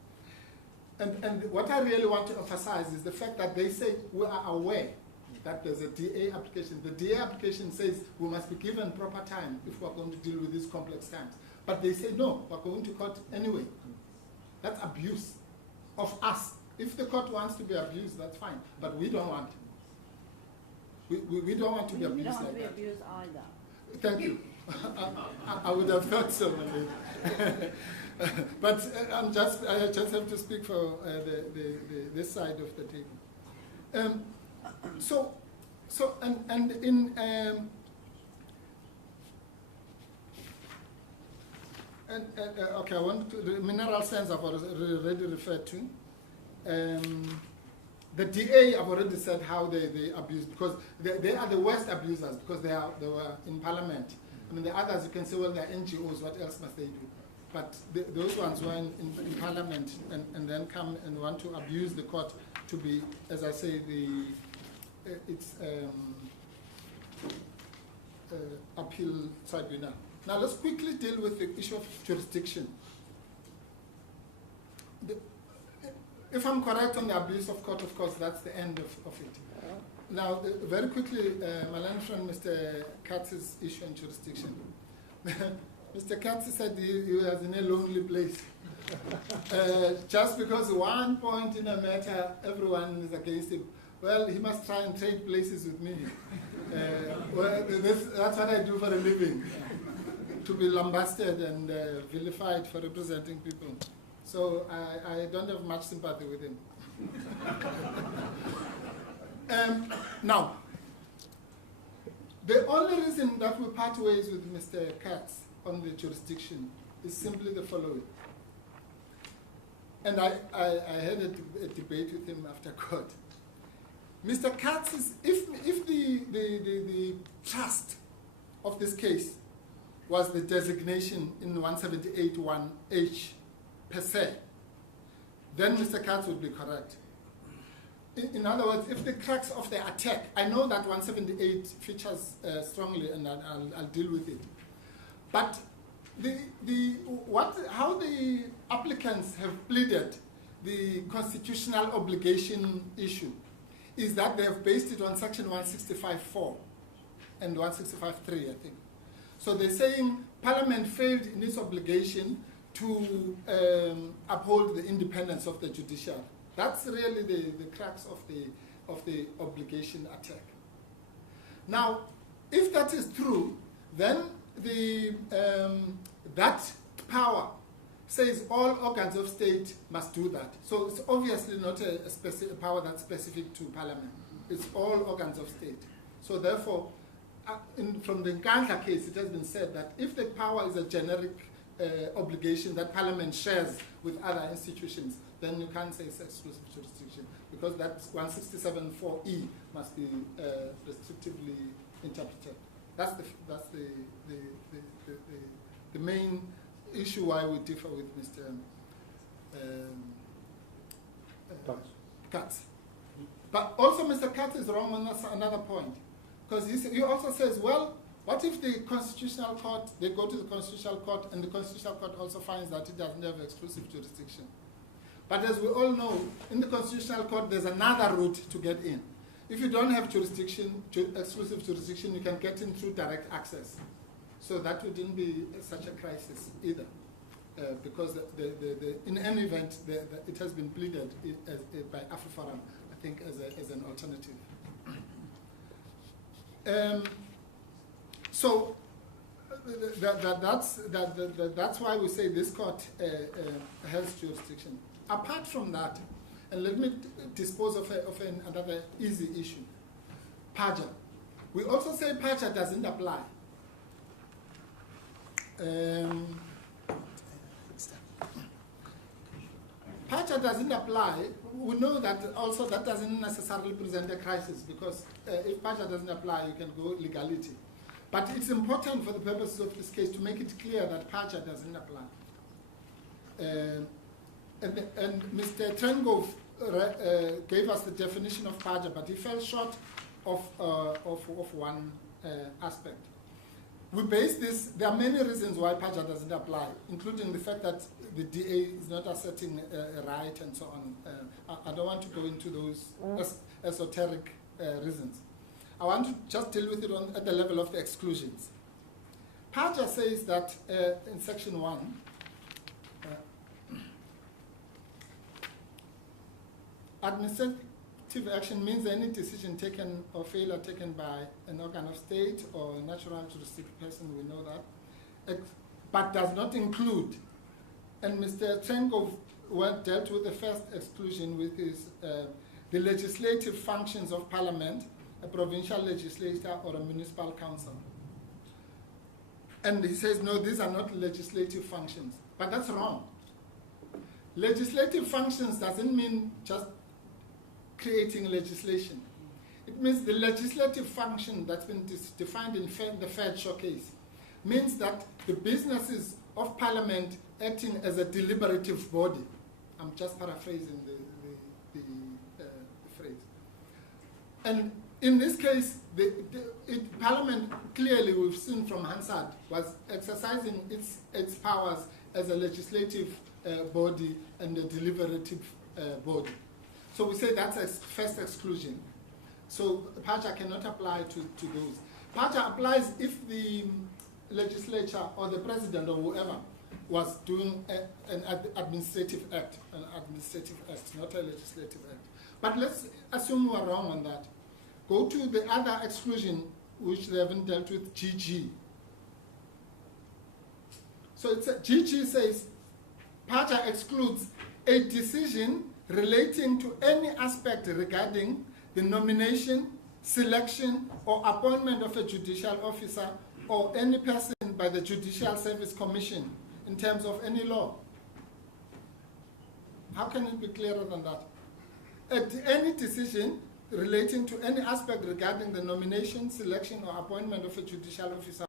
And what I really want to emphasize is the fact that they say we are aware that there's a DA application. The DA application says we must be given proper time if we're going to deal with these complex times. But they say, no, we're going to court anyway. That's abuse of us. If the court wants to be abused, that's fine. But we don't want. We don't want to be abused like that. We don't want to be abused either. Thank you. I would have thought so. But I just have to speak for this side of the table. Okay, I want to, the mineral sands I've already referred to. The DA, I've already said how they abuse, because they are the worst abusers, because they were in parliament. I mean, the others, you can say, well, they're NGOs, what else must they do? But those ones were in parliament and then come and want to abuse the court to be, as I say, it's appeal tribunal. Now let's quickly deal with the issue of jurisdiction. If I'm correct on the abuse of court, of course, that's the end of it. Now, very quickly, my learned friend, Mr. Katz's issue on jurisdiction. Mr. Katz said he was in a lonely place. Just because one point in a matter, everyone is against him. Well, he must try and trade places with me. Well, that's what I do for a living, to be lambasted and vilified for representing people. So I don't have much sympathy with him. Now, the only reason that we part ways with Mr. Katz on the jurisdiction is simply the following. And I had a debate with him after court. Mr. Katz is, if the trust of this case was the designation in 178(1)H per se, then Mr. Katz would be correct. In other words, if the crux of the attack, I know that 178 features strongly, and I'll deal with it. But how the applicants have pleaded the constitutional obligation issue is that they have based it on section 165.4 and 165.3, I think. So they're saying Parliament failed in its obligation to uphold the independence of the judiciary. That's really the crux of the obligation attack. Now, if that is true, then that power says all organs of state must do that. So it's obviously not a power that's specific to Parliament. It's all organs of state. So therefore, from the Nkandla case, it has been said that if the power is a generic obligation that Parliament shares with other institutions, then you can't say it's exclusive jurisdiction, because that 167.4e must be restrictively interpreted. That's the main issue why we differ with Mr. Katz. But also Mr. Katz is wrong on another point, because he also says, well, what if the Constitutional Court, they go to the Constitutional Court and the Constitutional Court also finds that it doesn't have exclusive jurisdiction? But as we all know, in the Constitutional Court, there's another route to get in. If you don't have jurisdiction, exclusive jurisdiction, you can get in through direct access. So that wouldn't be such a crisis either, because in any event, it has been pleaded by AfriForum, I think, as an alternative. So that's why we say this court has jurisdiction. Apart from that, and let me dispose of another easy issue, PAJA. We also say PAJA doesn't apply. PAJA doesn't apply. We know that also that doesn't necessarily present a crisis, because if PAJA doesn't apply, you can go legality. But it's important for the purposes of this case to make it clear that PAJA doesn't apply. And Mr. Trengove gave us the definition of PAJA, but he fell short of one aspect. We base this, there are many reasons why PAJA doesn't apply, including the fact that the DA is not asserting a right and so on. I don't want to go into those esoteric reasons. I want to just deal with it at the level of the exclusions. PAJA says that in section 1, administrative action means any decision taken or failure taken by an organ of state or a natural juristic person, we know that, but does not include. And Mr. Trengove dealt with the first exclusion, which is the legislative functions of Parliament, a provincial legislature, or a municipal council. And he says, no, these are not legislative functions. But that's wrong. Legislative functions doesn't mean just creating legislation. It means the legislative function that's been defined in the Fed showcase means that the businesses of Parliament acting as a deliberative body. I'm just paraphrasing the phrase. And in this case, Parliament, clearly we've seen from Hansard, was exercising its powers as a legislative body and a deliberative body. So we say that's a first exclusion. So PAJA cannot apply to those. PAJA applies if the legislature or the president or whoever was doing an administrative act, not a legislative act. But let's assume we're wrong on that. Go to the other exclusion, which they haven't dealt with, GG. So GG says, PAJA excludes a decision relating to any aspect regarding the nomination, selection, or appointment of a judicial officer or any person by the Judicial Service Commission in terms of any law. How can it be clearer than that? Any decision relating to any aspect regarding the nomination, selection, or appointment of a judicial officer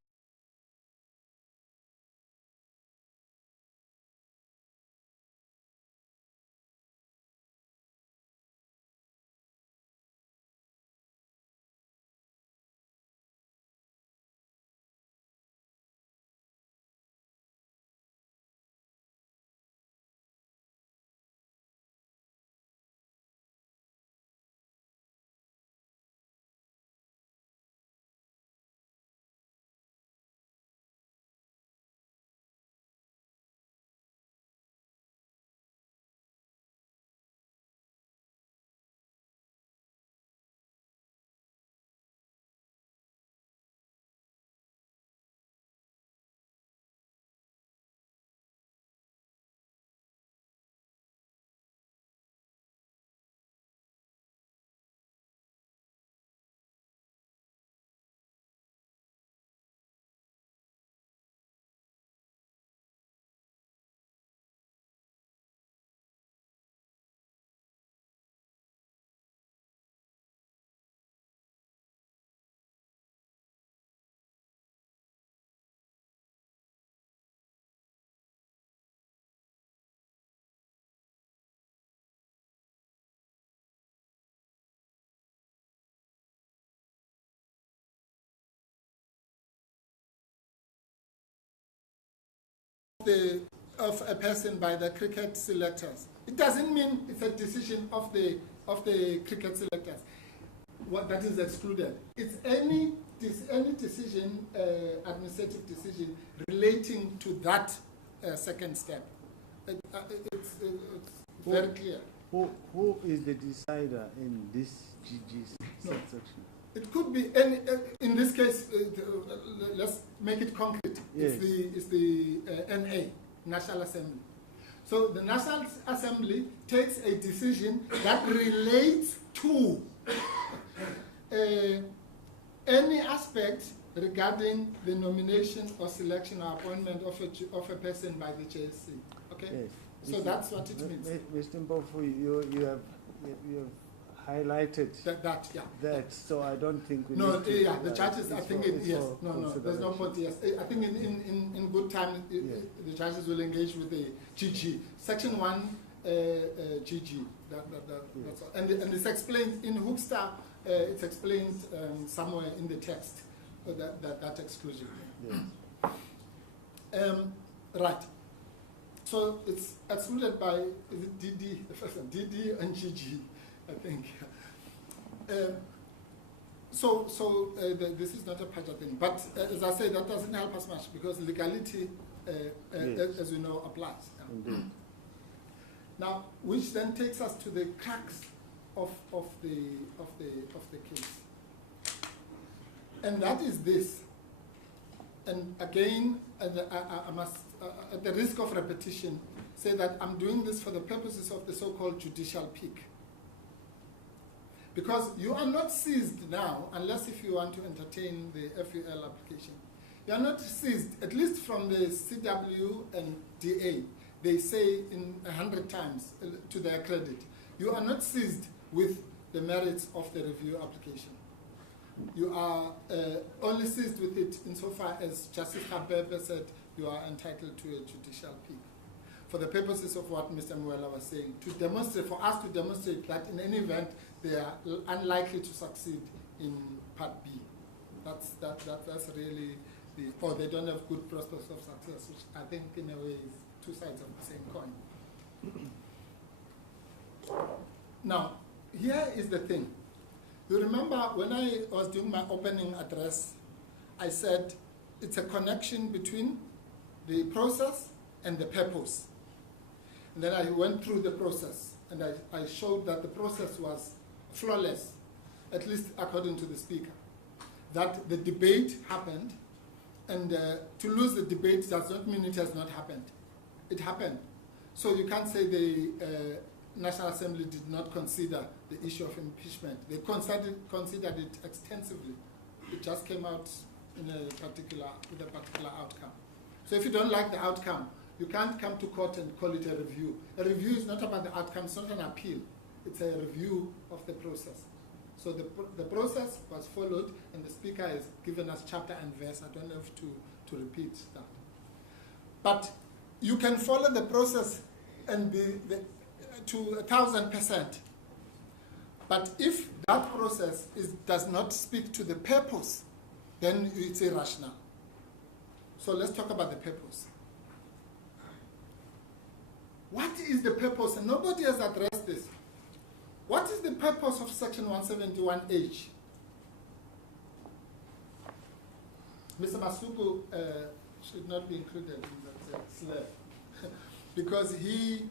of a person by the cricket selectors. It doesn't mean it's a decision of the cricket selectors. What that is excluded. It's any decision, administrative decision relating to that second step. It's very clear. Who is the decider in this GG subsection? It could be any. In this case, let's make it concrete. Yes. It's the NA, National Assembly. So the National Assembly takes a decision that relates to any aspect regarding the nomination or selection or appointment of a person by the JSC. Okay. Yes. So that's what it means. Mr. Mpofu, you have highlighted that, so I don't think we need to, the judges, I think yes. No, there's no point, yes. I think in good time, the judges will engage with the GG. Section 1, GG, that's all. And it's explained in Hoopstar, it's explained somewhere in the text, that exclusion. Yes. Right. So it's excluded by, is it DD, the first one, DD and GG, I think. This is not a Paja thing, but as I say, that doesn't help us much because legality, yes, as we know, applies. Indeed. Now, which then takes us to the crux of the case, and that is this. And again, I must, at the risk of repetition, say that I'm doing this for the purposes of the so-called judicial peak. Because you are not seized now, unless if you want to entertain the FUL application. You are not seized, at least from the CW and DA. They say in 100 times to their credit, you are not seized with the merits of the review application. You are only seized with it insofar as Justice Habebe said you are entitled to a judicial peak. For the purposes of what Mr. Muela was saying, to demonstrate, for us to demonstrate that in any event they are unlikely to succeed in Part B. That's really the, or they don't have good prospects of success, which I think in a way is two sides of the same coin. Now, here is the thing. You remember when I was doing my opening address, I said it's a connection between the process and the purpose. And then I went through the process, and I showed that the process was flawless, at least according to the speaker. That the debate happened, and to lose the debate does not mean it has not happened. It happened. So you can't say the National Assembly did not consider the issue of impeachment. They considered it extensively. It just came out with a particular outcome. So if you don't like the outcome, you can't come to court and call it a review. A review is not about the outcome, it's not an appeal. It's a review of the process. So the process was followed, and the speaker has given us chapter and verse. I don't have to repeat that. But you can follow the process and be to 1,000%. But if that process does not speak to the purpose, then it's irrational. So let's talk about the purpose. What is the purpose? And nobody has addressed this. What is the purpose of Section 171H? Mr. Masuku should not be included in that slab because he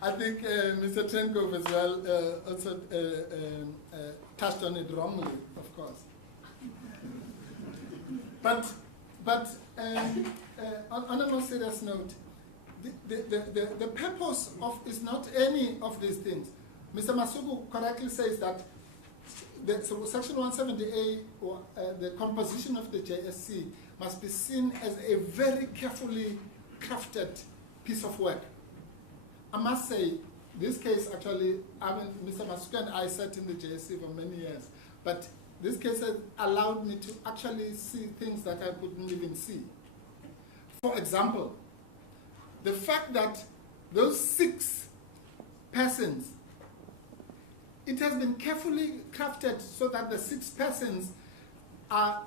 I think Mr. Trenkov as well also touched on it wrongly, of course. But on a more serious note, the purpose of is not any of these things. Mr. Masuku correctly says that so Section 170A, or the composition of the JSC, must be seen as a very carefully crafted piece of work. I must say, this case actually, Mr. Masuku and I sat in the JSC for many years, but this case has allowed me to actually see things that I couldn't even see. For example, the fact that those 6 persons, it has been carefully crafted so that the 6 persons are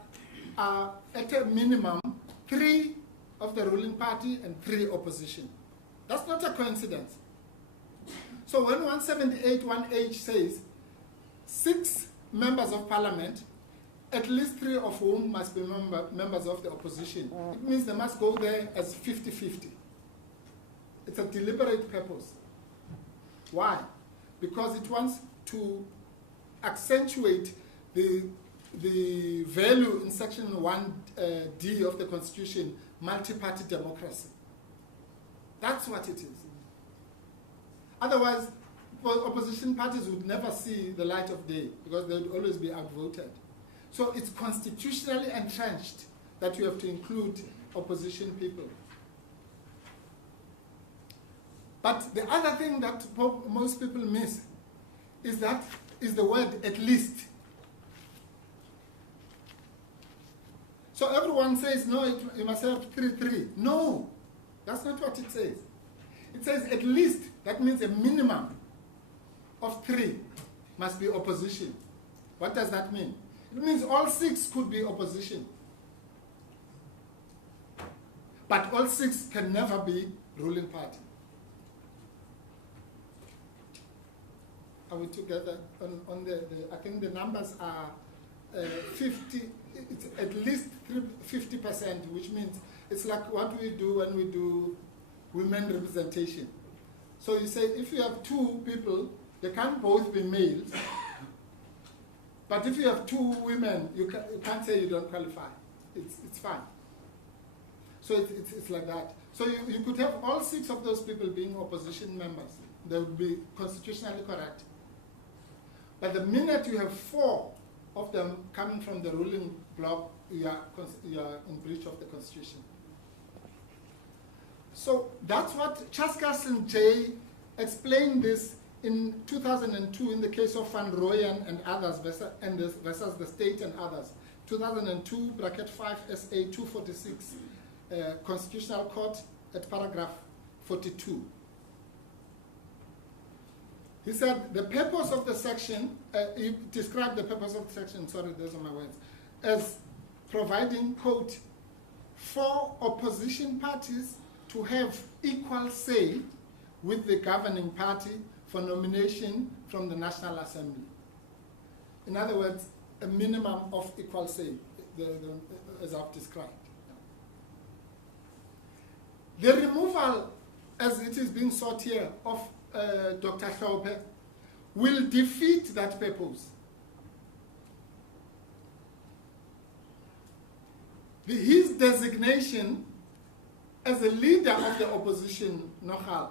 at a minimum 3 of the ruling party and 3 opposition. That's not a coincidence. So when 178(1)H says 6 members of parliament, at least 3 of whom must be members of the opposition, it means they must go there as 50-50. It's a deliberate purpose. Why? Because it wants to accentuate the value in section 1D of the Constitution, multi-party democracy. That's what it is. Otherwise, opposition parties would never see the light of day because they would always be outvoted. So it's constitutionally entrenched that you have to include opposition people. But the other thing that most people miss is the word "at least." So everyone says, no, you must have 3-3. No, that's not what it says. It says at least. That means a minimum of 3 must be opposition. What does that mean? It means all 6 could be opposition. But all 6 can never be ruling party. Are we together on I think the numbers are 50, it's at least 50%, which means it's like what we do when we do women representation. So you say if you have 2 people, they can't both be males. But if you have 2 women, you can't say you don't qualify. It's fine. So it's like that. So you could have all 6 of those people being opposition members. They would be constitutionally correct. But the minute you have 4 of them coming from the ruling bloc, you are in breach of the Constitution. So that's what Chaskassen J explained this in 2002 in the case of Van Rooyen and others versus the state and others. 2002, bracket 5, SA 246, Constitutional Court at paragraph 42. He said the purpose of the section, he described the purpose of the section, sorry, those are my words, as providing, quote, for opposition parties to have equal say with the governing party for nomination from the National Assembly. In other words, a minimum of equal say, as I've described. The removal, as it is being sought here, of Dr. Hlophe will defeat that purpose. His designation as a leader of the opposition, Nohal,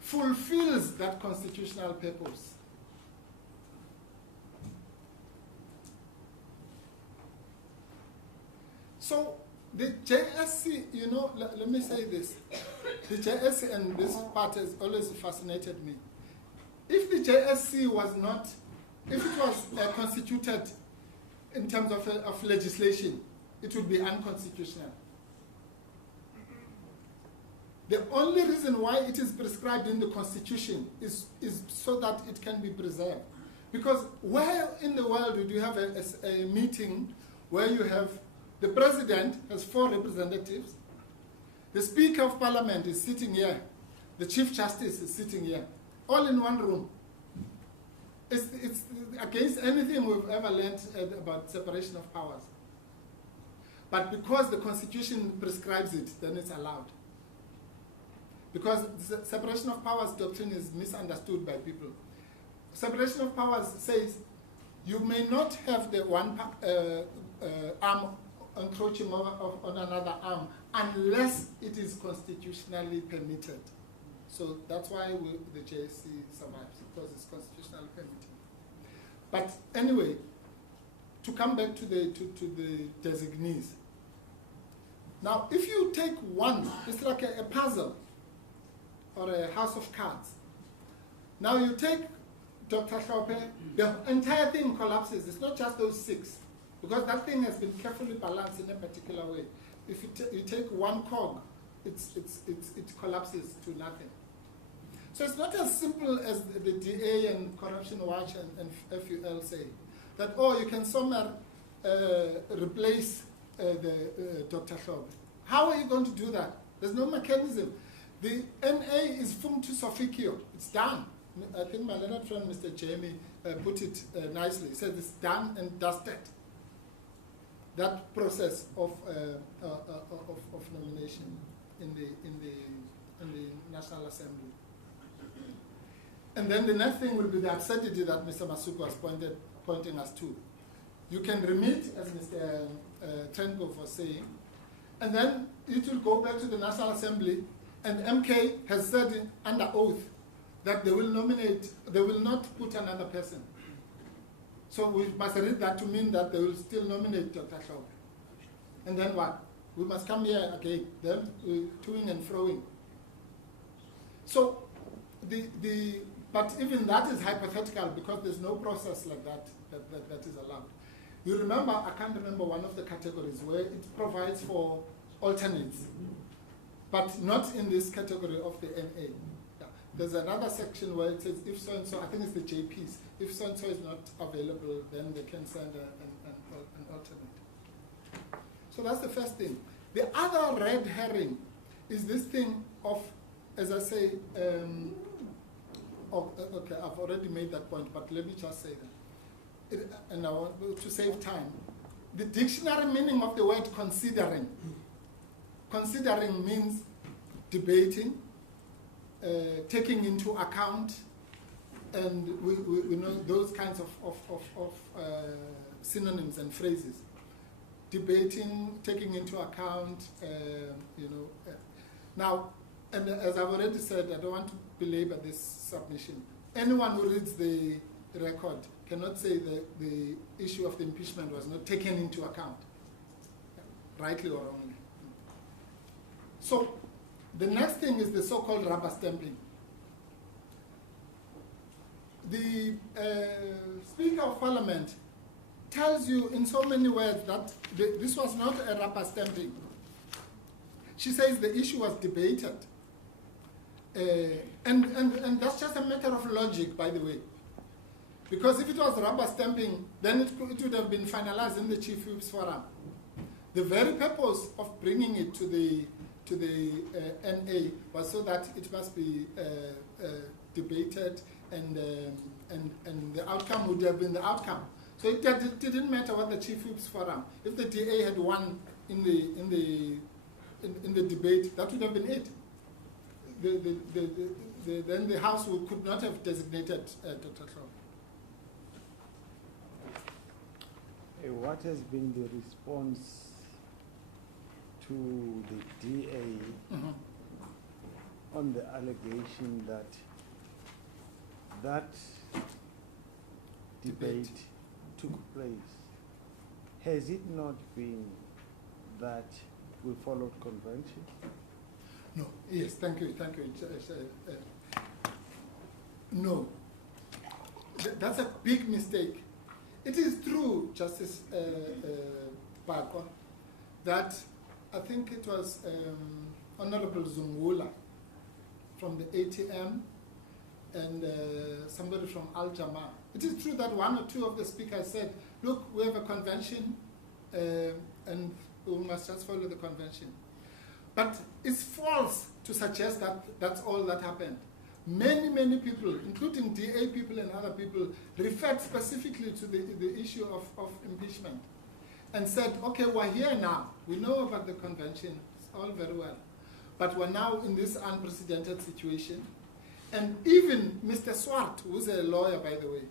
fulfills that constitutional purpose. So the JSC, you know, let me say this. The JSC, and this part has always fascinated me. If the JSC was not, if it was constituted in terms of legislation, it would be unconstitutional. The only reason why it is prescribed in the Constitution is so that it can be preserved. Because where in the world would you have a meeting where you have the president has 4 representatives, the Speaker of Parliament is sitting here, the Chief Justice is sitting here, all in one room. It's against anything we've ever learned about separation of powers. But because the Constitution prescribes it, then it's allowed. Because the separation of powers doctrine is misunderstood by people. Separation of powers says you may not have the one arm encroaching on another arm unless it is constitutionally permitted. So that's why the JSC survives, because it's constitutionally permitted. But anyway, to come back to the designees. Now, if you take one, it's like a puzzle or a house of cards. Now you take Dr. Hlophe, the entire thing collapses. It's not just those 6, because that thing has been carefully balanced in a particular way. If you take one cog, it collapses to nothing. So it's not as simple as the DA and Corruption Watch and FUL say, that, oh, you can replace Dr. Hlophe. How are you going to do that? There's no mechanism. The NA is functus officio. It's done. I think my learned friend, Mr. Jamie, put it nicely. He said it's done and dusted. That process of nomination in the National Assembly. And then the next thing will be the absurdity that Mr. Masuku was pointing us to. You can remit, as Mr. Trenkov was saying, and then it will go back to the National Assembly, and MK has said under oath that they will not put another person. So we must read that to mean that they will still nominate Dr. Hlophe. And then what? We must come here again, then toing and froing. So but even that is hypothetical because there's no process like that is allowed. You remember, I can't remember one of the categories where it provides for alternates, but not in this category of the NA. Yeah. There's another section where it says if so-and-so, I think it's the JPs, if so-and-so is not available, then they can send an alternate. So that's the first thing. The other red herring is this thing of, as I say, okay, I've already made that point, but let me just say that. And I want to save time. The dictionary meaning of the word considering. Considering means debating, taking into account, and we know those kinds of synonyms and phrases. Debating, taking into account, now, and as I've already said, I don't want to belabor this submission. Anyone who reads the record cannot say that the issue of the impeachment was not taken into account, rightly or wrongly. So the next thing is the so-called rubber stamping. The Speaker of Parliament tells you in so many words that this was not a rubber stamping. She says the issue was debated. And that's just a matter of logic, by the way. Because if it was rubber stamping, then it would have been finalized in the Chief Whip's Forum. The very purpose of bringing it to the NA was so that it must be debated and the outcome would have been the outcome. So it didn't matter what the Chief Whip's Forum. If the DA had won in the debate, that would have been it. Then the House could not have designated Dr. Hlophe. What has been the response to the DA on the allegation that that debate took place? Has it not been that we followed convention? No. Yes, thank you. No. That's a big mistake. It is true, Justice Bakwa, that I think it was Honorable Zungula from the ATM and somebody from Al Jamaa. It is true that one or two of the speakers said, look, we have a convention and we must just follow the convention. But it's false to suggest that that's all that happened. Many people, including DA people and other people, referred specifically to the issue of impeachment and said, okay, we're here now. We know about the convention. It's all very well. But we're now in this unprecedented situation. And even Mr. Swart, who's a lawyer, by the way,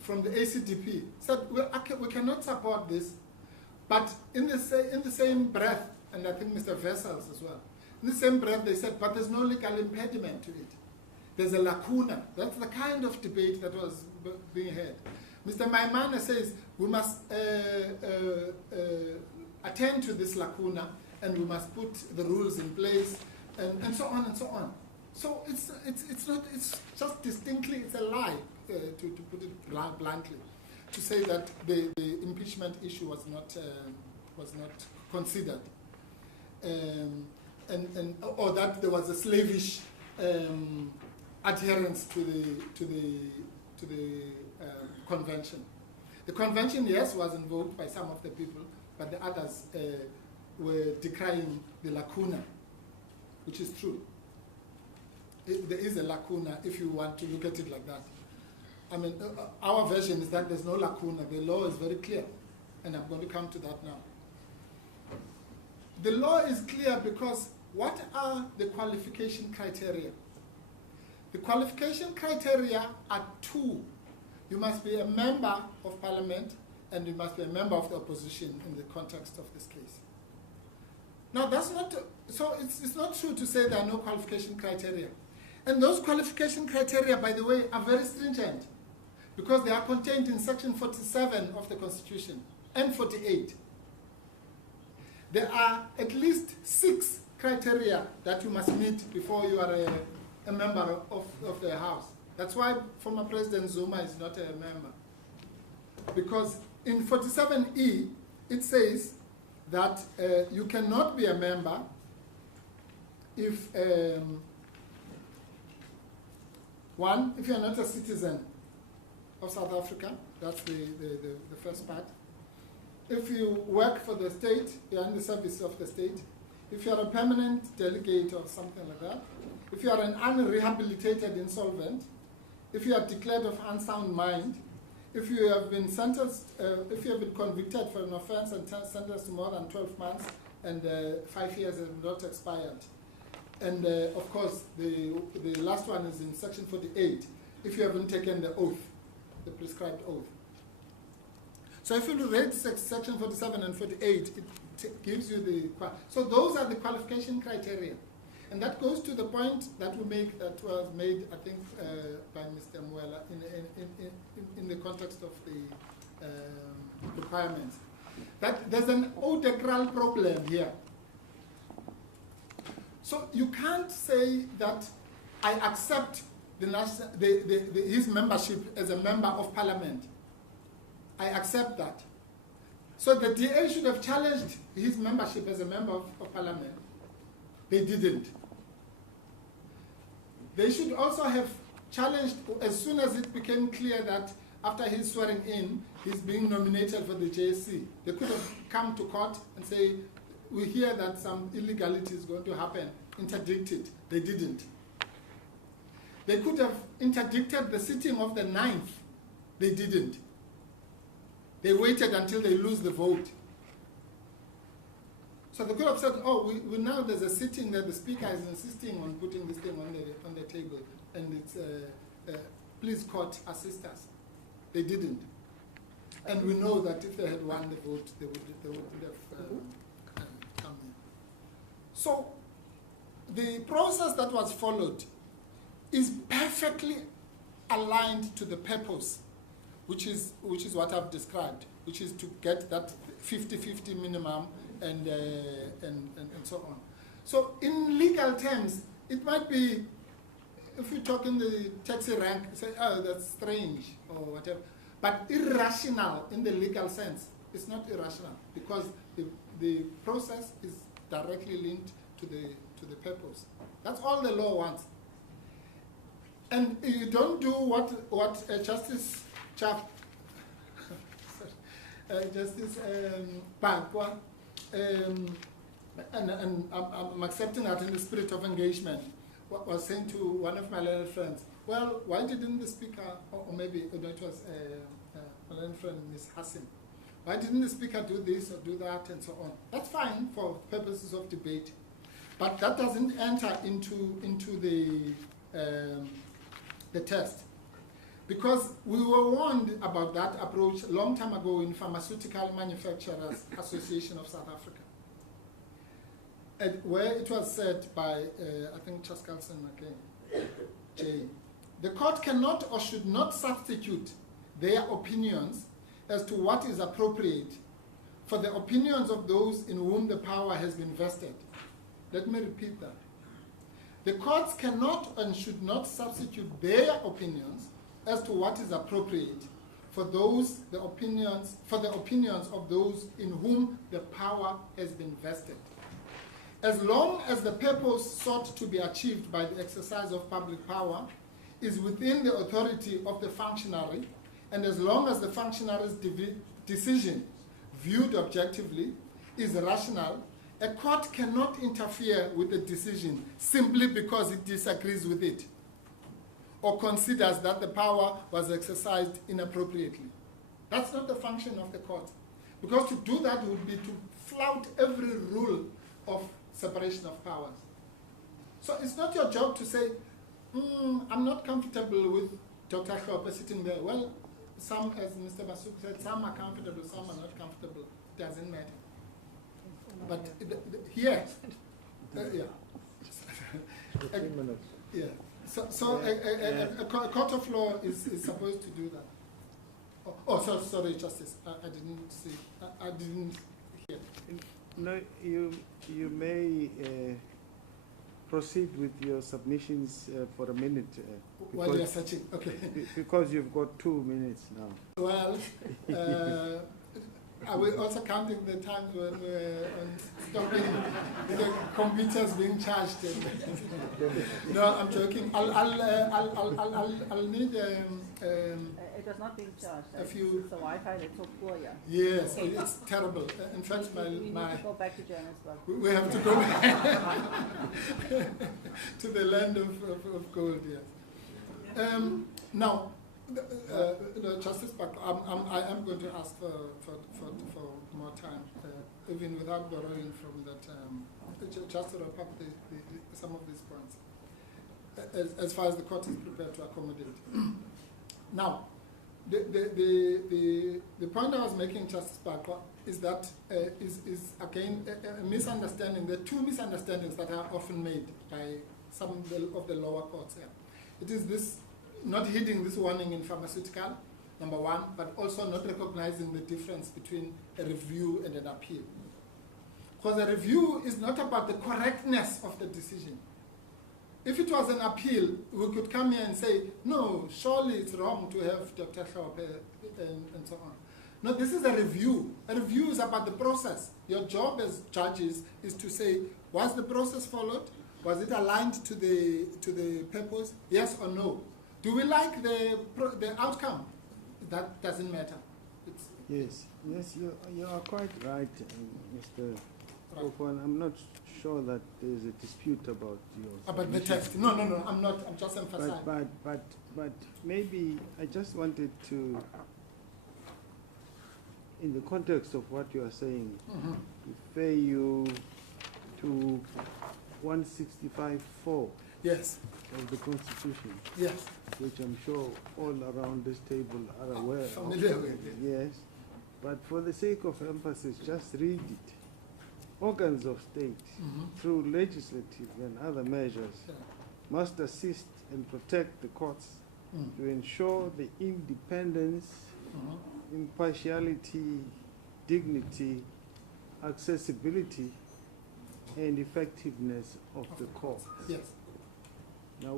from the ACDP, said, we cannot support this. But in the same breath, and I think Mr. Vessels as well, in the same breath they said, but there's no legal impediment to it. There's a lacuna. That's the kind of debate that was being had. Mr. Maimane says we must attend to this lacuna and we must put the rules in place and so on and so on. So it's just distinctly, it's a lie, to put it bluntly, to say that the impeachment issue was not considered, or that there was a slavish adherence to the convention. The convention, yes, was invoked by some of the people, but the others were decrying the lacuna, which is true. There is a lacuna if you want to look at it like that. I mean, our version is that there's no lacuna. The law is very clear, and I'm going to come to that now. The law is clear because what are the qualification criteria? The qualification criteria are two. You must be a member of parliament and you must be a member of the opposition in the context of this case. Now that's not, so it's not true to say there are no qualification criteria. And those qualification criteria, by the way, are very stringent because they are contained in section 47 of the Constitution and 48. There are at least 6 criteria that you must meet before you are a member of the House. That's why former President Zuma is not a member. Because in 47E, it says that you cannot be a member if, one, if you are not a citizen of South Africa, that's the first part. If you work for the state, you are in the service of the state. If you are a permanent delegate or something like that. If you are an unrehabilitated insolvent. If you are declared of unsound mind. If you have been sentenced, if you have been convicted for an offense and sentenced to more than 12 months and 5 years have not expired. And of course, the last one is in section 48, if you haven't taken the oath, the prescribed oath. So if you read section 47 and 48, it gives you the, so those are the qualification criteria. And that goes to the point that we make, that was made, I think, by Mr. Muela in the context of the requirements. That there's an integral problem here. So you can't say that I accept his membership as a member of parliament. I accept that. So the DA should have challenged his membership as a member of parliament. They didn't. They should also have challenged, as soon as it became clear that after his swearing in, he's being nominated for the JSC. They could have come to court and say, we hear that some illegality is going to happen, interdict it. They didn't. They could have interdicted the sitting of the 9th. They didn't. They waited until they lose the vote. So they could have said, oh, we now there's a sitting that the speaker is insisting on putting this thing on the table, and it's, please court assist us. They didn't. And we know that if they had won the vote, they would have come in. So the process that was followed is perfectly aligned to the purpose, which is what I've described, which is to get that 50-50 minimum and so on. So in legal terms, it might be, if you talk in the taxi rank, say, oh, that's strange or whatever. But irrational in the legal sense, it's not irrational because the process is directly linked to the purpose. That's all the law wants. And you don't do what Justice Chaff, Justice Bankwa, and I'm accepting that in the spirit of engagement, what was saying to one of my little friends, well, why didn't the speaker, or maybe it was my little friend, Ms. Hassan, why didn't the speaker do this or do that and so on? That's fine for purposes of debate, but that doesn't enter into the test. Because we were warned about that approach a long time ago in Pharmaceutical Manufacturers Association of South Africa, where it was said by, I think, Chaskalson again, Jay, the court cannot or should not substitute their opinions as to what is appropriate for the opinions of those in whom the power has been vested. Let me repeat that. The courts cannot and should not substitute their opinions as to what is appropriate for the opinions of those in whom the power has been vested. As long as the purpose sought to be achieved by the exercise of public power is within the authority of the functionary And as long as the functionary's decision, viewed objectively, is rational, a court cannot interfere with the decision simply because it disagrees with it or considers that the power was exercised inappropriately. That's not the function of the court. Because to do that would be to flout every rule of separation of powers. So it's not your job to say, I'm not comfortable with Dr. Hlophe sitting there. Well, some, as Mr. Basuk said, some are comfortable, some are not comfortable. It doesn't matter. But here, yeah. 15 minutes. Yeah. So a court of law is supposed to do that. Oh, sorry, Justice. I didn't see. I didn't hear. No, you may proceed with your submissions for a minute. While you are searching, okay. Because you've got 2 minutes now. Well, are we also counting the times when we're stopping the computers being charged? No, I'm joking. I'll need It was not being charged. a few. The Wi-Fi that's so poor, yeah. Yes, it's terrible. In fact, We need to go back to Johannesburg. we have to go back to the land of gold. Yes. Now, Justice Buck, I am going to ask for more time, even without borrowing from that, just to wrap up some of these points, as far as the court is prepared to accommodate. Now, the point I was making, Justice Buck, is that is again a misunderstanding. There are two misunderstandings that are often made by some of the lower courts here. It is this not heeding this warning in pharmaceutical, number one, but also not recognizing the difference between a review and an appeal. Because a review is not about the correctness of the decision. If it was an appeal, we could come here and say, no, surely it's wrong to have Dr. Hlophe and so on. No, this is a review. A review is about the process. Your job as judges is to say, was the process followed? Was it aligned to the purpose? Yes or no? Do we like the outcome? That doesn't matter. Yes, you are quite right, Mr. Hlophe. I'm not sure that there is a dispute about your about the text. No, I'm not. I'm just emphasizing. But maybe I just wanted to, in the context of what you are saying, refer you to 165.4 yes. of the Constitution. Yes. Which I'm sure all around this table are aware of. Familiar with it. Yes. But for the sake of emphasis, just read it. Organs of state, through legislative and other measures, must assist and protect the courts to ensure the independence, impartiality, dignity, accessibility, and effectiveness of the court. Yes. Now,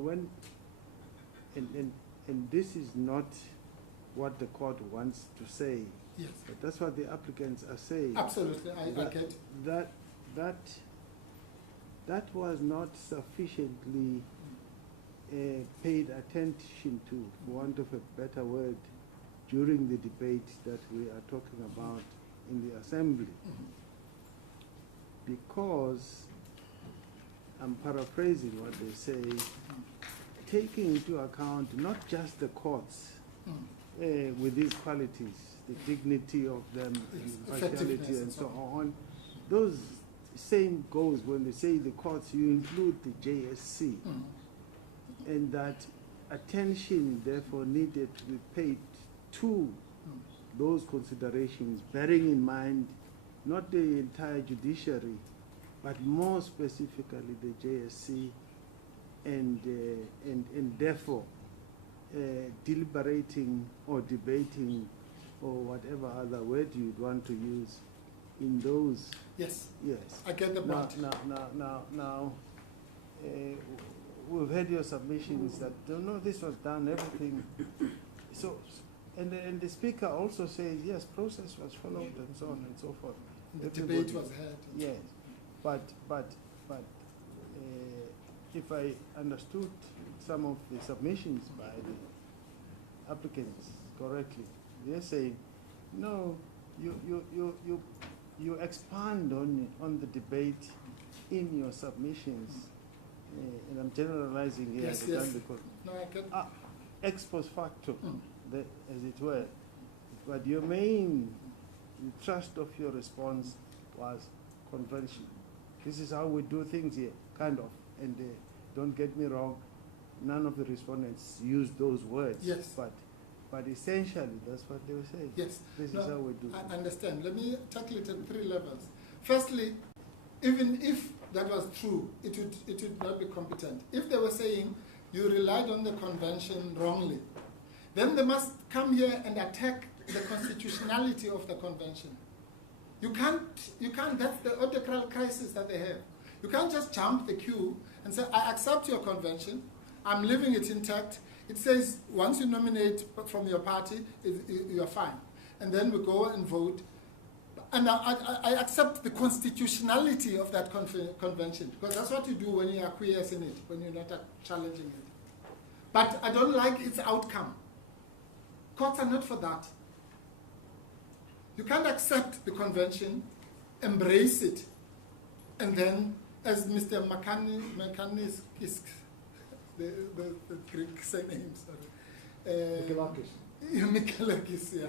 and this is not what the court wants to say. Yes. But that's what the applicants are saying. Absolutely, I get that was not sufficiently paid attention to, for want of a better word, during the debate that we are talking about in the assembly. Because, I'm paraphrasing what they say, taking into account not just the courts with these qualities, the dignity of them, impartiality and so on, those same goes when they say the courts, you include the JSC, and that attention therefore needed to be paid to those considerations, bearing in mind not the entire judiciary, but more specifically the JSC, and therefore deliberating or debating or whatever other word you'd want to use in those. Yes. Yes. I get the point. Now, we've had your submissions that, no, this was done, everything. So, and the speaker also says, yes, process was followed and so on and so forth. The debate was had. Yes, but if I understood some of the submissions by the applicants, correctly. They're saying, no, you expand on the debate in your submissions, and I'm generalizing here. Yes, yes. Because No, I get. ex post facto, as it were. But your main thrust of your response was convention. This is how we do things here, kind of. And don't get me wrong, none of the respondents used those words. Yes. But essentially, that's what they were saying. Yes. This is how we do it. I understand. Let me tackle it at 3 levels. Firstly, even if that was true, it would not be competent. If they were saying you relied on the convention wrongly, then they must come here and attack the constitutionality of the convention. You can't, that's the autocratic crisis that they have. You can't just jump the queue and say, I accept your convention, I'm leaving it intact. It says once you nominate from your party, you're fine. And then we go and vote. And I accept the constitutionality of that convention, because that's what you do when you acquiesce in it, when you're not challenging it. But I don't like its outcome. Courts are not for that. You can't accept the convention, embrace it, and then, as Mr. McCannis is the Greek surname, sorry. Mikalakis, yeah.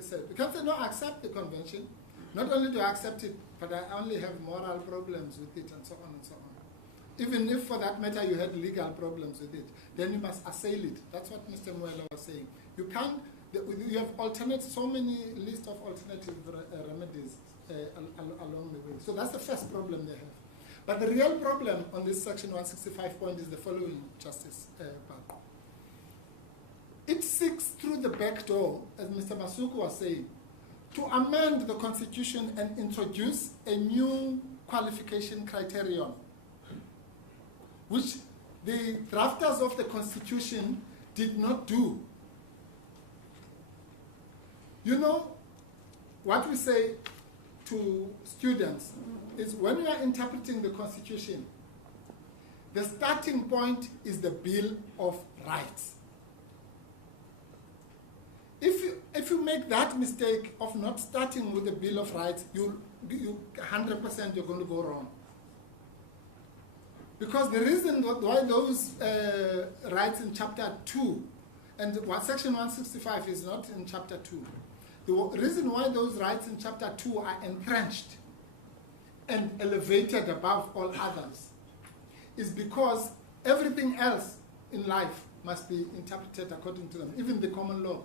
Said, you can't say, no, I accept the convention. Not only do I accept it, but I only have moral problems with it, and so on and so on. Even if, for that matter, you had legal problems with it, then you must assail it. That's what Mr. Muela was saying. You can't, you have so many list of alternative remedies along the way. So that's the first problem they have. But the real problem on this section 165 point is the following, Justice Park. It seeks through the back door, as Mr. Masuku was saying, to amend the Constitution and introduce a new qualification criterion, which the drafters of the Constitution did not do. You know, what we say to students is when we are interpreting the Constitution, the starting point is the Bill of Rights. If you make that mistake of not starting with the Bill of Rights, you 100% you're going to go wrong. Because the reason why those rights in Chapter 2, and Section 165 is not in Chapter 2, the reason why those rights in Chapter 2 are entrenched and elevated above all others is because everything else in life must be interpreted according to them, even the common law.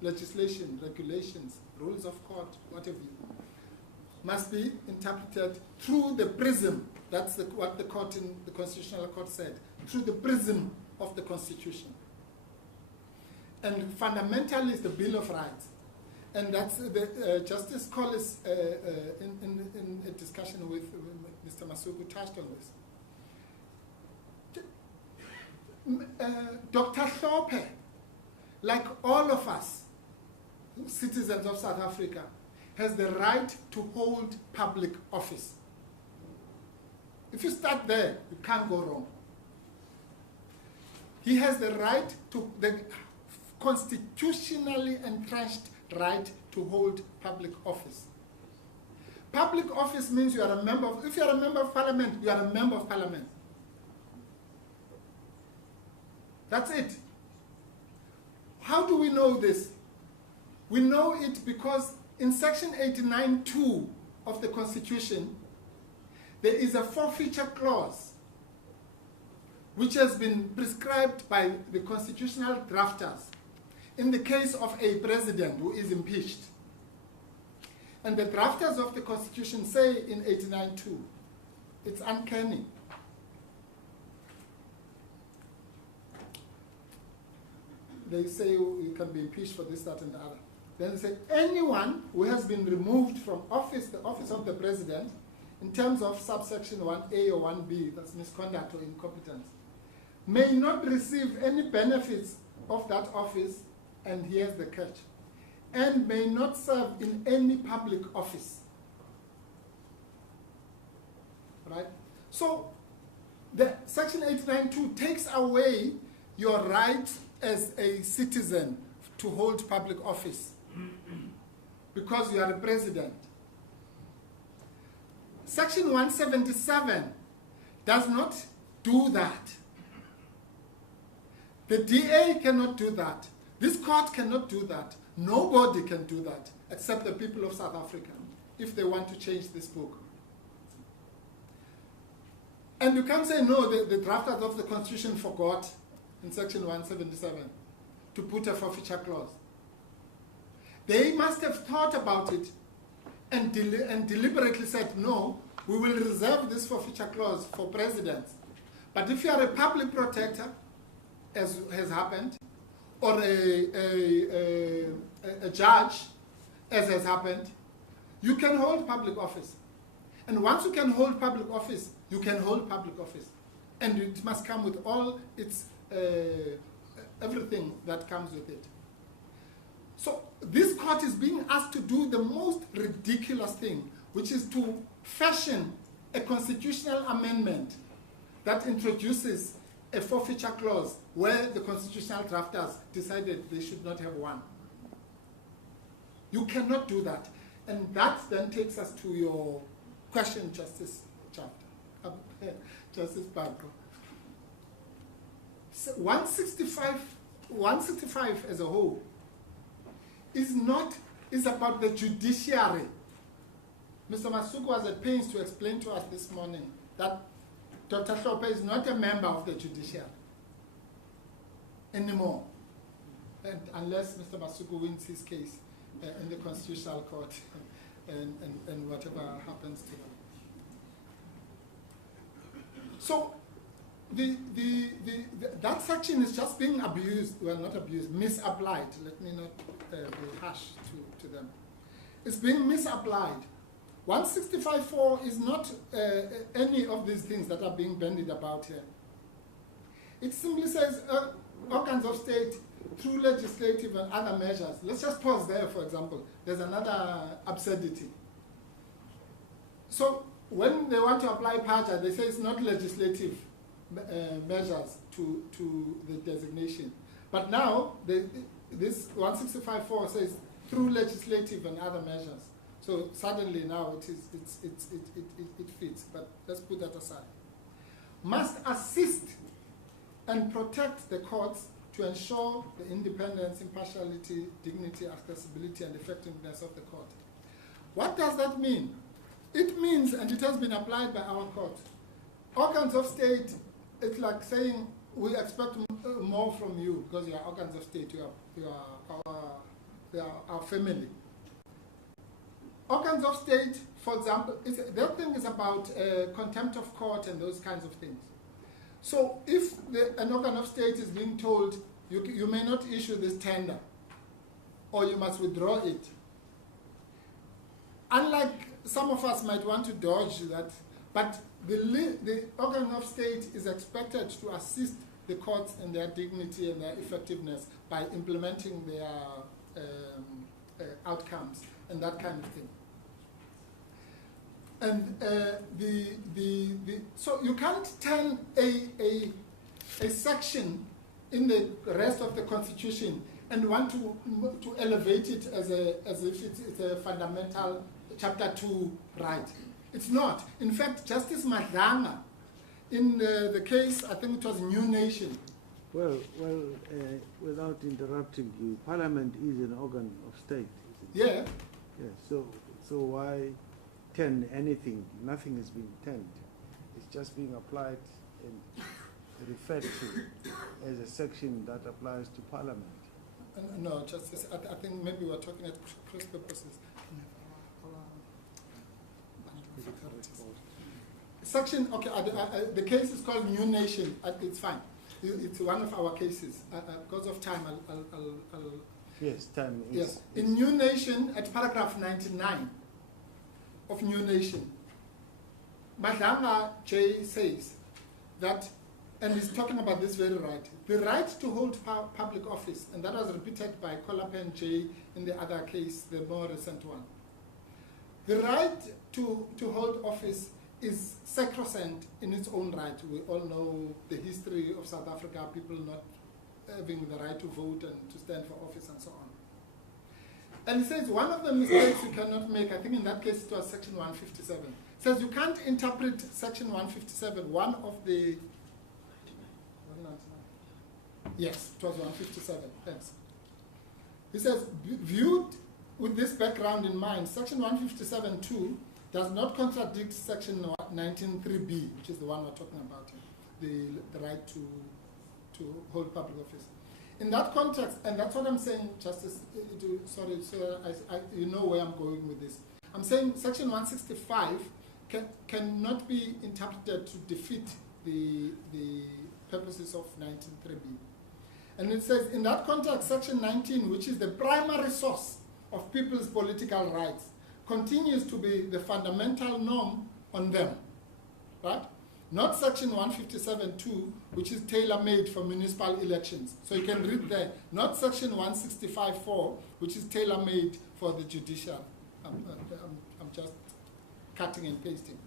Legislation, regulations, rules of court, whatever, must be interpreted through the prism. That's what the court in the Constitutional Court said, through the prism of the Constitution. And fundamentally, it's the Bill of Rights. And that's the Justice Collis, in a discussion with Mr. Masuku, touched on this. Dr. Hlophe, like all of us, citizens of South Africa, has the right to hold public office. If you start there, you can't go wrong. He has the right to, the constitutionally entrenched right to hold public office. Public office means you are a member of, if you are a member of parliament, you are a member of parliament. That's it. How do we know this? We know it because in Section 89(2) of the Constitution, there is a forfeiture clause which has been prescribed by the constitutional drafters in the case of a president who is impeached. And the drafters of the Constitution say in 89(2), it's uncanny. They say you can be impeached for this, that, and the other. Then they say anyone who has been removed from office, the office of the president, in terms of subsection 1A or 1B, that's misconduct or incompetence, may not receive any benefits of that office, and here's the catch, and may not serve in any public office. Right? So the Section 89(2) takes away your right as a citizen to hold public office because you are a president. Section 177 does not do that. The DA cannot do that. This court cannot do that. Nobody can do that except the people of South Africa if they want to change this book. And you can't say, no, the drafters of the Constitution forgot in Section 177 to put a forfeiture clause. They must have thought about it and deliberately said, no, we will reserve this forfeiture clause for presidents. But if you are a public protector, as has happened, or a judge, as has happened, you can hold public office. And once you can hold public office, you can hold public office. And it must come with all its, everything that comes with it. So this court is being asked to do the most ridiculous thing, which is to fashion a constitutional amendment that introduces a forfeiture clause where the constitutional drafters decided they should not have one. You cannot do that. And that then takes us to your question, Justice Chapter, Justice Barco. So 165 as a whole is about the judiciary. Mr. Masuku was at pains to explain to us this morning that Dr. Hlophe is not a member of the judiciary anymore, and unless Mr. Masuku wins his case in the Constitutional Court and whatever happens to him. So that section is just being abused, well, not abused, misapplied. Let me not be harsh to them. It's being misapplied. 165.4 is not any of these things that are being bandied about here. It simply says organs of state through legislative and other measures. Let's just pause there, for example. There's another absurdity. So when they want to apply PAJA, they say it's not legislative measures to the designation. But now, this 165.4 says through legislative and other measures. So suddenly now it fits, but let's put that aside. Must assist and protect the courts to ensure the independence, impartiality, dignity, accessibility, and effectiveness of the court. What does that mean? It means, and it has been applied by our court, organs of state, it's like saying we expect more from you because you are organs of state, you are our family. Organs of state, for example, that thing is about contempt of court and those kinds of things. So if an organ of state is being told, you may not issue this tender, or you must withdraw it, unlike some of us might want to dodge that, but the organ of state is expected to assist the courts in their dignity and their effectiveness by implementing their outcomes and that kind of thing. And so you can't turn a section in the rest of the Constitution and want to elevate it as if it's a fundamental Chapter 2 right. It's not. In fact, Justice Madlanga, in the case, I think it was New Nation. Well, without interrupting you, Parliament is an organ of state. Yeah. Yeah. So why turn anything? Nothing is being turned. It's just being applied and referred to as a section that applies to Parliament. No, Justice. I think maybe we're talking at cross purposes. Section, okay, the case is called New Nation. It's fine. It's one of our cases. Because of time, I'll yes, time is. Yes. In New Nation, at paragraph 99 of New Nation, Madlanga J says that, and he's talking about this very right, the right to hold public office, and that was repeated by Kolapen J in the other case, the more recent one. The right to hold office is sacrosanct in its own right. We all know the history of South Africa, people not having the right to vote and to stand for office and so on. And it says one of the mistakes you cannot make, I think in that case it was section 157, says you can't interpret section 157, one of the, yes, it was 157, thanks. He says, viewed with this background in mind, section 157.2 does not contradict section 19.3b, which is the one we're talking about, the right to hold public office. In that context, and that's what I'm saying, Justice, sorry, so you know where I'm going with this. I'm saying section 165 cannot be interpreted to defeat the purposes of 19.3b. And it says, in that context, section 19, which is the primary source of people's political rights, continues to be the fundamental norm on them, right? Not section 157.2, which is tailor-made for municipal elections. So you can read there, not section 165.4, which is tailor-made for the judicial. I'm just cutting and pasting.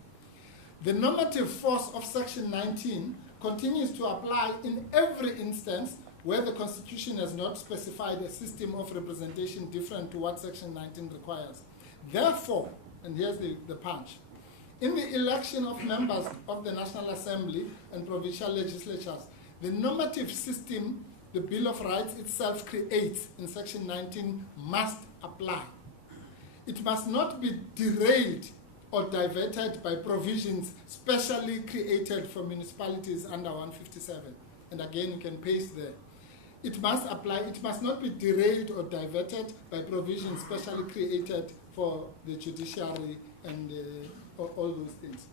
The normative force of section 19 continues to apply in every instance where the Constitution has not specified a system of representation different to what section 19 requires. Therefore, and here's the punch, in the election of members of the National Assembly and provincial legislatures, the normative system the Bill of Rights itself creates in section 19 must apply. It must not be derailed or diverted by provisions specially created for municipalities under 157. And again, you can paste there. It must apply, it must not be derailed or diverted by provisions specially created for the judiciary and all those things.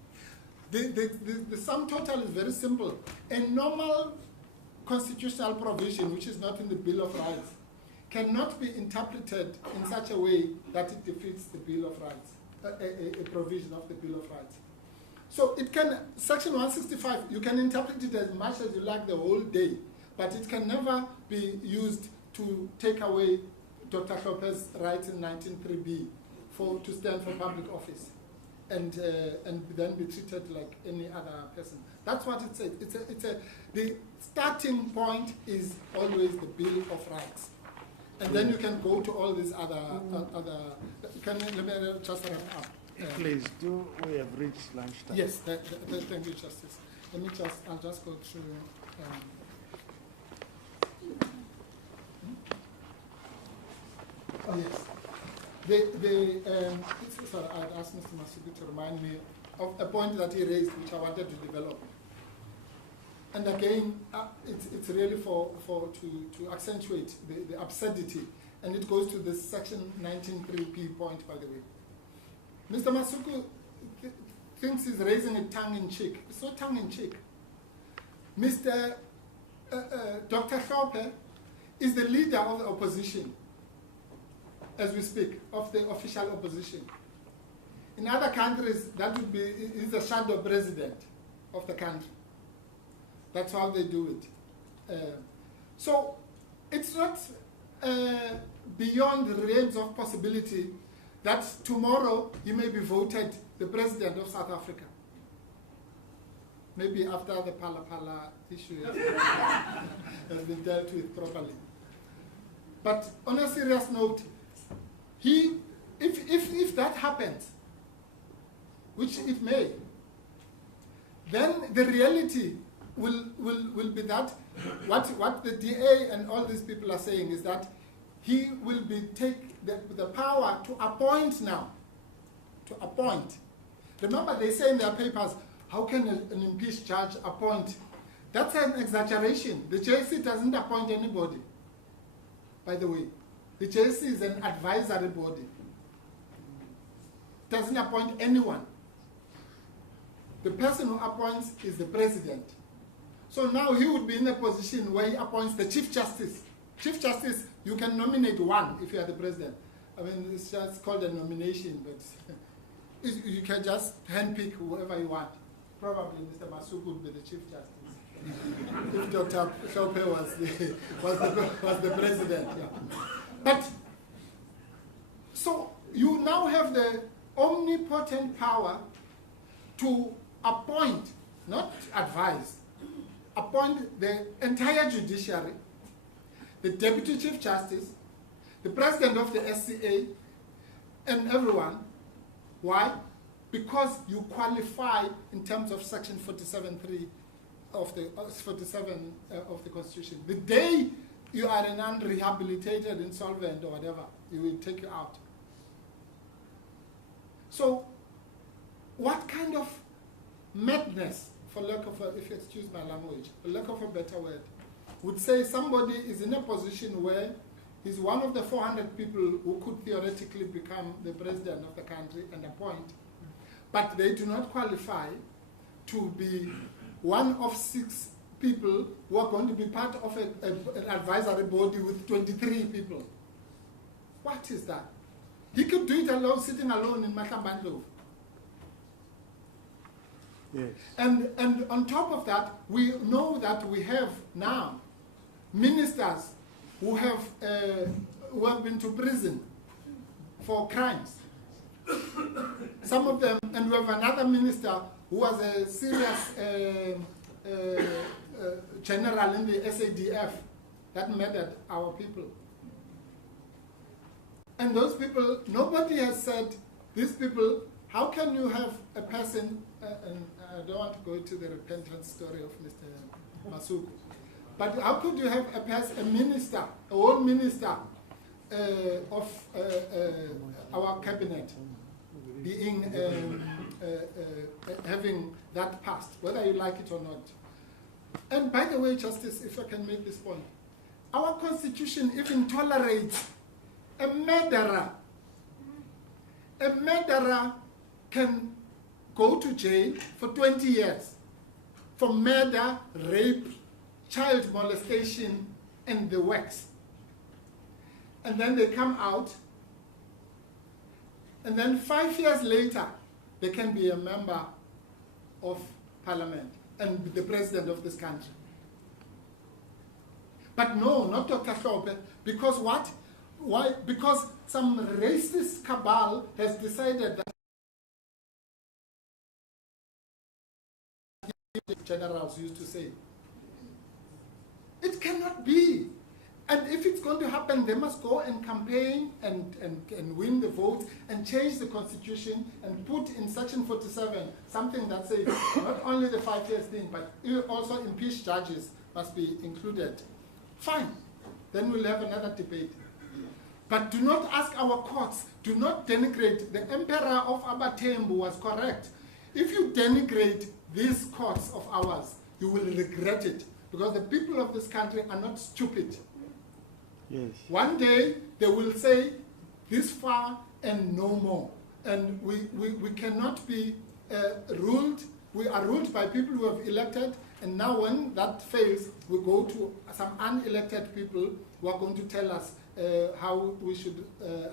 The sum total is very simple. A normal constitutional provision, which is not in the Bill of Rights, cannot be interpreted in such a way that it defeats the Bill of Rights, a provision of the Bill of Rights. So it can, section 165, you can interpret it as much as you like the whole day, but it can never be used to take away Dr. Hlophe's rights in 19.3b to stand for public office and then be treated like any other person. That's what it says. The starting point is always the Bill of Rights. And then you can go to all these other let me just wrap up. Please, we have reached lunchtime. Yes, thank you, Justice. I'll just go through. Oh, yes. Sorry, I'd asked Mr. Masuku to remind me of a point that he raised, which I wanted to develop. And again, it's really to accentuate the absurdity, and it goes to this section 19.3p point, by the way. Mr. Masuku thinks he's raising it tongue-in-cheek. It's not tongue-in-cheek. Mr. Dr. Hlophe is the leader of the opposition, as we speak, of the official opposition. In other countries, that would be, he's the shadow president of the country. That's how they do it. So it's not beyond the realms of possibility that tomorrow he may be voted the president of South Africa. Maybe after the Pala issue has been dealt with properly. But on a serious note, if that happens, which it may, then the reality will be that what the DA and all these people are saying is that he will take the power to appoint now. To appoint. Remember, they say in their papers, how can an impeached judge appoint? That's an exaggeration. The JSC doesn't appoint anybody, by the way. The JSC is an advisory body. It doesn't appoint anyone. The person who appoints is the president. So now he would be in a position where he appoints the Chief Justice. Chief Justice, you can nominate one if you are the president. I mean, it's just called a nomination, but you can just handpick whoever you want. Probably Mr. Masuku would be the Chief Justice. If Dr. Hlophe was the president. Yeah. But, so you now have the omnipotent power to appoint, not advise, appoint the entire judiciary the Deputy Chief Justice, the President of the SCA, and everyone. Why? Because you qualify in terms of Section 47(3) of the 47 of the Constitution. The day you are an unrehabilitated, insolvent, or whatever, it will take you out. So, what kind of madness, for lack of a, if you excuse my language, for lack of a better word, would say somebody is in a position where he's one of the 400 people who could theoretically become the president of the country and appoint, but they do not qualify to be one of 6 people who are going to be part of an advisory body with 23 people. What is that? He could do it alone, sitting alone in Makambandlo. Yes. And on top of that, we know that we have now ministers who have been to prison for crimes. Some of them, and we have another minister who was a serious general in the SADF that murdered our people. And those people, nobody has said, these people, how can you have a person, and I don't want to go into the repentance story of Mr. Masuku, but how could you have a minister, a whole minister of our cabinet being, having that passed, whether you like it or not? And by the way, Justice, if I can make this point, our Constitution even tolerates a murderer. A murderer can go to jail for 20 years for murder, rape, child molestation, and the works. And then they come out, and then 5 years later, they can be a member of parliament and the president of this country. But no, not Dr. Hlophe, because what? Why? Because some racist cabal has decided that generals used to say. It cannot be. And if it's going to happen, they must go and campaign and win the vote and change the Constitution and put in Section 47 something that says not only the 5 years thing, but also impeached judges must be included. Fine. Then we'll have another debate. But do not ask our courts, do not denigrate. The Emperor of Abatembu was correct. If you denigrate these courts of ours, you will regret it, because the people of this country are not stupid. Yes. One day they will say this far and no more. And we cannot be ruled. We are ruled by people who have elected, and now when that fails, we go to some unelected people who are going to tell us how we should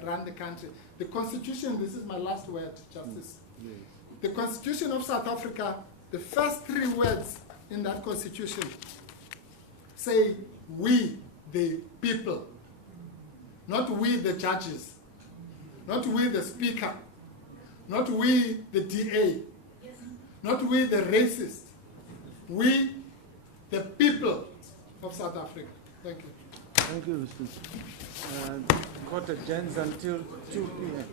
run the country. The Constitution, this is my last word, Justice. Yes. The Constitution of South Africa, the first 3 words in that Constitution say, we the people, not we the judges, not we the speaker, not we the DA, not we the racist, we the people of South Africa. Thank you. Thank you, Mr. Court adjourns until 2 p.m.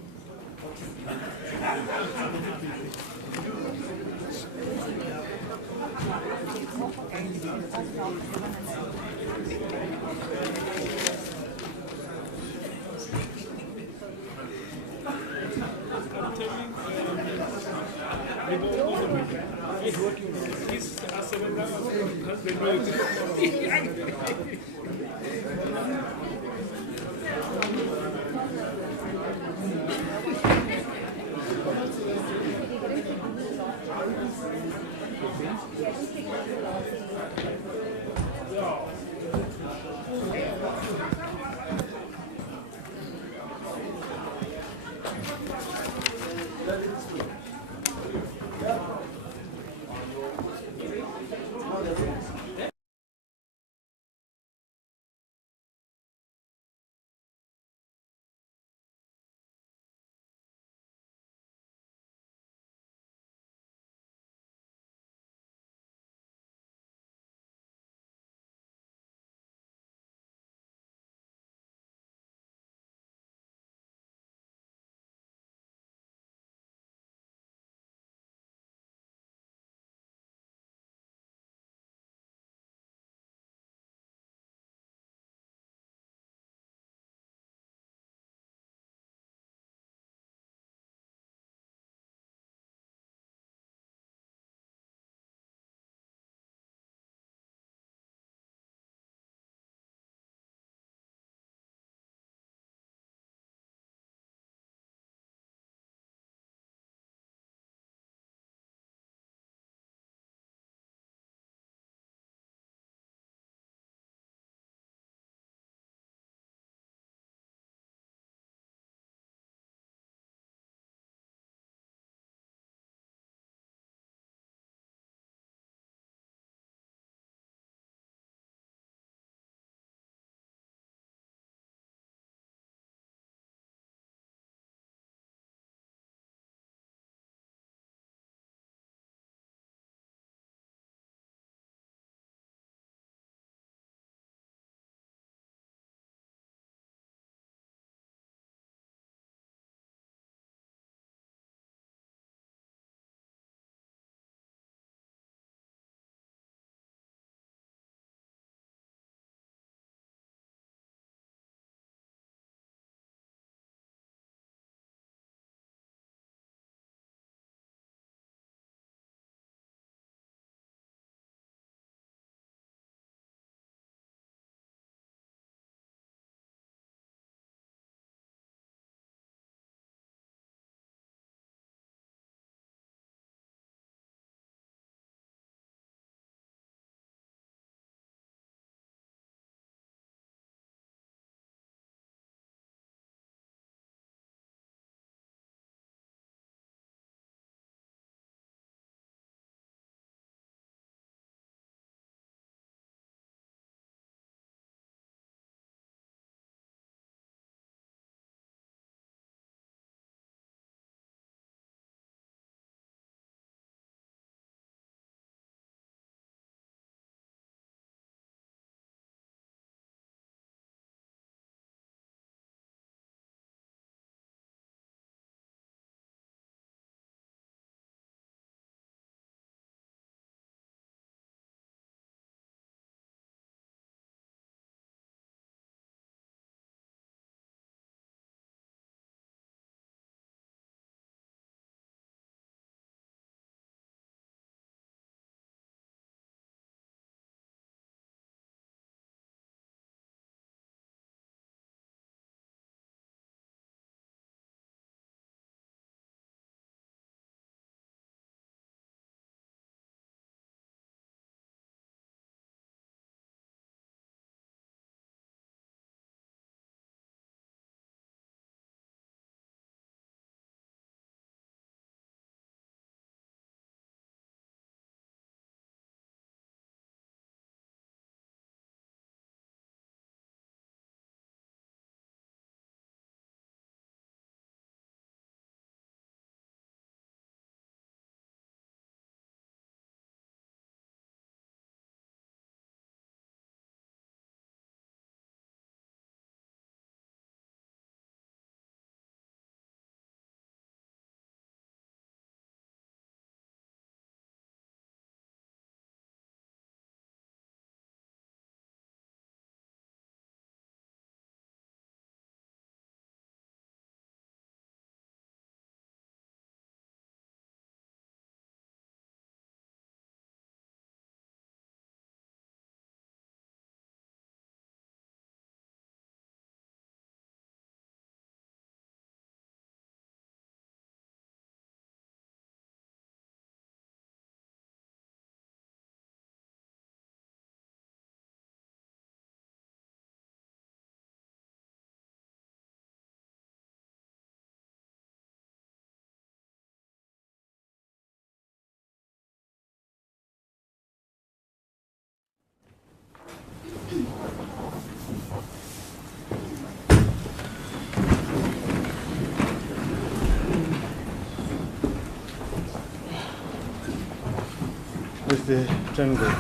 Mr. Jungle.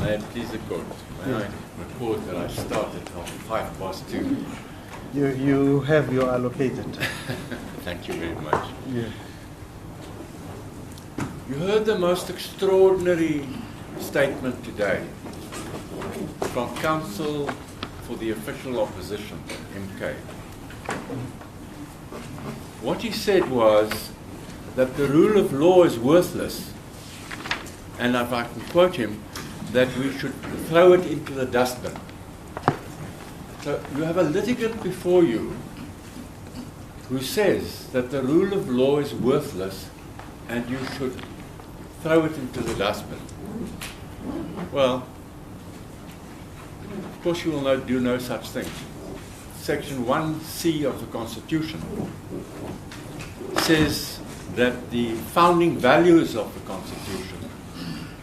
May it please the court. May I report that I started at 2:05. You have your allocated. Thank you very much. Yeah. You heard the most extraordinary statement today from counsel for the official opposition, MK. What he said was that the rule of law is worthless, and if I can quote him, that we should throw it into the dustbin. So you have a litigant before you who says that the rule of law is worthless and you should throw it into the dustbin. Well, of course you will do no such thing. Section 1C of the Constitution says that the founding values of the Constitution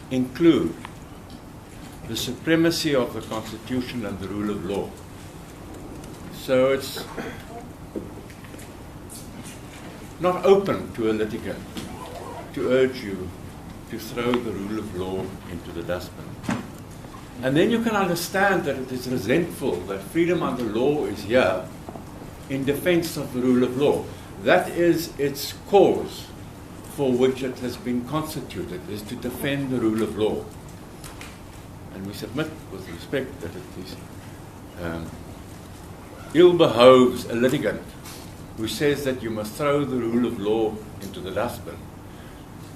include the supremacy of the Constitution and the rule of law. So it's not open to a litigant to urge you to throw the rule of law into the dustbin. And then you can understand that it is resentful that freedom under law is here in defense of the rule of law. That is its cause for which it has been constituted, is to defend the rule of law. And we submit with respect that it is ill behoves a litigant who says that you must throw the rule of law into the dustbin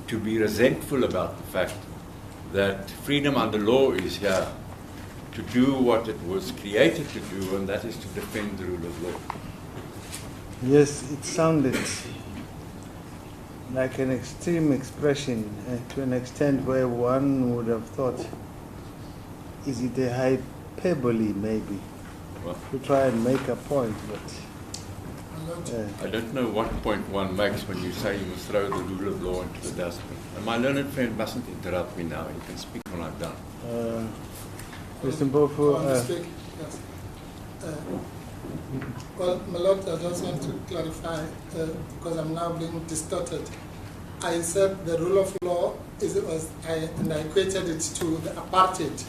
to be resentful about the fact that freedom under law is here to do what it was created to do, and that is to defend the rule of law. Yes, it sounded like an extreme expression to an extent where one would have thought, is it a hyperbole maybe, Well, to try and make a point, but I don't know what point one makes when you say you must throw the rule of law into the dustbin. And my learned friend mustn't interrupt me now. You can speak when I've done. Mr. Mpofu, Yes. Well, my lord, I just want to clarify, because I'm now being distorted. I said the rule of law and I equated it to the apartheid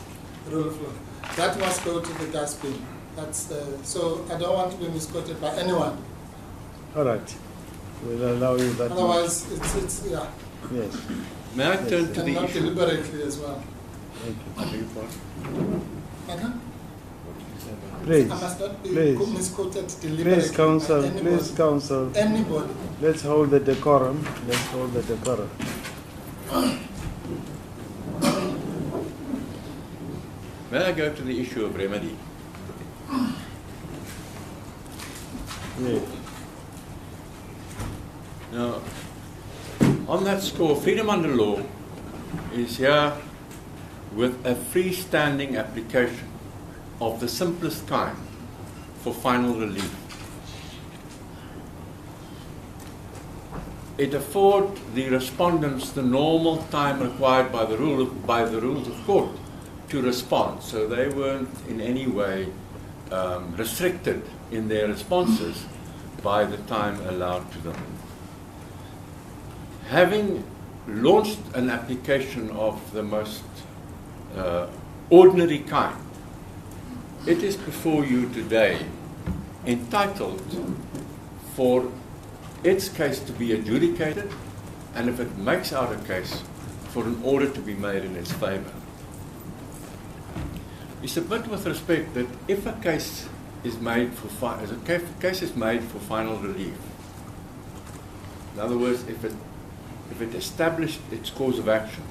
rule of law. That must go to the dustbin. That's so I don't want to be misquoted by anyone. all right, we'll allow you that. Otherwise, it's yeah. Yes, May I turn to And the not issue? deliberately as well. thank you. I beg your pardon? Uh-huh. Please, I must not be please. misquoted deliberately. Please, counsel, by anybody. please, counsel. Anybody. Let's hold the decorum. Let's hold the decorum. May I go to the issue of remedy? Yes. Now, on that score, freedom under law is here with a freestanding application of the simplest kind for final relief. It affords the respondents the normal time required by the rules of court to respond, so they weren't in any way restricted in their responses by the time allowed to them. Having launched an application of the most ordinary kind, it is before you today entitled for its case to be adjudicated, and if it makes out a case, for an order to be made in its favor. We submit with respect that if a case is made for final relief, in other words, if it established its cause of action,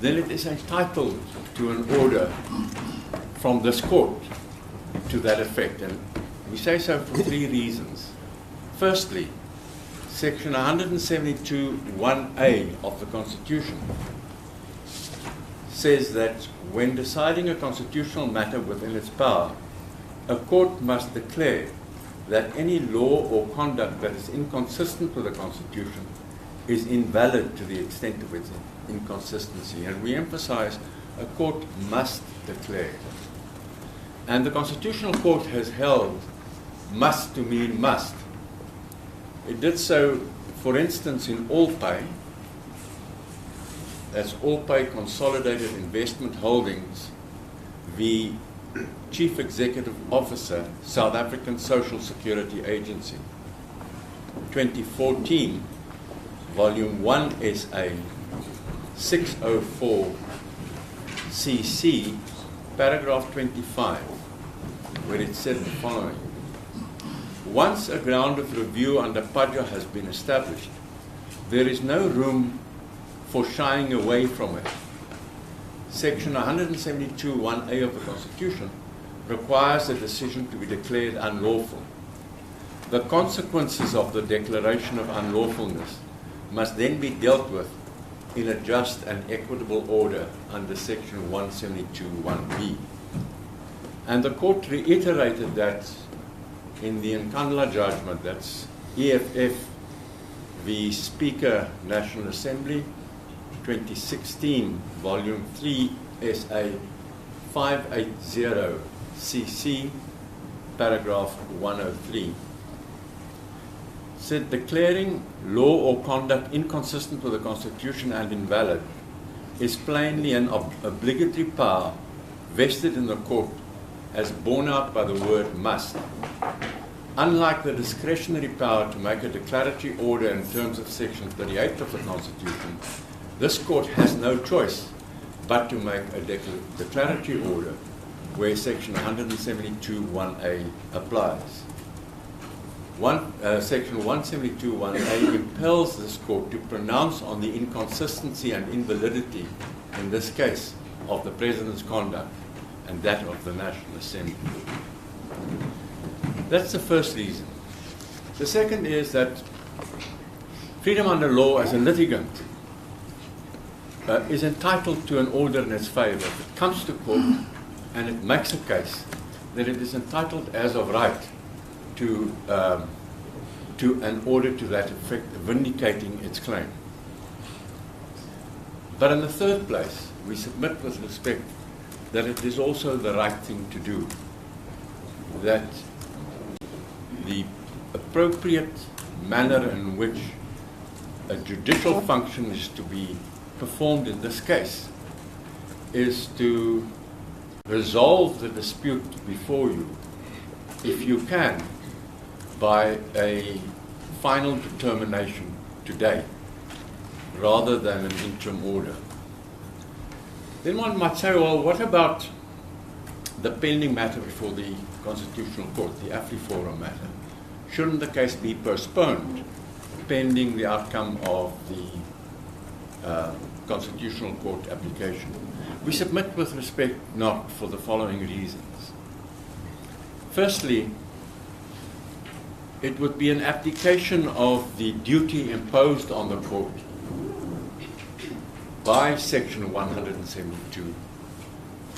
then it is entitled to an order from this court to that effect. And we say so for three reasons. Firstly, Section 172(1)(a) of the Constitution says that when deciding a constitutional matter within its power, a court must declare that any law or conduct that is inconsistent with the Constitution is invalid to the extent of its inconsistency. And we emphasize a court must declare. And the Constitutional Court has held must to mean must. It did so, for instance, in all pay, as All-Pay Consolidated Investment Holdings v. Chief Executive Officer, South African Social Security Agency, 2014, Volume 1 SA, 604 CC, paragraph 25, where it said the following: once a ground of review under PADJA has been established, there is no room for shying away from it. Section 172(1)(a) of the Constitution requires a decision to be declared unlawful. The consequences of the declaration of unlawfulness must then be dealt with in a just and equitable order under Section 172(1)(b). And the court reiterated that in the Nkandla judgment, that's EFF v. Speaker, National Assembly, 2016, Volume 3, SA 580 CC, paragraph 103. Said declaring law or conduct inconsistent with the Constitution and invalid is plainly an obligatory power vested in the court as borne out by the word must. Unlike the discretionary power to make a declaratory order in terms of Section 38 of the Constitution, this court has no choice but to make a declaratory order where Section 172(1)(a) applies. Section 172(1)(a) impels this court to pronounce on the inconsistency and invalidity, in this case, of the President's conduct and that of the National Assembly. That's the first reason. The second is that freedom under law as a litigant is entitled to an order in its favor. If it comes to court and it makes a case, that it is entitled as of right to an order to that effect, vindicating its claim. But in the third place, we submit with respect that it is also the right thing to do, that the appropriate manner in which a judicial function is to be performed in this case is to resolve the dispute before you, if you can, by a final determination today, rather than an interim order. Then one might say, well, what about the pending matter before the Constitutional Court, the AfriForum matter? Shouldn't the case be postponed pending the outcome of the Constitutional Court application? We submit with respect not, for the following reasons. Firstly, it would be an abdication of the duty imposed on the court by Section 172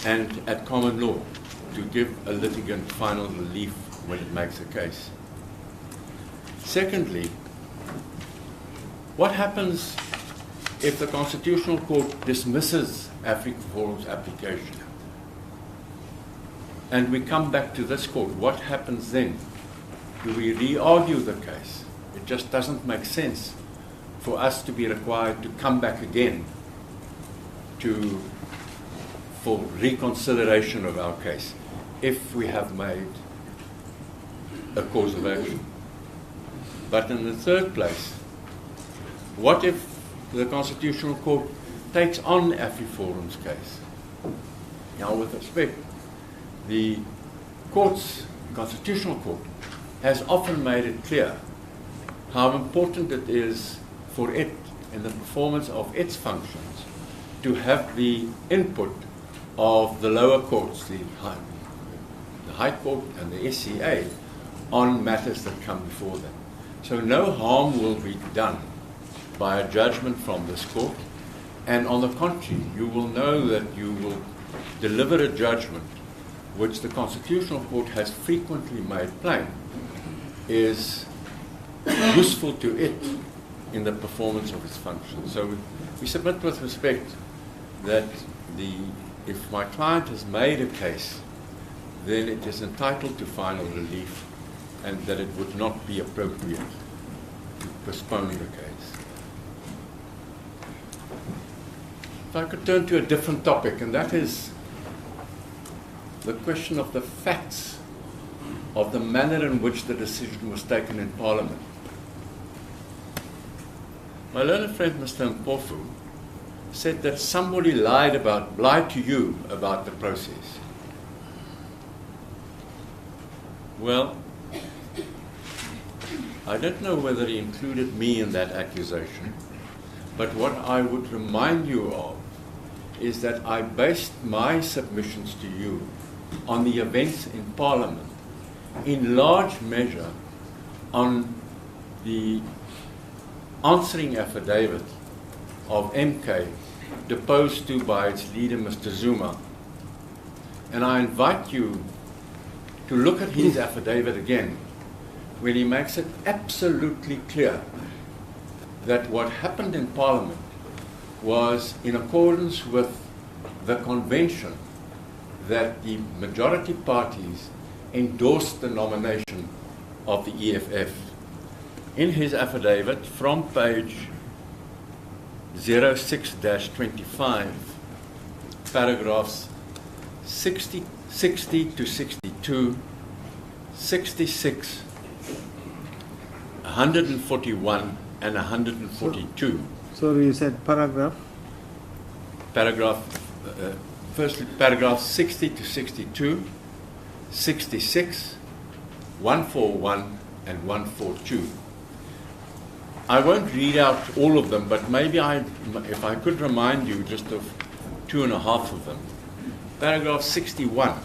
and at common law to give a litigant final relief when it makes a case. Secondly, what happens if the Constitutional Court dismisses AfriForum's application and we come back to this court? What happens then? Do we re-argue the case? It just doesn't make sense for us to be required to come back again for reconsideration of our case if we have made a cause of action. But in the third place, what if the Constitutional Court takes on AfriForum's case? Now, with respect, the Constitutional Court has often made it clear how important it is for it, in the performance of its functions, to have the input of the lower courts, the High Court and the SCA, on matters that come before them. So no harm will be done by a judgment from this court, and on the contrary, you will know that you will deliver a judgment which the Constitutional Court has frequently made plain is useful to it in the performance of its function. So we submit with respect that if my client has made a case, then it is entitled to final relief, and that it would not be appropriate to postpone the case. If I could turn to a different topic, and that is the question of the facts of the manner in which the decision was taken in Parliament. My learned friend, Mr. Mpofu, said that somebody lied to you about the process. Well, I don't know whether he included me in that accusation, but what I would remind you of is that I based my submissions to you on the events in Parliament, in large measure on the answering affidavit of MK deposed to by its leader, Mr. Zuma. And I invite you to look at his affidavit again, when he makes it absolutely clear that what happened in Parliament was in accordance with the convention that the majority parties endorsed the nomination of the EFF. In his affidavit, from page 06-25, paragraphs 60 to 62, 66, 141 and 142. Sorry, you said paragraph? Firstly, paragraph 60 to 62, 66, 141 and 142. I won't read out all of them, but maybe if I could remind you just of 2.5 of them. Paragraph 61.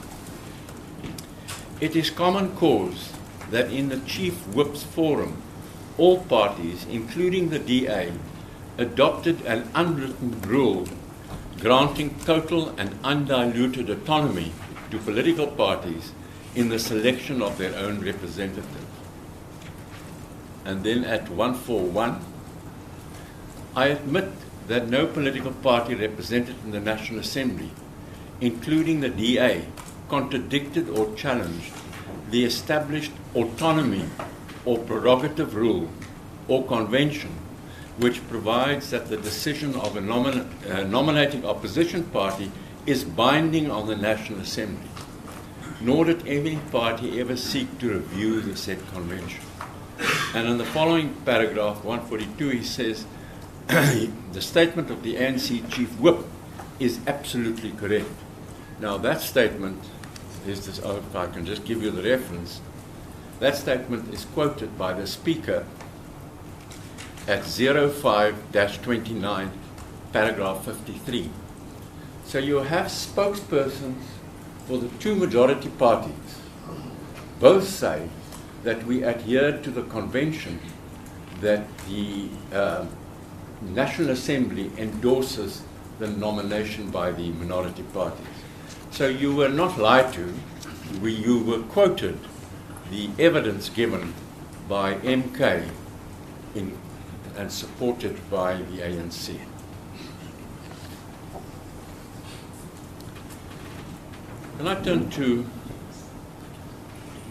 It is common cause that in the Chief Whip's forum, all parties, including the DA, adopted an unwritten rule granting total and undiluted autonomy to political parties in the selection of their own representatives. And then at 141, I admit that no political party represented in the National Assembly, including the DA, contradicted or challenged the established autonomy or prerogative rule or convention which provides that the decision of a nominating opposition party is binding on the National Assembly, nor did any party ever seek to review the said convention. And in the following paragraph, 142, he says, the statement of the ANC Chief Whip is absolutely correct. Now that statement is this, if I can just give you the reference, that statement is quoted by the Speaker at 05-29, paragraph 53. So you have spokespersons for the two majority parties. Both say that we adhere to the convention that the National Assembly endorses the nomination by the minority parties. So you were not lied to, you were quoted the evidence given by MK and supported by the ANC. And I turn to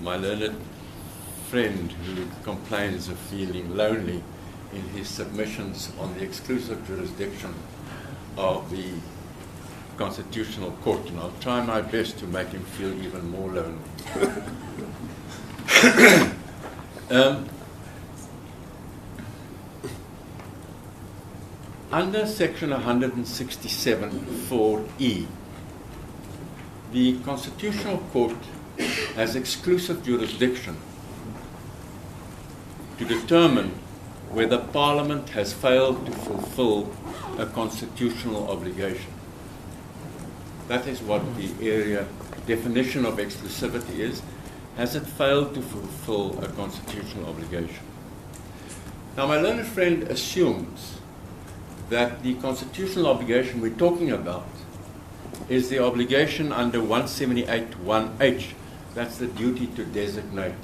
my learned friend who complains of feeling lonely in his submissions on the exclusive jurisdiction of the Constitutional Court, and I'll try my best to make him feel even more lonely. Under section 167(4)(e), the Constitutional Court has exclusive jurisdiction to determine whether Parliament has failed to fulfill a constitutional obligation. That is what the area definition of exclusivity is. Has it failed to fulfill a constitutional obligation? Now, my learned friend assumes that the constitutional obligation we're talking about is the obligation under 178(1)(h). That's the duty to designate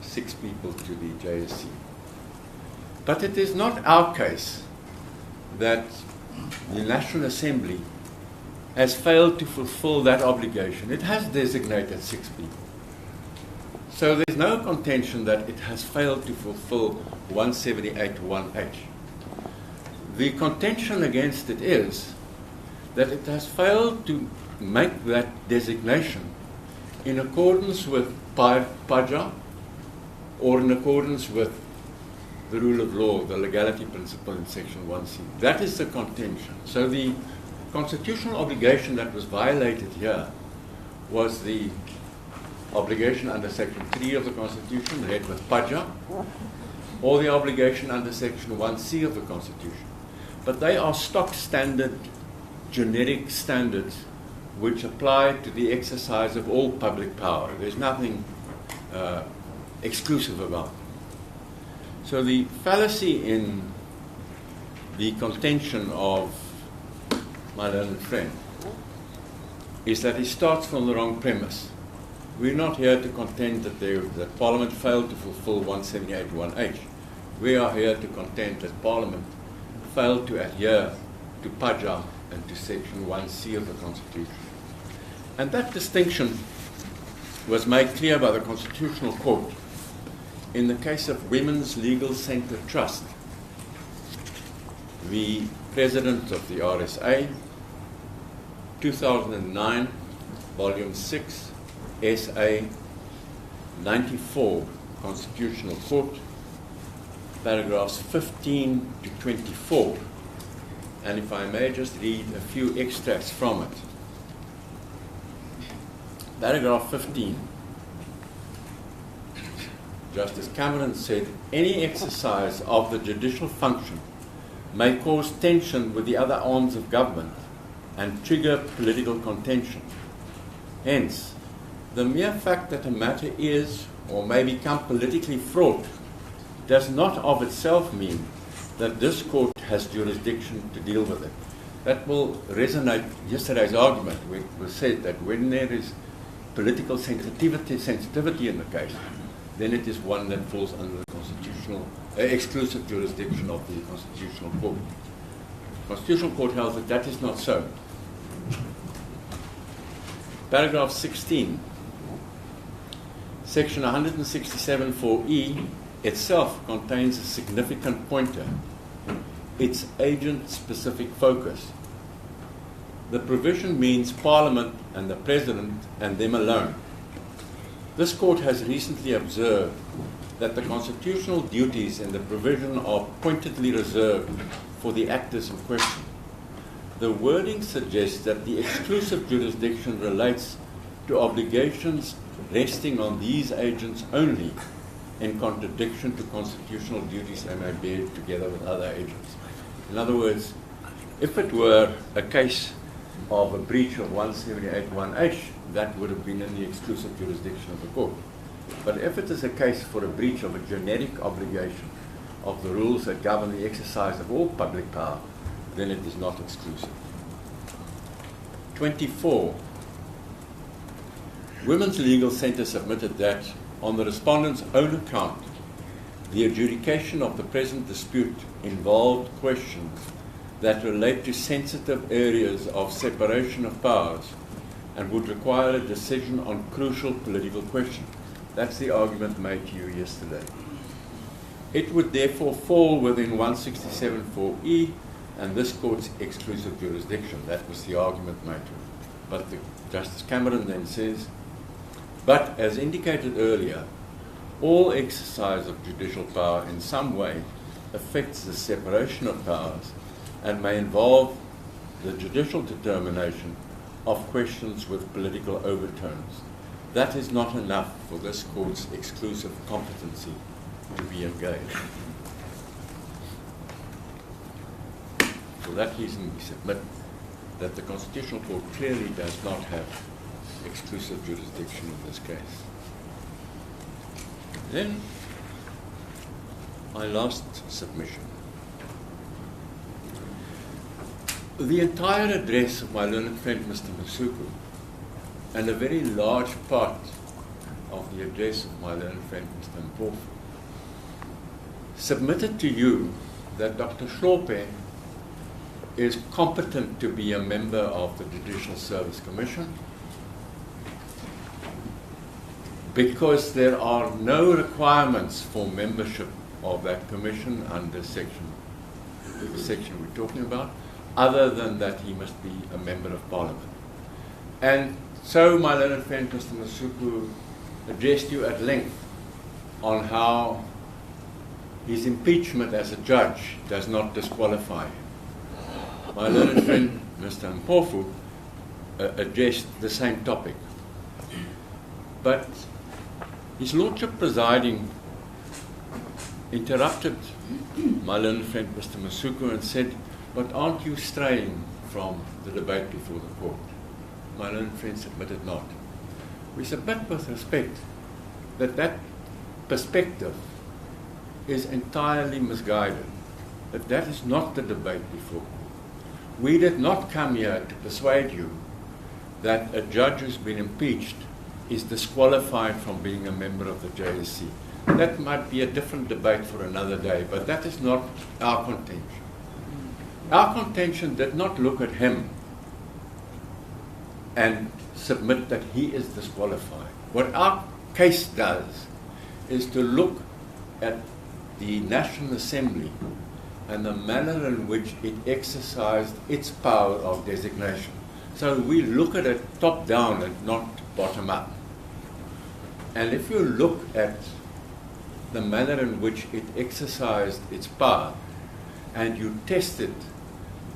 6 people to the JSC. But it is not our case that the National Assembly has failed to fulfill that obligation. It has designated 6 people. So there's no contention that it has failed to fulfill 178(1)(h). the contention against it is that it has failed to make that designation in accordance with PAJA or in accordance with the rule of law, the legality principle in Section 1C. That is the contention. So the constitutional obligation that was violated here was the obligation under Section 3 of the Constitution, read with PAJA, or the obligation under Section 1C of the Constitution. But they are stock standard, generic standards which apply to the exercise of all public power. There's nothing exclusive about them. So the fallacy in the contention of my learned friend is that he starts from the wrong premise. We're not here to contend that Parliament failed to fulfill 178(1)H. We are here to contend that Parliament failed to adhere to PAJA and to Section 1C of the Constitution. And that distinction was made clear by the Constitutional Court in the case of Women's Legal Centre Trust, the President of the RSA, 2009, Volume 6, SA 94, Constitutional Court, paragraphs 15 to 24. And if I may just read a few extracts from it. Paragraph 15. Justice Cameron said, any exercise of the judicial function may cause tension with the other arms of government and trigger political contention. Hence, the mere fact that a matter is or may become politically fraught does not of itself mean that this court has jurisdiction to deal with it. That will resonate yesterday's argument, where it was said that when there is political sensitivity in the case, then it is one that falls under the constitutional, exclusive jurisdiction of the Constitutional Court. The Constitutional Court held that that is not so. Paragraph 16, Section 167(4)(e) itself contains a significant pointer, its agent-specific focus. The provision means Parliament and the President and them alone. This court has recently observed that the constitutional duties in the provision are pointedly reserved for the actors in question. The wording suggests that the exclusive jurisdiction relates to obligations resting on these agents only, in contradiction to constitutional duties they may bear together with other agents. In other words, if it were a case of a breach of 178(1)H, that would have been in the exclusive jurisdiction of the court. But if it is a case for a breach of a generic obligation of the rules that govern the exercise of all public power, then it is not exclusive. 24. Women's Legal Centre submitted that, on the respondent's own account, the adjudication of the present dispute involved questions that relate to sensitive areas of separation of powers and would require a decision on crucial political questions. That's the argument made to you yesterday. It would therefore fall within 167(4)(e) and this court's exclusive jurisdiction. That was the argument made to it. But Justice Cameron then says, but as indicated earlier, all exercise of judicial power in some way affects the separation of powers and may involve the judicial determination of questions with political overtones. That is not enough for this court's exclusive competency to be engaged. For that reason, we submit that the Constitutional Court clearly does not have exclusive jurisdiction in this case. Then, my last submission. The entire address of my learned friend, Mr. Masuku, and a very large part of the address of my learned friend, Mr. Hlophe, submitted to you that Dr. Hlophe is competent to be a member of the Judicial Service Commission because there are no requirements for membership of that commission under Section the section we're talking about, other than that he must be a member of parliament. And so my learned friend Mr. Masuku addressed you at length on how his impeachment as a judge does not disqualify him. My learned friend Mr. Hlophe addressed the same topic. But His Lordship presiding interrupted my learned friend Mr. Masuku and said, "But aren't you straying from the debate before the court?" My learned friend submitted not. We submit with respect that that perspective is entirely misguided, that that is not the debate before court. We did not come here to persuade you that a judge who's been impeached is disqualified from being a member of the JSC. That might be a different debate for another day, but that is not our contention. Our contention did not look at him and submit that he is disqualified. What our case does is to look at the National Assembly and the manner in which it exercised its power of designation. So we look at it top down and not bottom up. And if you look at the manner in which it exercised its power and you test it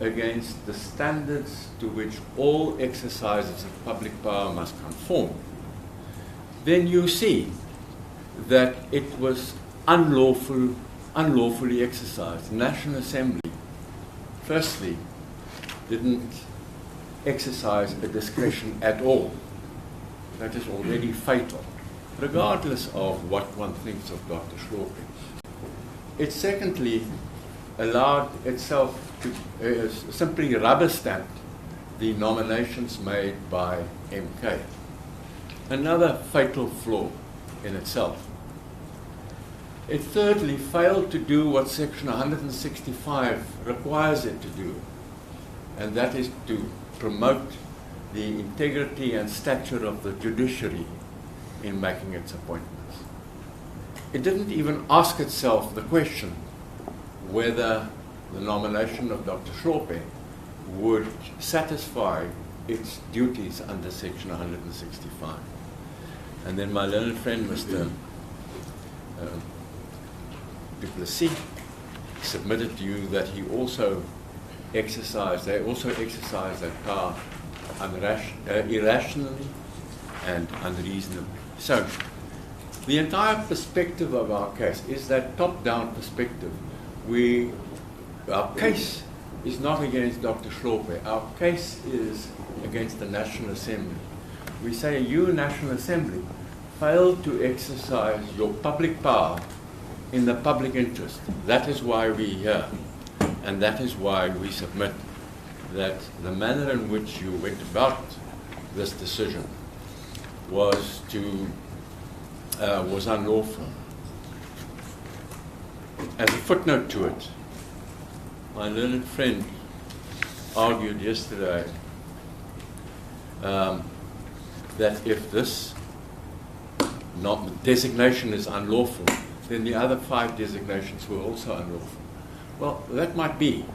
against the standards to which all exercises of public power must conform, then you see that it was unlawfully exercised. The National Assembly, firstly, didn't exercise a discretion at all. That is already fatal, regardless of what one thinks of Dr. Hlophe. It secondly allowed itself to simply rubber stamp the nominations made by MK. Another fatal flaw in itself. It thirdly failed to do what Section 165 requires it to do, and that is to promote the integrity and stature of the judiciary in making its appointments. It didn't even ask itself the question whether the nomination of Dr. Hlophe would satisfy its duties under Section 165. And then my learned friend, Mr. Du Plessis, submitted to you that they also exercised that power irrationally and unreasonably. So, the entire perspective of our case is that top-down perspective. Our case is not against Dr. Hlophe. Our case is against the National Assembly. We say, you, National Assembly, failed to exercise your public power in the public interest. That is why we're here. And that is why we submit that the manner in which you went about this decision was unlawful. As a footnote to it, my learned friend argued yesterday that if this designation is unlawful, then the other 5 designations were also unlawful. Well, that might be,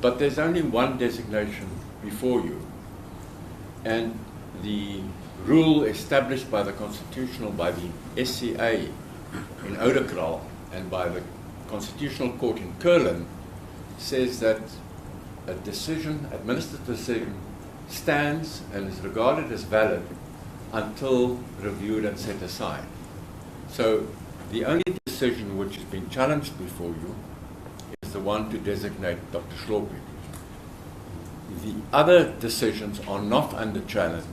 but there's only one designation before you, and the rule established by the SCA in Oudekraal and by the Constitutional Court in Curlin says that a decision, administrative decision, stands and is regarded as valid until reviewed and set aside. So the only decision which has been challenged before you is the one to designate Dr. Hlophe. The other decisions are not under challenge,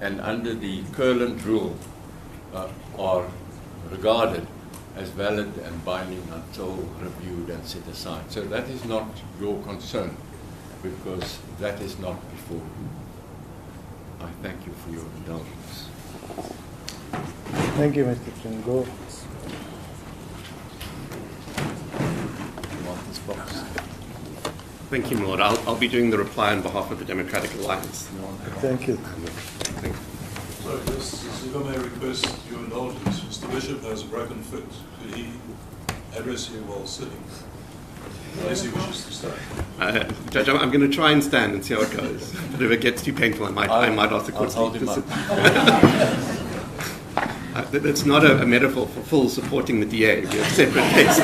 and under the Curlin rule are regarded as valid and binding until reviewed and set aside. So that is not your concern, because that is not before you. I thank you for your indulgence. Thank you, Mr. Tringo. Thank you, Lord. I'll be doing the reply on behalf of the Democratic Alliance. Thank you. Thank you. Sorry, just if I may request your indulgence, Mr. Bishop has a broken foot. Could he address you while sitting? Unless he wishes to start. Judge, I'm going to try and stand and see how it goes. But if it gets too painful, I might ask the court to sit. That's not a metaphor for full supporting the DA. It'd be a separate case.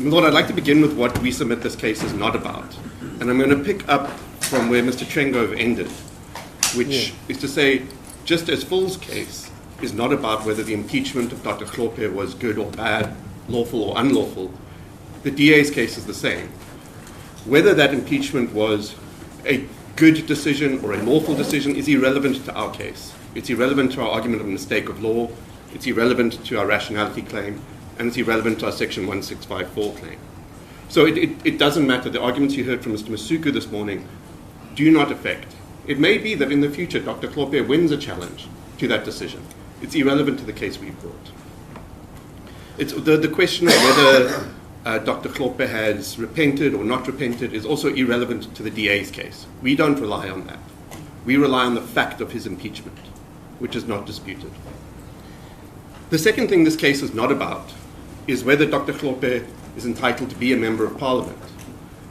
Lord, I'd like to begin with what we submit this case is not about. And I'm going to pick up from where Mr. Trengove ended, which is to say, just as Full's case is not about whether the impeachment of Dr. Hlophe was good or bad, lawful or unlawful, the DA's case is the same. Whether that impeachment was a good decision or a lawful decision is irrelevant to our case. It's irrelevant to our argument of mistake of law, it's irrelevant to our rationality claim, and it's irrelevant to our Section 1654 claim. So it doesn't matter. The arguments you heard from Mr. Masuku this morning do not affect. It may be that in the future Dr. Hlophe wins a challenge to that decision. It's irrelevant to the case we brought. It's the question of whether Dr. Hlophe has repented or not repented is also irrelevant to the DA's case. We don't rely on that. We rely on the fact of his impeachment, which is not disputed. The second thing this case is not about is whether Dr. Hlophe is entitled to be a member of Parliament.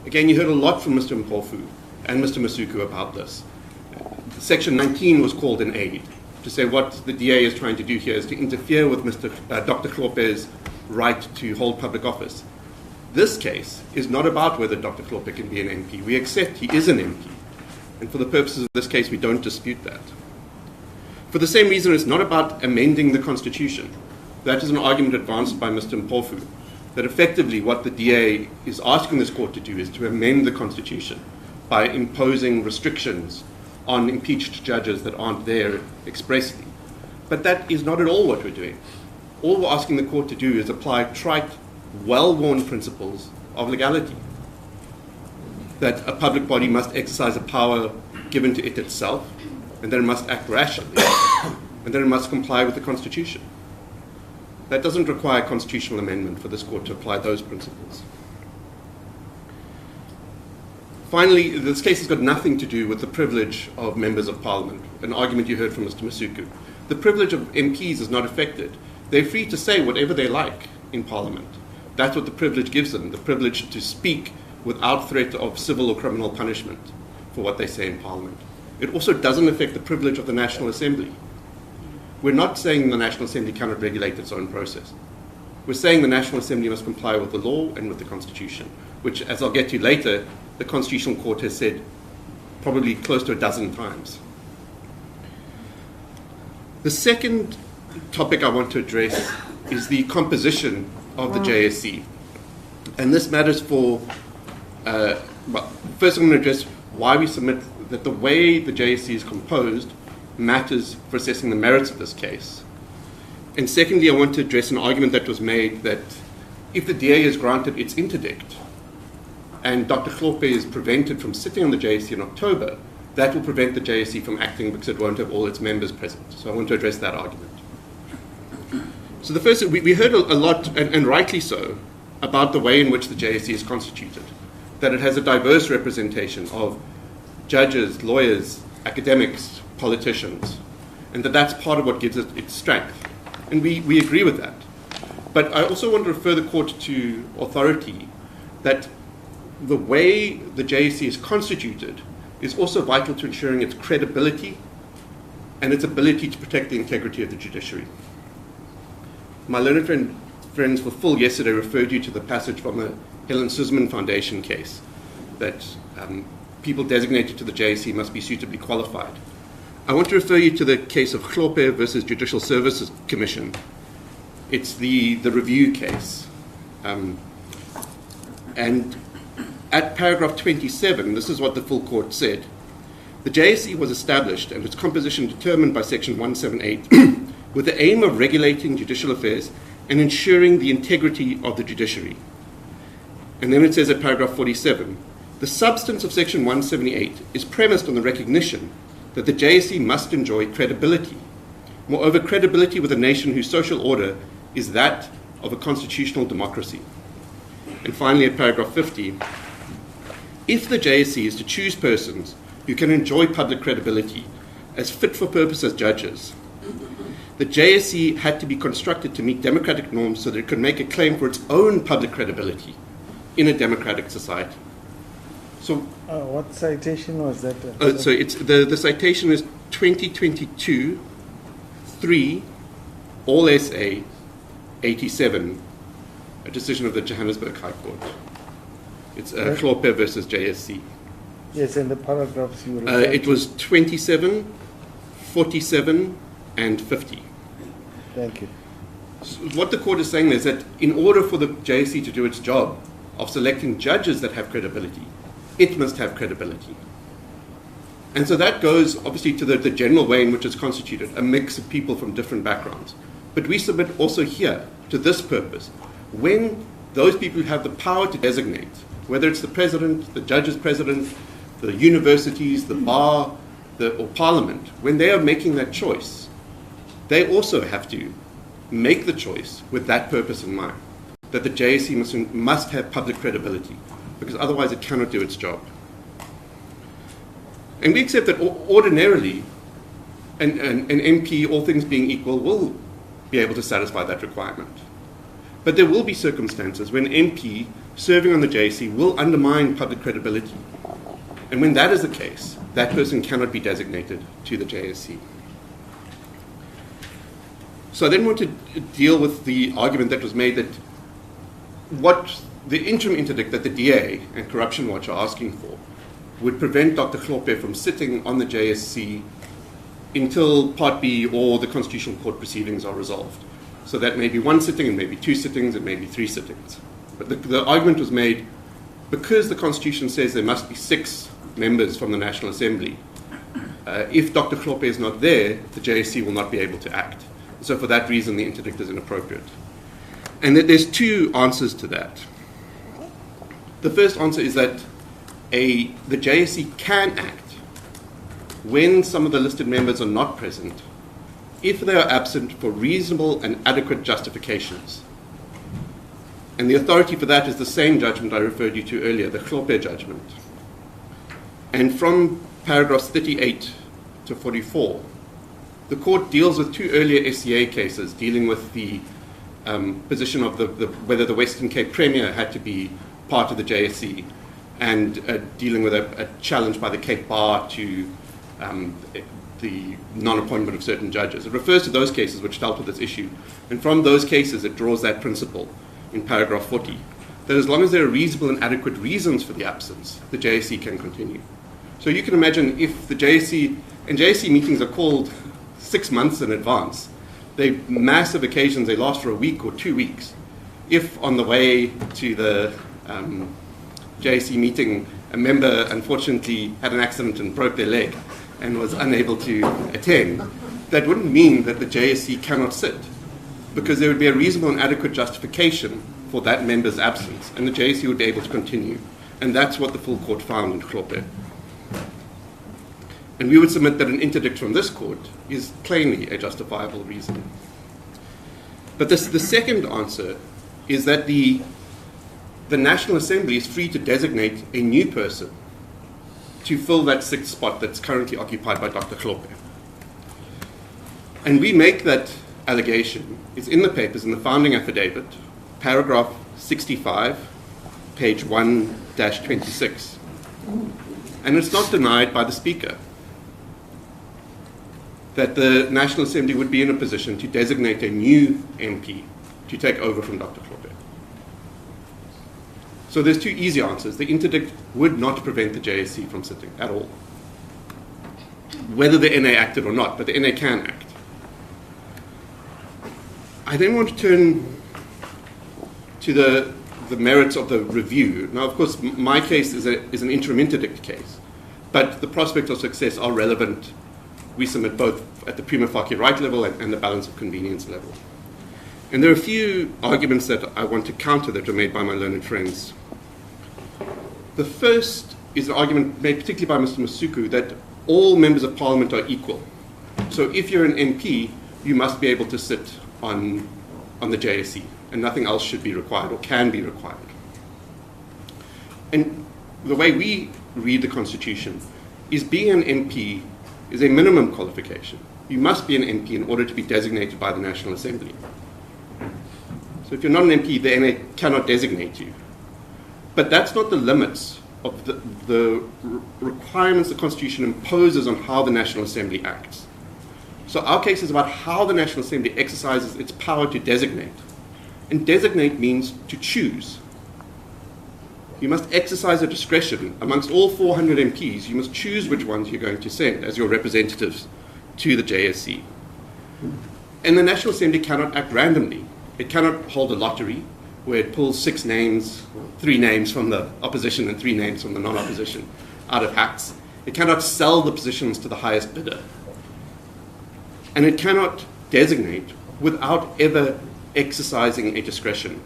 Again, you heard a lot from Mr. Mpofu and Mr. Masuku about this. Section 19 was called in aid to say what the DA is trying to do here is to interfere with Dr. Hlophe's right to hold public office. This case is not about whether Dr. Hlophe can be an MP. We accept he is an MP. And for the purposes of this case, we don't dispute that. For the same reason, it's not about amending the Constitution. That is an argument advanced by Mr. Mpofu, that effectively what the DA is asking this court to do is to amend the Constitution by imposing restrictions on impeached judges that aren't there expressly. But that is not at all what we're doing. All we're asking the court to do is apply trite, well-worn principles of legality. That a public body must exercise a power given to it itself, and that it must act rationally, and that it must comply with the Constitution. That doesn't require a constitutional amendment for this court to apply those principles. Finally, this case has got nothing to do with the privilege of members of Parliament, an argument you heard from Mr. Masuku. The privilege of MPs is not affected. They're free to say whatever they like in Parliament. That's what the privilege gives them, the privilege to speak without threat of civil or criminal punishment for what they say in Parliament. It also doesn't affect the privilege of the National Assembly. We're not saying the National Assembly cannot regulate its own process. We're saying the National Assembly must comply with the law and with the Constitution, which, as I'll get to later, the Constitutional Court has said probably close to a dozen times. The second topic I want to address is the composition of the JSC. And this matters for, first I'm going to address why we submit that the way the JSC is composed matters for assessing the merits of this case. And secondly, I want to address an argument that was made that if the DA is granted its interdict and Dr. Hlophe is prevented from sitting on the JSC in October, that will prevent the JSC from acting because it won't have all its members present. So I want to address that argument. So the first, we heard a lot, and rightly so, about the way in which the JSC is constituted, that it has a diverse representation of judges, lawyers, academics, politicians, and that that's part of what gives it its strength. And we agree with that. But I also want to refer the court to authority that the way the JSC is constituted is also vital to ensuring its credibility and its ability to protect the integrity of the judiciary. My learned friends for Full yesterday referred you to the passage from the Helen Suzman Foundation case that people designated to the JSC must be suitably qualified. I want to refer you to the case of Hlophe versus Judicial Service Commission. It's the review case. And at paragraph 27, this is what the full court said. The JSC was established and its composition determined by section 178 with the aim of regulating judicial affairs and ensuring the integrity of the judiciary. And then it says at paragraph 47, the substance of section 178 is premised on the recognition that the JSC must enjoy credibility. Moreover, credibility with a nation whose social order is that of a constitutional democracy. And finally, at paragraph 50, if the JSC is to choose persons who can enjoy public credibility as fit for purpose as judges, the JSC had to be constructed to meet democratic norms so that it could make a claim for its own public credibility in a democratic society. So, what citation was that? so it's the citation is 2022 3 All SA 87, a decision of the Johannesburg High Court. It's Hlophe versus JSC. Yes, and the paragraphs you were It was 27, 47, and 50. Thank you. So what the court is saying is that in order for the JSC to do its job of selecting judges that have credibility, it must have credibility. And so that goes obviously to the general way in which it's constituted, a mix of people from different backgrounds. But we submit also here, to this purpose, when those people who have the power to designate, whether it's the president, the judge's president, the universities, the bar, or parliament, when they are making that choice, they also have to make the choice with that purpose in mind, that the JSC must have public credibility, because otherwise it cannot do its job. And we accept that ordinarily an MP, all things being equal, will be able to satisfy that requirement. But there will be circumstances when MP serving on the JSC will undermine public credibility. And when that is the case, that person cannot be designated to the JSC. So I then want to deal with the argument that was made that what the interim interdict that the DA and Corruption Watch are asking for would prevent Dr. Hlophe from sitting on the JSC until Part B or the Constitutional Court proceedings are resolved. So that may be one sitting, and maybe two sittings, and maybe three sittings. But the argument was made, because the Constitution says there must be 6 members from the National Assembly, if Dr. Hlophe is not there, the JSC will not be able to act. So for that reason, the interdict is inappropriate. And there's 2 answers to that. The first answer is that the JSC can act when some of the listed members are not present, if they are absent for reasonable and adequate justifications. And the authority for that is the same judgment I referred you to earlier, the Hlophe judgment. And from paragraphs 38 to 44, the court deals with 2 earlier SCA cases dealing with the position of whether the Western Cape Premier had to be part of the JSC, and dealing with a challenge by the Cape Bar to the non-appointment of certain judges. It refers to those cases which dealt with this issue. And from those cases, it draws that principle in paragraph 40, that as long as there are reasonable and adequate reasons for the absence, the JSC can continue. So you can imagine if the JSC, and JSC meetings are called 6 months in advance, they're massive occasions, they last for a week or 2 weeks. If on the way to the JSC meeting, a member unfortunately had an accident and broke their leg and was unable to attend, that wouldn't mean that the JSC cannot sit, because there would be a reasonable and adequate justification for that member's absence, and the JSC would be able to continue. And that's what the full court found in Hlophe. And we would submit that an interdict from this court is plainly a justifiable reason. But the second answer is that the National Assembly is free to designate a new person to fill that 6th spot that's currently occupied by Dr. Hlophe. And we make that allegation. It's in the papers, in the founding affidavit, paragraph 65, page 1-26. And it's not denied by the Speaker that the National Assembly would be in a position to designate a new MP to take over from Dr. Hlophe. So there's 2 easy answers. The interdict would not prevent the JSC from sitting at all, whether the NA acted or not, but the NA can act. I then want to turn to the merits of the review. Now, of course, my case is an interim interdict case, but the prospects of success are relevant. We submit both at the prima facie right level and the balance of convenience level. And there are a few arguments that I want to counter that were made by my learned friends. The first is an argument made particularly by Mr. Masuku that all members of parliament are equal. So if you're an MP, you must be able to sit on the JSC, and nothing else should be required or can be required. And the way we read the Constitution is being an MP is a minimum qualification. You must be an MP in order to be designated by the National Assembly. So if you're not an MP, the NA cannot designate you. But that's not the limits of the requirements the Constitution imposes on how the National Assembly acts. So our case is about how the National Assembly exercises its power to designate. And designate means to choose. You must exercise a discretion amongst all 400 MPs. You must choose which ones you're going to send as your representatives to the JSC. And the National Assembly cannot act randomly. It cannot hold a lottery where it pulls 6 names, 3 names from the opposition and 3 names from the non-opposition out of hats. It cannot sell the positions to the highest bidder. And it cannot designate without ever exercising a discretion,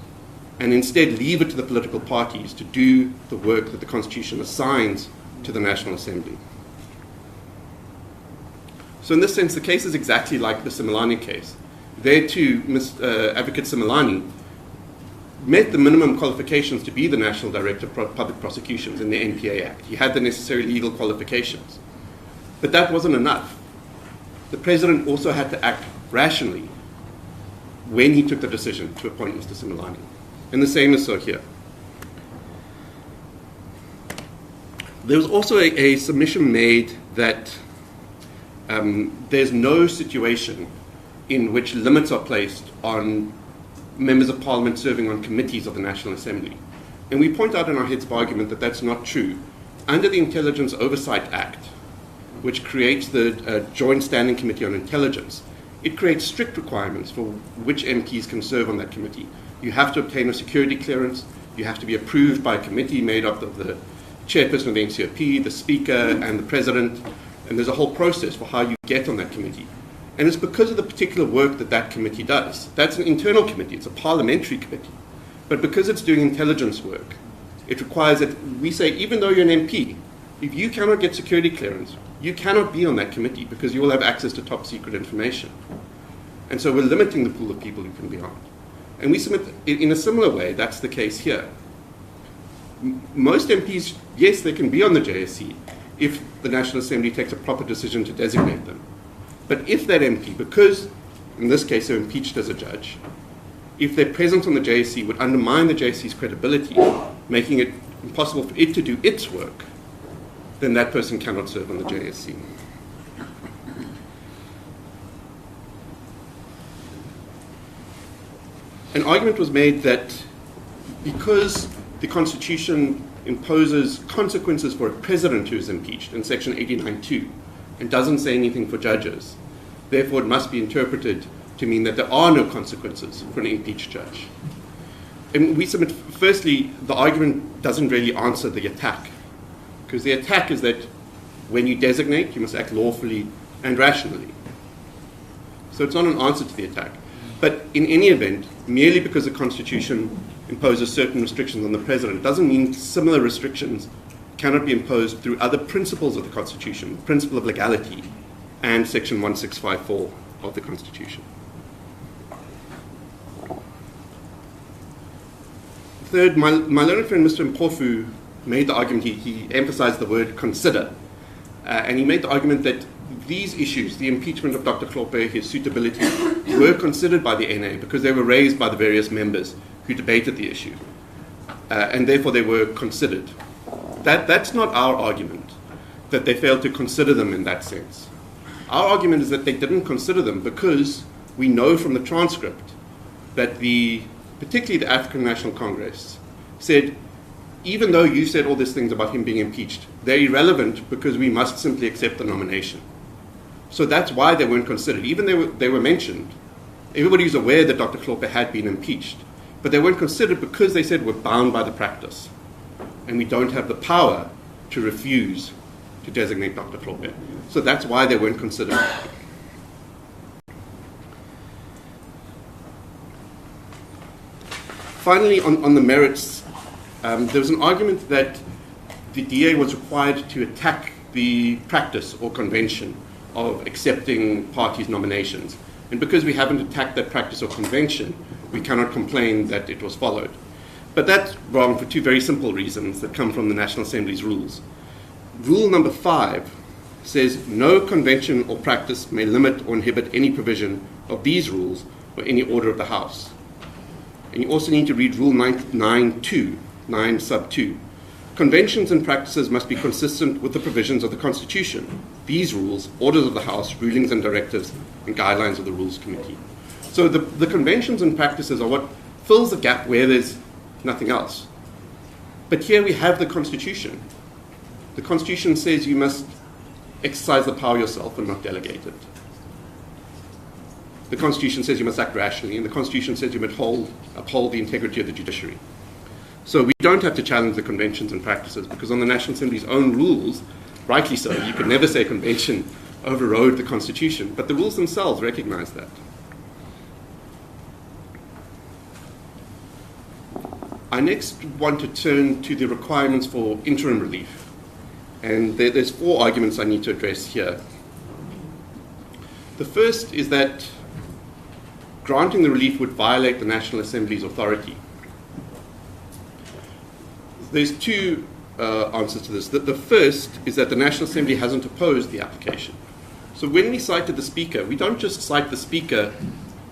and instead leave it to the political parties to do the work that the Constitution assigns to the National Assembly. So in this sense, the case is exactly like the Similani case. There too, Advocate Similani met the minimum qualifications to be the National Director of Public Prosecutions in the NPA Act. He had the necessary legal qualifications. But that wasn't enough. The President also had to act rationally when he took the decision to appoint Mr. Similani. And the same is so here. There was also a submission made that there's no situation in which limits are placed on members of Parliament serving on committees of the National Assembly. And we point out in our heads of argument that that's not true. Under the Intelligence Oversight Act, which creates the Joint Standing Committee on Intelligence, it creates strict requirements for which MPs can serve on that committee. You have to obtain a security clearance, you have to be approved by a committee made up of the chairperson of the NCOP, the Speaker, and the President, and there's a whole process for how you get on that committee. And it's because of the particular work that that committee does. That's an internal committee, it's a parliamentary committee. But because it's doing intelligence work, it requires that we say, even though you're an MP, if you cannot get security clearance, you cannot be on that committee because you will have access to top secret information. And so we're limiting the pool of people who can be on it. And we submit, in a similar way, that's the case here. Most MPs, yes, they can be on the JSC if the National Assembly takes a proper decision to designate them. But if that MP, because in this case they're impeached as a judge, if their presence on the JSC would undermine the JSC's credibility, making it impossible for it to do its work, then that person cannot serve on the JSC. An argument was made that because the Constitution imposes consequences for a president who is impeached in Section 89(2) and doesn't say anything for judges, therefore it must be interpreted to mean that there are no consequences for an impeached judge. And we submit, firstly, the argument doesn't really answer the attack, because the attack is that when you designate, you must act lawfully and rationally. So it's not an answer to the attack. But in any event, merely because the Constitution imposes certain restrictions on the President doesn't mean similar restrictions cannot be imposed through other principles of the Constitution, the principle of legality, and Section 1654 of the Constitution. Third, my learned friend, Mr. Mpofu, made the argument, he emphasized the word consider, and he made the argument that these issues, the impeachment of Dr. Hlophe, his suitability, were considered by the NA because they were raised by the various members who debated the issue, and therefore they were considered. That's not our argument, that they failed to consider them in that sense. Our argument is that they didn't consider them because we know from the transcript that particularly the African National Congress said, even though you said all these things about him being impeached, they're irrelevant because we must simply accept the nomination. So that's why they weren't considered. Even they were mentioned. Everybody's aware that Dr. Hlophe had been impeached, but they weren't considered because they said we're bound by the practice and we don't have the power to refuse to designate Dr. Hlophe. So that's why they weren't considered. Finally, on the merits, there was an argument that the DA was required to attack the practice or convention of accepting parties' nominations. And because we haven't attacked that practice or convention, we cannot complain that it was followed. But that's wrong for two very simple reasons that come from the National Assembly's rules. Rule number 5 says no convention or practice may limit or inhibit any provision of these rules or any order of the House. And you also need to read Rule 9 sub 2. Conventions and practices must be consistent with the provisions of the Constitution, these rules, orders of the House, rulings and directives, and guidelines of the Rules Committee. So the conventions and practices are what fills the gap where there's nothing else. But here we have the Constitution. The Constitution says you must exercise the power yourself and not delegate it. The Constitution says you must act rationally, and the Constitution says you must uphold the integrity of the judiciary. So we don't have to challenge the conventions and practices, because on the National Assembly's own rules, rightly so, you could never say a convention overrode the Constitution, but the rules themselves recognize that. I next want to turn to the requirements for interim relief. And there's 4 arguments I need to address here. The first is that granting the relief would violate the National Assembly's authority. There's 2 answers to this. The first is that the National Assembly hasn't opposed the application. So when we cited the Speaker, we don't just cite the Speaker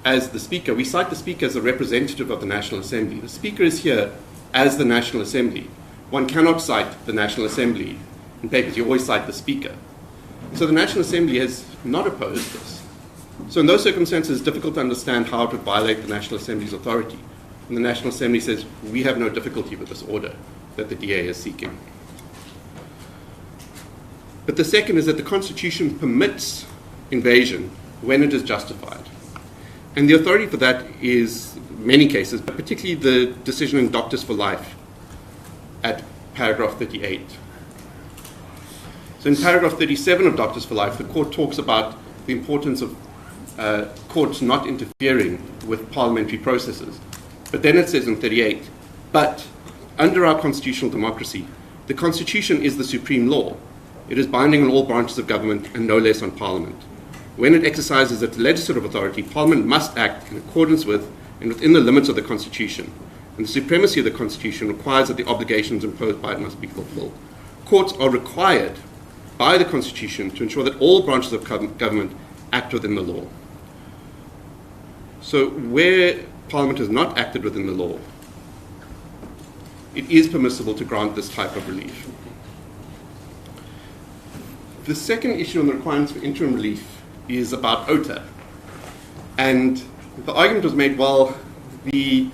as the Speaker, we cite the Speaker as a representative of the National Assembly. The Speaker is here as the National Assembly. One cannot cite the National Assembly in papers, you always cite the Speaker. So the National Assembly has not opposed this. So in those circumstances, it's difficult to understand how it would violate the National Assembly's authority. And the National Assembly says, we have no difficulty with this order that the DA is seeking. But the second is that the Constitution permits invasion when it is justified. And the authority for that is many cases, but particularly the decision in Doctors for Life at paragraph 38. So in paragraph 37 of Doctors for Life, the court talks about the importance of courts not interfering with parliamentary processes. But then it says in 38, but under our constitutional democracy, the Constitution is the supreme law. It is binding on all branches of government and no less on Parliament. When it exercises its legislative authority, Parliament must act in accordance with and within the limits of the Constitution. And the supremacy of the Constitution requires that the obligations imposed by it must be fulfilled. Courts are required by the Constitution to ensure that all branches of government act within the law. So where Parliament has not acted within the law, it is permissible to grant this type of relief. The second issue on the requirements for interim relief is about OTA. And the argument was made, well, the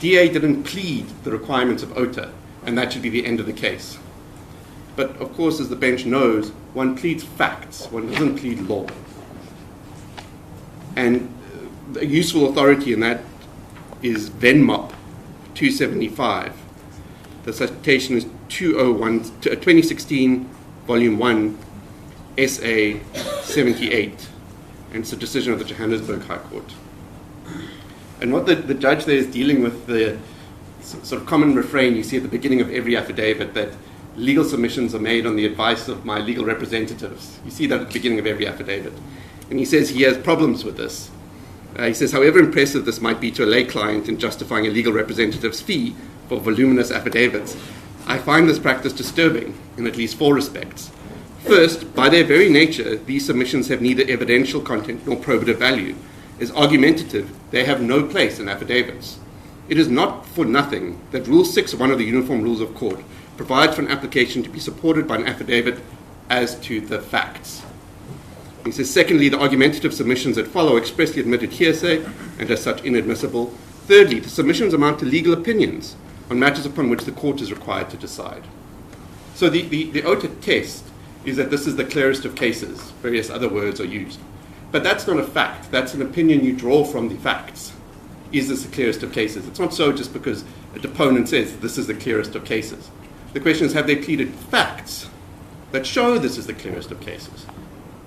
DA didn't plead the requirements of OTA, and that should be the end of the case. But of course, as the bench knows, one pleads facts, one doesn't plead law. And a useful authority in that is VENMOP 275. The citation is 2016, Volume 1, SA 78. And it's a decision of the Johannesburg High Court. And what the judge there is dealing with, the sort of common refrain you see at the beginning of every affidavit, that legal submissions are made on the advice of my legal representatives. You see that at the beginning of every affidavit. And he says he has problems with this. He says, however impressive this might be to a lay client in justifying a legal representative's fee for voluminous affidavits, I find this practice disturbing in at least 4 respects. First, by their very nature, these submissions have neither evidential content nor probative value. As argumentative, they have no place in affidavits. It is not for nothing that Rule 6.1 of the Uniform Rules of Court provides for an application to be supported by an affidavit as to the facts. He says, secondly, the argumentative submissions that follow expressly admitted hearsay and as such inadmissible. Thirdly, the submissions amount to legal opinions on matters upon which the court is required to decide. So the OTA test is that this is the clearest of cases. Various other words are used. But that's not a fact. That's an opinion you draw from the facts. Is this the clearest of cases? It's not so just because a deponent says this is the clearest of cases. The question is, have they pleaded facts that show this is the clearest of cases?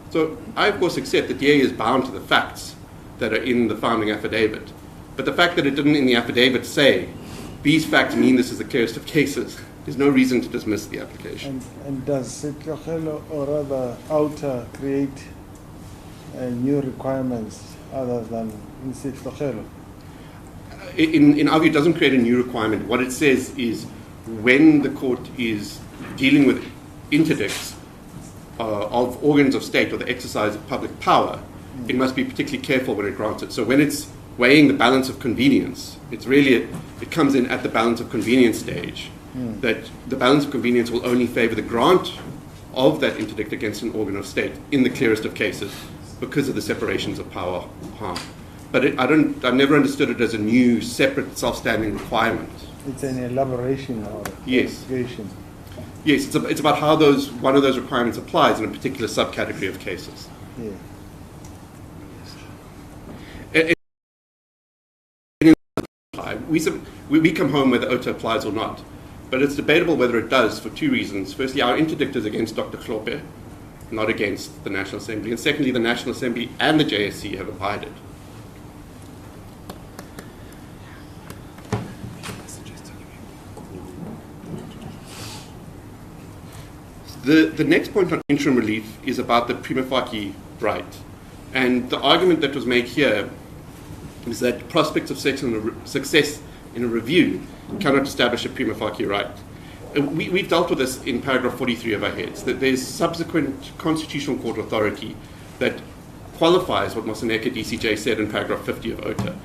So I, of course, accept that DA is bound to the facts that are in the founding affidavit. But the fact that it didn't in the affidavit say, these facts mean this is the clearest of cases, there's no reason to dismiss the application. And does Sitlogelo or rather OTA create new requirements other than in Sitlogelo? In our view, it doesn't create a new requirement. What it says is when the court is dealing with interdicts, of organs of state or the exercise of public power, it must be particularly careful when it grants it. So when it's weighing the balance of convenience, it comes in at the balance of convenience stage, that the balance of convenience will only favor the grant of that interdict against an organ of state in the clearest of cases because of the separations of power harm. But I've never understood it as a new, separate, self-standing requirement. It's an elaboration or yes. clarification. Yes, it's about how one of those requirements applies in a particular subcategory of cases. Yeah. We come home whether OTA applies or not, but it's debatable whether it does for two reasons. Firstly, our interdict is against Dr. Hlophe, not against the National Assembly. And secondly, the National Assembly and the JSC have abided. The next point on interim relief is about the prima facie right. And the argument that was made here is that prospects of success in a review cannot establish a prima facie right. We've dealt with this in paragraph 43 of our heads, that there's subsequent constitutional court authority that qualifies what Moseneke DCJ said in paragraph 50 of OTA.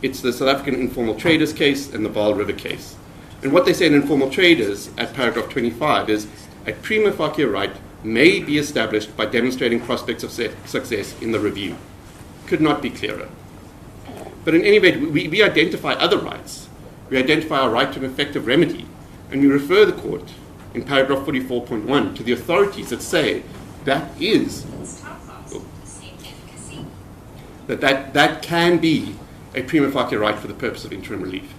It's the South African Informal Traders case and the Vaal River case. And what they say in Informal Traders at paragraph 25 is a prima facie right may be established by demonstrating prospects of success in the review. Could not be clearer. But in any event, we identify other rights. We identify our right to an effective remedy, and we refer the court in paragraph 44.1 to the authorities that say that is that can be a prima facie right for the purpose of interim relief.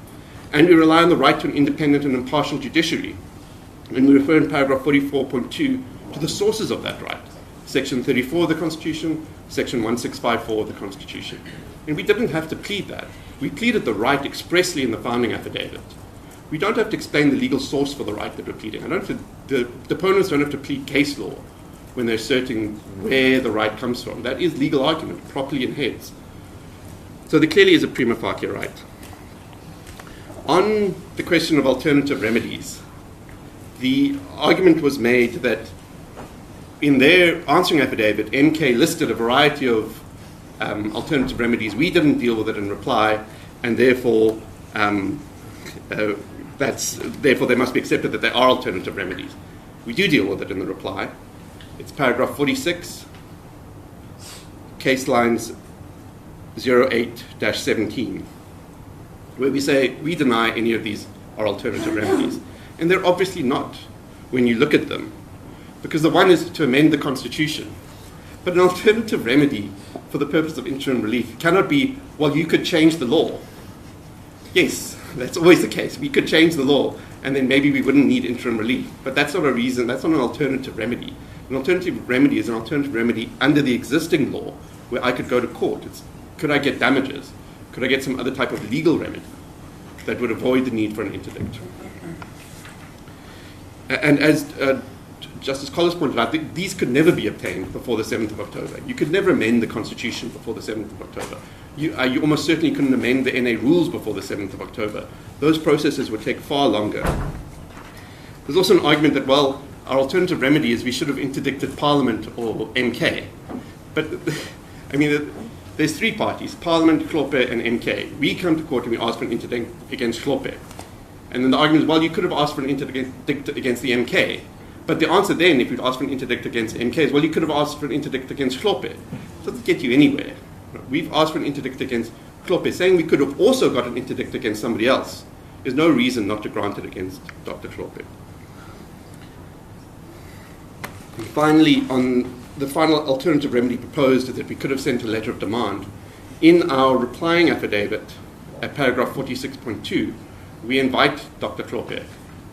And we rely on the right to an independent and impartial judiciary, and we refer in paragraph 44.2 to the sources of that right. Section 34 of the Constitution, Section 1654 of the Constitution. And we didn't have to plead that. We pleaded the right expressly in the founding affidavit. We don't have to explain the legal source for the right that we're pleading. The opponents don't have to plead case law when they're asserting where the right comes from. That is legal argument, properly in heads. So there clearly is a prima facie right. On the question of alternative remedies, the argument was made that in their answering affidavit, MK listed a variety of alternative remedies. We didn't deal with it in reply, and therefore therefore they must be accepted that there are alternative remedies. We do deal with it in the reply. It's paragraph 46, case lines 08-17, where we say we deny any of these are alternative remedies. And they're obviously not when you look at them, because the one is to amend the Constitution. But an alternative remedy for the purpose of interim relief cannot be, well, you could change the law. Yes, that's always the case. We could change the law, and then maybe we wouldn't need interim relief. But that's not a reason, that's not an alternative remedy. An alternative remedy is an alternative remedy under the existing law, where I could go to court. Could I get damages? Could I get some other type of legal remedy that would avoid the need for an interdict? And as Justice Collins pointed out, these could never be obtained before the 7th of October. You could never amend the Constitution before the 7th of October. You almost certainly couldn't amend the NA rules before the 7th of October. Those processes would take far longer. There's also an argument that, well, our alternative remedy is we should have interdicted Parliament or MK. But, I mean, there's three parties, Parliament, Hlophe, and MK. We come to court and we ask for an interdict against Hlophe. And then the argument is, well, you could have asked for an interdict against the MK. But the answer then, if you'd asked for an interdict against MK, is, well, you could have asked for an interdict against Hlophe. It doesn't get you anywhere. We've asked for an interdict against Hlophe. Saying we could have also got an interdict against somebody else is no reason not to grant it against Dr. Hlophe. And finally, on the final alternative remedy proposed is that we could have sent a letter of demand. In our replying affidavit at paragraph 46.2, we invite Dr. Hlophe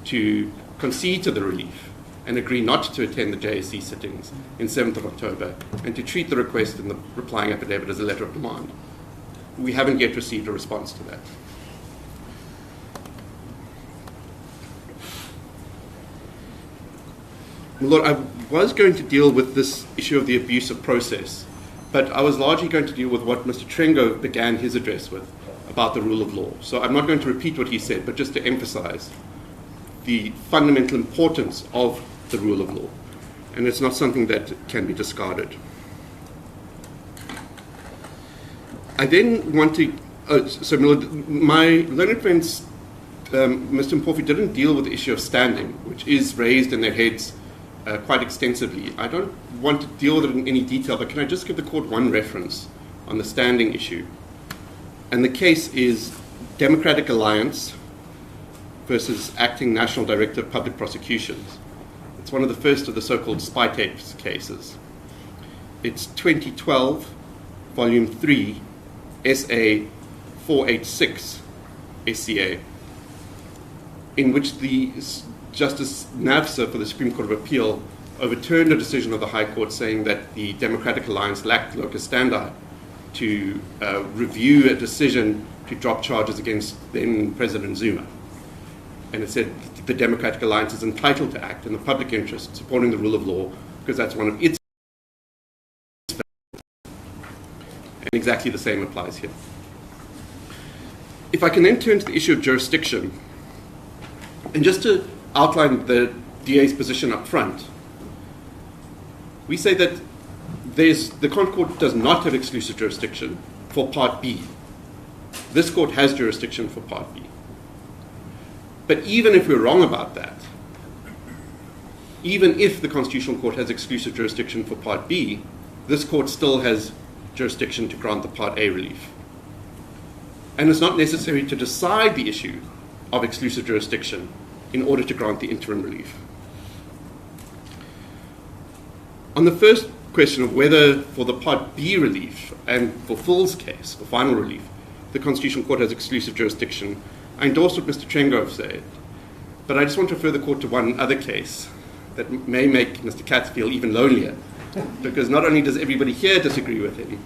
to concede to the relief and agree not to attend the JSC sittings in 7th of October and to treat the request in the replying affidavit as a letter of demand. We haven't yet received a response to that. Lord, I was going to deal with this issue of the abuse of process, but I was largely going to deal with what Mr. Trengo began his address with about the rule of law. So I'm not going to repeat what he said, but just to emphasize the fundamental importance of the rule of law. and it's not something that can be discarded. I then want to, so my learned friends, Mr. Hlophe, didn't deal with the issue of standing, which is raised in their heads quite extensively. I don't want to deal with it in any detail, but can I just give the court one reference on the standing issue? And the case is Democratic Alliance versus Acting National Director of Public Prosecutions. It's one of the first of the so-called spy tapes cases. It's 2012, Volume 3, SA 486, SCA, in which the Justice Navsa for the Supreme Court of Appeal overturned a decision of the High Court saying that the Democratic Alliance lacked locus standi to review a decision to drop charges against then President Zuma. And it said the Democratic Alliance is entitled to act in the public interest, supporting the rule of law, because that's one of its. And exactly the same applies here. If I can then turn to the issue of jurisdiction, and just to outline the DA's position up front, we say that the Court does not have exclusive jurisdiction for Part B. This court has jurisdiction for Part B. But even if we're wrong about that, even if the Constitutional Court has exclusive jurisdiction for Part B, this court still has jurisdiction to grant the Part A relief. And it's not necessary to decide the issue of exclusive jurisdiction in order to grant the interim relief. On the first question of whether for the Part B relief and for Full's case, for final relief, the Constitutional Court has exclusive jurisdiction, I endorse what Mr. Trengove said, but I just want to refer the court to one other case that may make Mr. Katz feel even lonelier, because not only does everybody here disagree with him,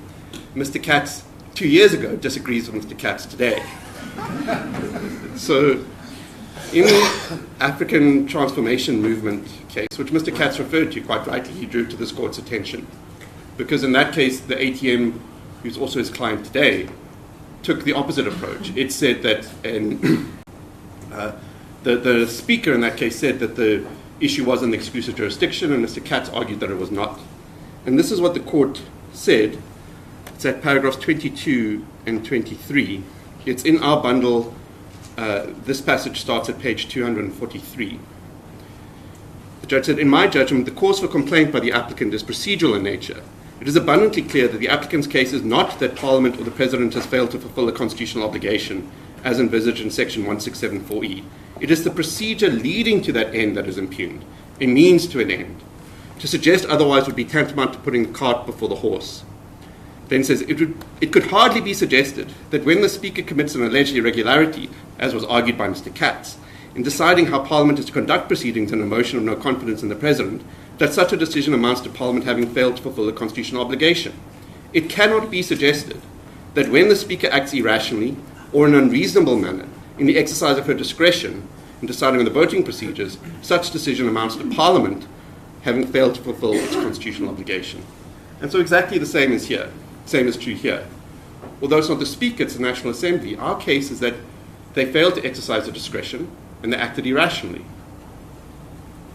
Mr. Katz 2 years ago disagrees with Mr. Katz today. So, in the African Transformation Movement case, which Mr. Katz referred to quite rightly, he drew to this court's attention, because in that case, the ATM, who's also his client today, took the opposite approach. It said that, and the speaker in that case said that the issue was in the exclusive jurisdiction, and Mr. Katz argued that it was not. And this is what the court said. It's at paragraphs 22 and 23. It's in our bundle. This passage starts at page 243. The judge said, "In my judgment, the cause for complaint by the applicant is procedural in nature. It is abundantly clear that the applicant's case is not that Parliament or the President has failed to fulfill a constitutional obligation, as envisaged in section 1674E. It is the procedure leading to that end that is impugned, a means to an end. To suggest otherwise would be tantamount to putting the cart before the horse." Then says, it could hardly be suggested that when the Speaker commits an alleged irregularity, as was argued by Mr. Katz, in deciding how Parliament is to conduct proceedings in a motion of no confidence in the President, that such a decision amounts to Parliament having failed to fulfill a constitutional obligation. It cannot be suggested that when the Speaker acts irrationally or in an unreasonable manner in the exercise of her discretion in deciding on the voting procedures, such decision amounts to Parliament having failed to fulfill its constitutional obligation. And so exactly the same is here. Same is true here. Although it's not the Speaker, it's the National Assembly, our case is that they failed to exercise their discretion and they acted irrationally.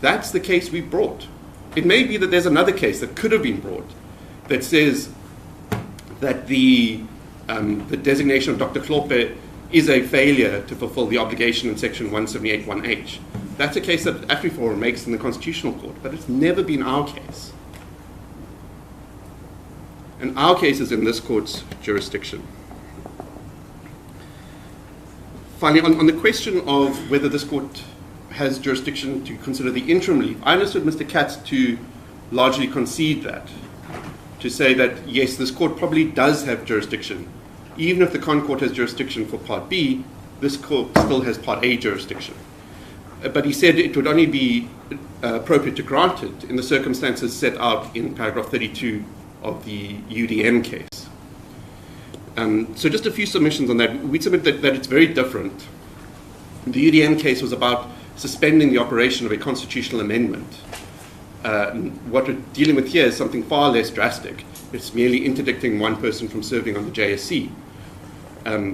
That's the case we brought. It may be that there's another case that could have been brought that says that the designation of Dr. Hlophe is a failure to fulfill the obligation in section 178(1)H. That's a case that AfriForum makes in the Constitutional Court, but it's never been our case. And our case is in this court's jurisdiction. Finally, on the question of whether this court has jurisdiction to consider the interim relief, I understood Mr. Katz to largely concede that, to say that, yes, this court probably does have jurisdiction. Even if the Court has jurisdiction for Part B, this court still has Part A jurisdiction. But he said it would only be appropriate to grant it in the circumstances set out in paragraph 32 of the UDM case. So just a few submissions on that. We submit that it's very different. The UDM case was about suspending the operation of a constitutional amendment. What we're dealing with here is something far less drastic. It's merely interdicting one person from serving on the JSC.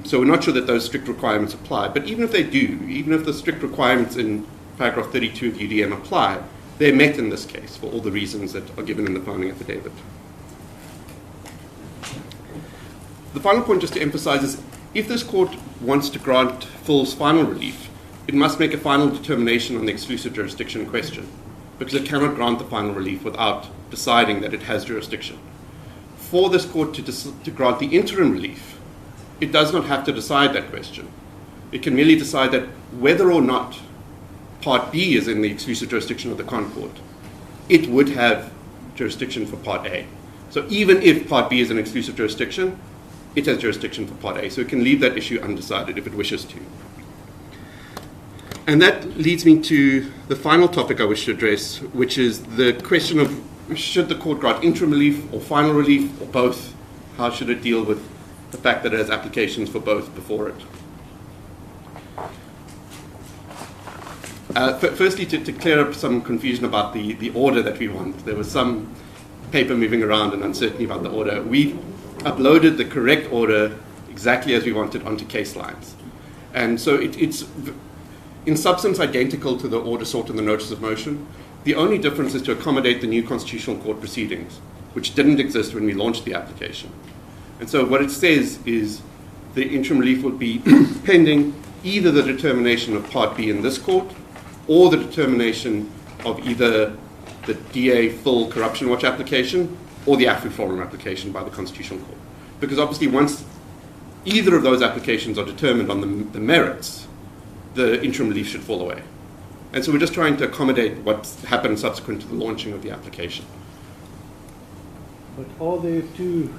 So we're not sure that those strict requirements apply. But even if they do, even if the strict requirements in paragraph 32 of the UDM apply, they're met in this case for all the reasons that are given in the founding affidavit. The final point just to emphasize is, if this court wants to grant Full's final relief, it must make a final determination on the exclusive jurisdiction question, because it cannot grant the final relief without deciding that it has jurisdiction. For this court to grant the interim relief, it does not have to decide that question. It can merely decide that whether or not Part B is in the exclusive jurisdiction of the Con Court, it would have jurisdiction for Part A. So even if Part B is an exclusive jurisdiction, it has jurisdiction for Part A. So it can leave that issue undecided if it wishes to. And that leads me to the final topic I wish to address, which is the question of, should the court grant interim relief or final relief or both? How should it deal with the fact that it has applications for both before it? Firstly, to clear up some confusion about the order that we want. There was some paper moving around and uncertainty about the order. We uploaded the correct order exactly as we wanted onto case lines. And so it's in substance identical to the order sought in the notice of motion. The only difference is to accommodate the new constitutional court proceedings, which didn't exist when we launched the application. And so what it says is the interim relief would be pending either the determination of Part B in this court or the determination of either the DA full corruption watch application or the AFRI forum application by the Constitutional Court. Because obviously once either of those applications are determined on the merits, the interim relief should fall away. And so we're just trying to accommodate what's happened subsequent to the launching of the application. But are there two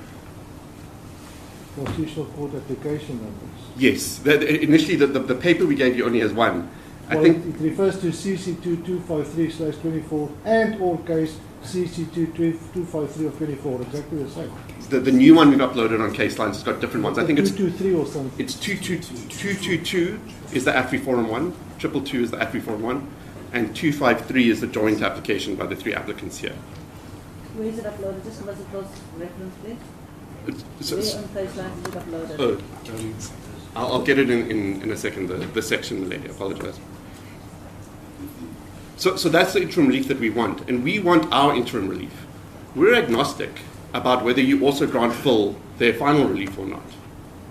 Constitutional Court application numbers? Yes. Initially, the paper we gave you only has one. Well, I think it refers to CC2253/24 and or case CC2253 of 24, exactly the same. the new one we've uploaded on case lines has got different ones. I think it's 223 or something. It's 222 is the AFRI forum one, 222 is the AFRI forum one, and 253 is the joint application by the three applicants here. Where is it uploaded? Just give us a close reference, please. Where on case lines is it uploaded? I'll get it in a second, the section lady, I apologize. So that's the interim relief that we want, and we want our interim relief. We're agnostic about whether you also grant full their final relief or not,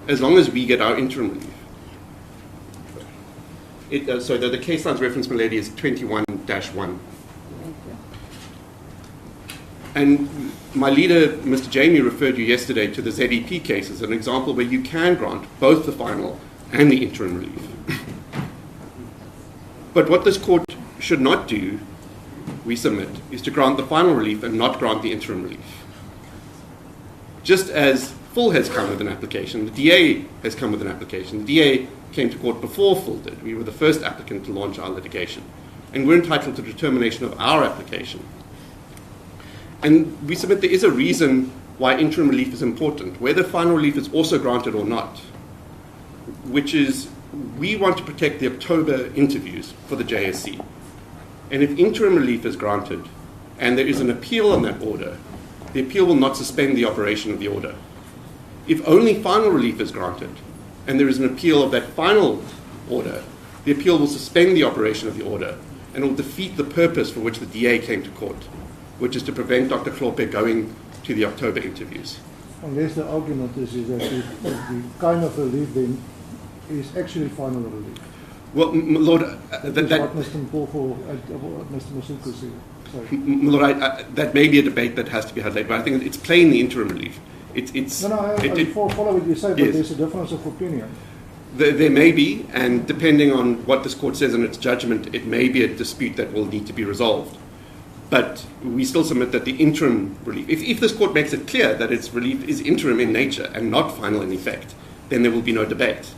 as long as we get our interim relief. So the case lines reference, milady, is 21-1. And my leader, Mr. Jamie, referred you yesterday to the ZEP case as an example where you can grant both the final and the interim relief. But what this court should not do, we submit, is to grant the final relief and not grant the interim relief. Just as full has come with an application, the DA has come with an application. The DA came to court before full did. We were the first applicant to launch our litigation. And we're entitled to determination of our application. And we submit there is a reason why interim relief is important, whether final relief is also granted or not, which is we want to protect the October interviews for the JSC. And if interim relief is granted and there is an appeal on that order, the appeal will not suspend the operation of the order. If only final relief is granted and there is an appeal of that final order, the appeal will suspend the operation of the order and will defeat the purpose for which the DA came to court, which is to prevent Dr. Hlophe going to the October interviews. Unless the argument is that the kind of relief then is actually final relief. Well, Lord, That's what Mr. Masuku said. Sorry. Lord, that may be a debate that has to be had later, but I think it's plain the interim relief. I follow what you say, but yes. There's a difference of opinion. There may be, and depending on what this court says in its judgment, it may be a dispute that will need to be resolved. But we still submit that the interim relief, if this court makes it clear that its relief is interim in nature and not final in effect, then there will be no debate.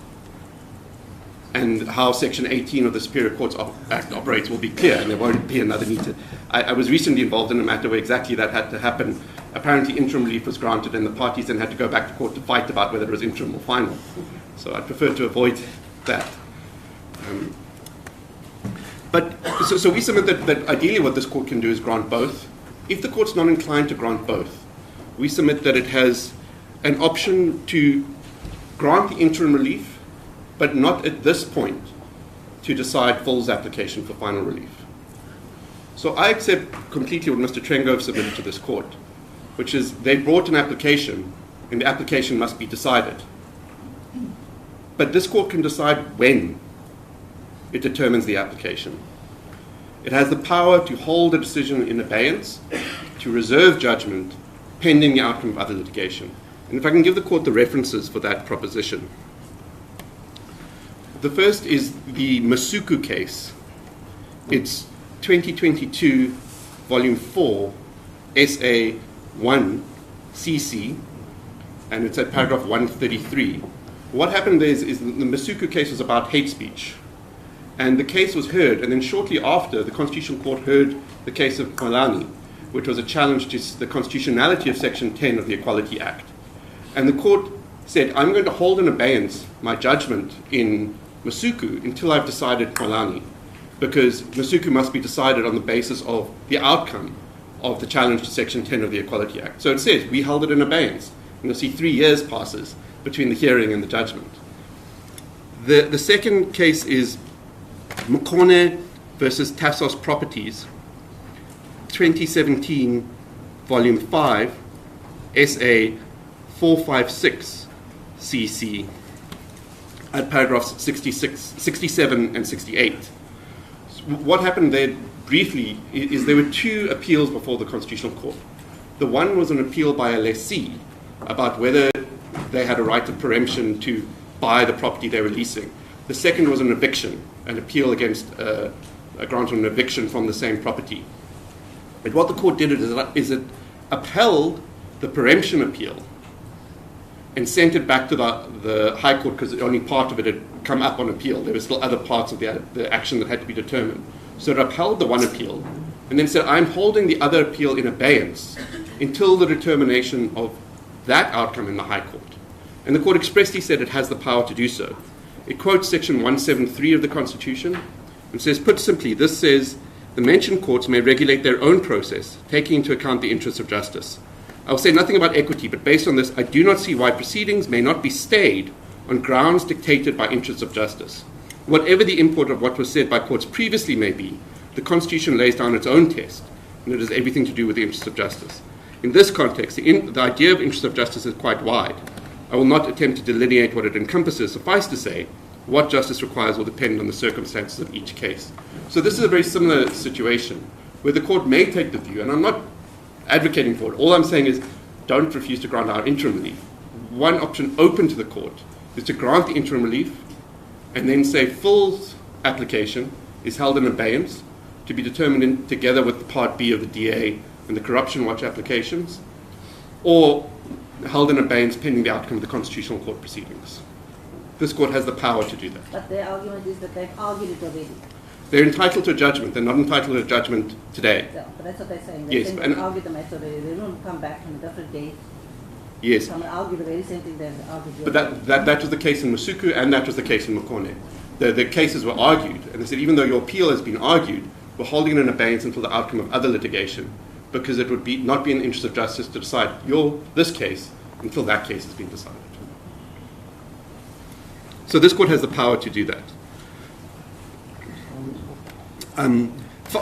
And how Section 18 of the Superior Courts Act operates will be clear, and there won't be another need to. I was recently involved in a matter where exactly that had to happen. Apparently interim relief was granted, and the parties then had to go back to court to fight about whether it was interim or final. So I prefer to avoid that. So we submit that ideally what this court can do is grant both. If the court's not inclined to grant both, we submit that it has an option to grant the interim relief, but not at this point to decide full's application for final relief. So I accept completely what Mr. Trengove submitted to this court, which is they brought an application, and the application must be decided. But this court can decide when it determines the application. It has the power to hold a decision in abeyance, to reserve judgment, pending the outcome of other litigation. And if I can give the court the references for that proposition. The first is the Masuku case. It's 2022, volume 4, SA 1, CC, and it's at paragraph 133. What happened there is the Masuku case was about hate speech. And the case was heard, and then shortly after, the Constitutional Court heard the case of Malani, which was a challenge to the constitutionality of Section 10 of the Equality Act. And the court said, I'm going to hold in abeyance my judgment in Masuku until I've decided Malani, because Masuku must be decided on the basis of the outcome of the challenge to Section 10 of the Equality Act. So it says, we held it in abeyance. And you'll see 3 years passes between the hearing and the judgment. The second case is Mokone versus Tassos Properties, 2017, volume 5, SA 456 CC, at paragraphs 67 and 68. So what happened there briefly is there were 2 appeals before the Constitutional Court. The one was an appeal by a lessee about whether they had a right of preemption to buy the property they were leasing. The second was an eviction, an appeal against a grant of an eviction from the same property. But what the court did is it upheld the preemption appeal and sent it back to the High Court because only part of it had come up on appeal. There were still other parts of the action that had to be determined. So it upheld the one appeal and then said, I'm holding the other appeal in abeyance until the determination of that outcome in the High Court. And the court expressly said it has the power to do so. It quotes Section 173 of the Constitution and says, put simply, this says, the mentioned courts may regulate their own process, taking into account the interests of justice. I will say nothing about equity, but based on this, I do not see why proceedings may not be stayed on grounds dictated by interests of justice. Whatever the import of what was said by courts previously may be, the Constitution lays down its own test, and it has everything to do with the interests of justice. In this context, the idea of interests of justice is quite wide. I will not attempt to delineate what it encompasses. Suffice to say, what justice requires will depend on the circumstances of each case. So this is a very similar situation where the court may take the view, and I'm not advocating for it. All I'm saying is don't refuse to grant our interim relief. One option open to the court is to grant the interim relief and then say full application is held in abeyance to be determined together with the Part B of the DA and the Corruption Watch applications, or held in abeyance pending the outcome of the Constitutional Court proceedings. This court has the power to do that. But their argument is that they've argued it already. They're entitled to a judgment. They're not entitled to a judgment today. Yeah, but that's what they're saying. Yes, They've and argued the matter already. They don't come back on a different date. Yes. Come and argue the very same thing they've argued. But that was the case in Masuku, and that was the case in Mokone. The cases were argued, and they said even though your appeal has been argued, we're holding it in abeyance until the outcome of other litigation, because it would not be in the interest of justice to decide this case until that case has been decided. So this court has the power to do that.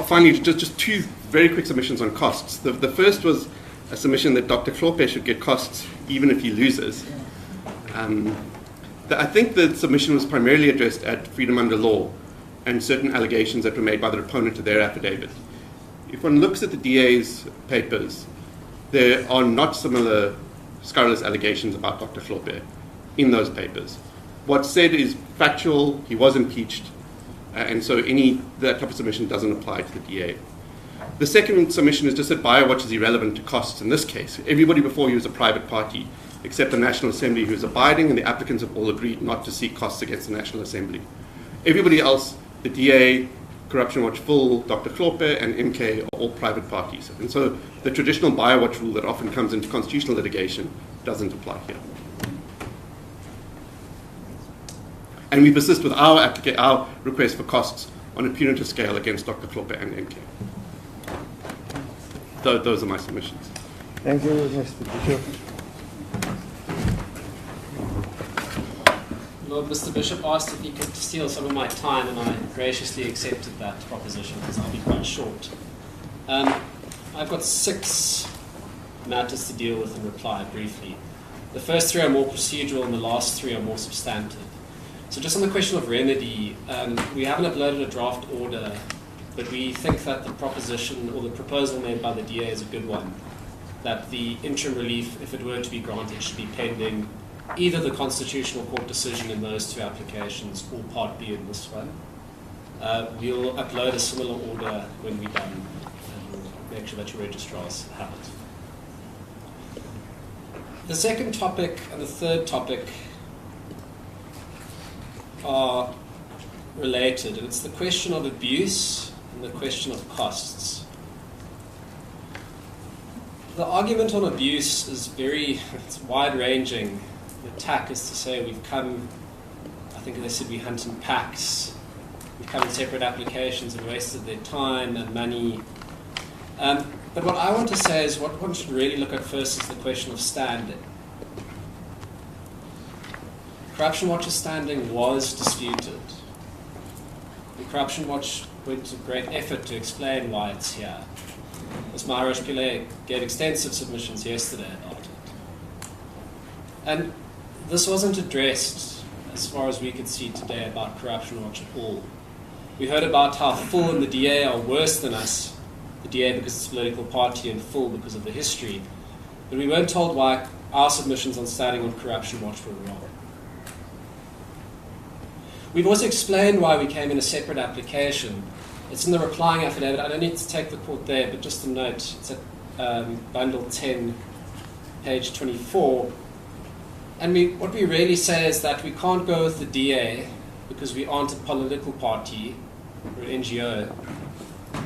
Finally, just 2 very quick submissions on costs. The first was a submission that Dr. Hlophe should get costs even if he loses. I think the submission was primarily addressed at freedom under law and certain allegations that were made by the opponent to their affidavit. If one looks at the DA's papers, there are not similar scurrilous allegations about Dr. Hlophe in those papers. What's said is factual, he was impeached, and so that type of submission doesn't apply to the DA. The second submission is just that BioWatch is irrelevant to costs in this case. Everybody before you is a private party, except the National Assembly, who is abiding, and the applicants have all agreed not to seek costs against the National Assembly. Everybody else, the DA, Corruption Watch Full, Dr. Hlophe, and MK are all private parties. And so the traditional BioWatch rule that often comes into constitutional litigation doesn't apply here. And we persist with our request for costs on a punitive scale against Dr. Hlophe and MK. Those are my submissions. Thank you, Mr. Bishop. Lord, Mr. Bishop asked if he could steal some of my time, and I graciously accepted that proposition because I'll be quite short. I've got 6 matters to deal with in reply briefly. The first 3 are more procedural and the last 3 are more substantive. So just on the question of remedy, we haven't uploaded a draft order, but we think that the proposition or the proposal made by the DA is a good one, that the interim relief, if it were to be granted, should be pending either the Constitutional Court decision in those 2 applications or Part B in this one. We'll upload a similar order when we're done, and we'll make sure that your registrars have it. The second topic and the third topic are related, and it's the question of abuse and the question of costs. The argument on abuse is it's wide-ranging. The attack is to say we've come, I think they said we hunt in packs, we've come in separate applications and wasted their time and money. But what I want to say is what one should really look at first is the question of standing. Corruption Watch's standing was disputed. And Corruption Watch went to great effort to explain why it's here. Ms. Maharaj Pillay gave extensive submissions yesterday about it. And this wasn't addressed, as far as we could see today, about Corruption Watch at all. We heard about how Full and the DA are worse than us, the DA because it's a political party and Full because of the history. But we weren't told why our submissions on standing on Corruption Watch were wrong. We've also explained why we came in a separate application. It's in the replying affidavit. I don't need to take the court there, but just a note. It's at bundle 10, page 24. And what we really say is that we can't go with the DA because we aren't a political party, we're an NGO.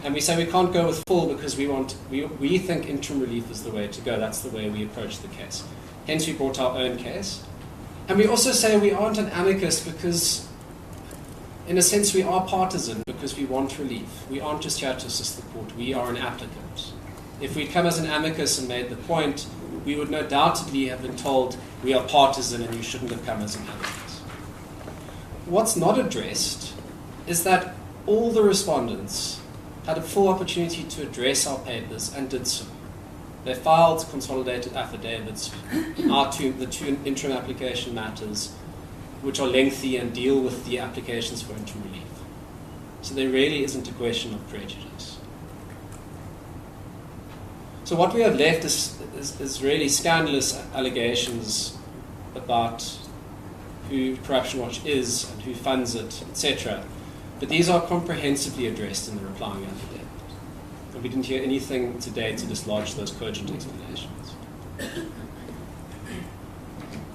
And we say we can't go with Full because we think interim relief is the way to go. That's the way we approach the case. Hence we brought our own case. And we also say we aren't an amicus because, in a sense, we are partisan because we want relief. We aren't just here to assist the court. We are an applicant. If we'd come as an amicus and made the point, we would no doubtedly have been told we are partisan and you shouldn't have come as an amicus. What's not addressed is that all the respondents had a full opportunity to address our papers and did so. They filed consolidated affidavits, the 2 interim application matters, which are lengthy and deal with the applications for interim relief. So there really isn't a question of prejudice. So what we have left is really scandalous allegations about who Corruption Watch is and who funds it, etc. But these are comprehensively addressed in the replying affidavit. And we didn't hear anything today to dislodge those cogent explanations.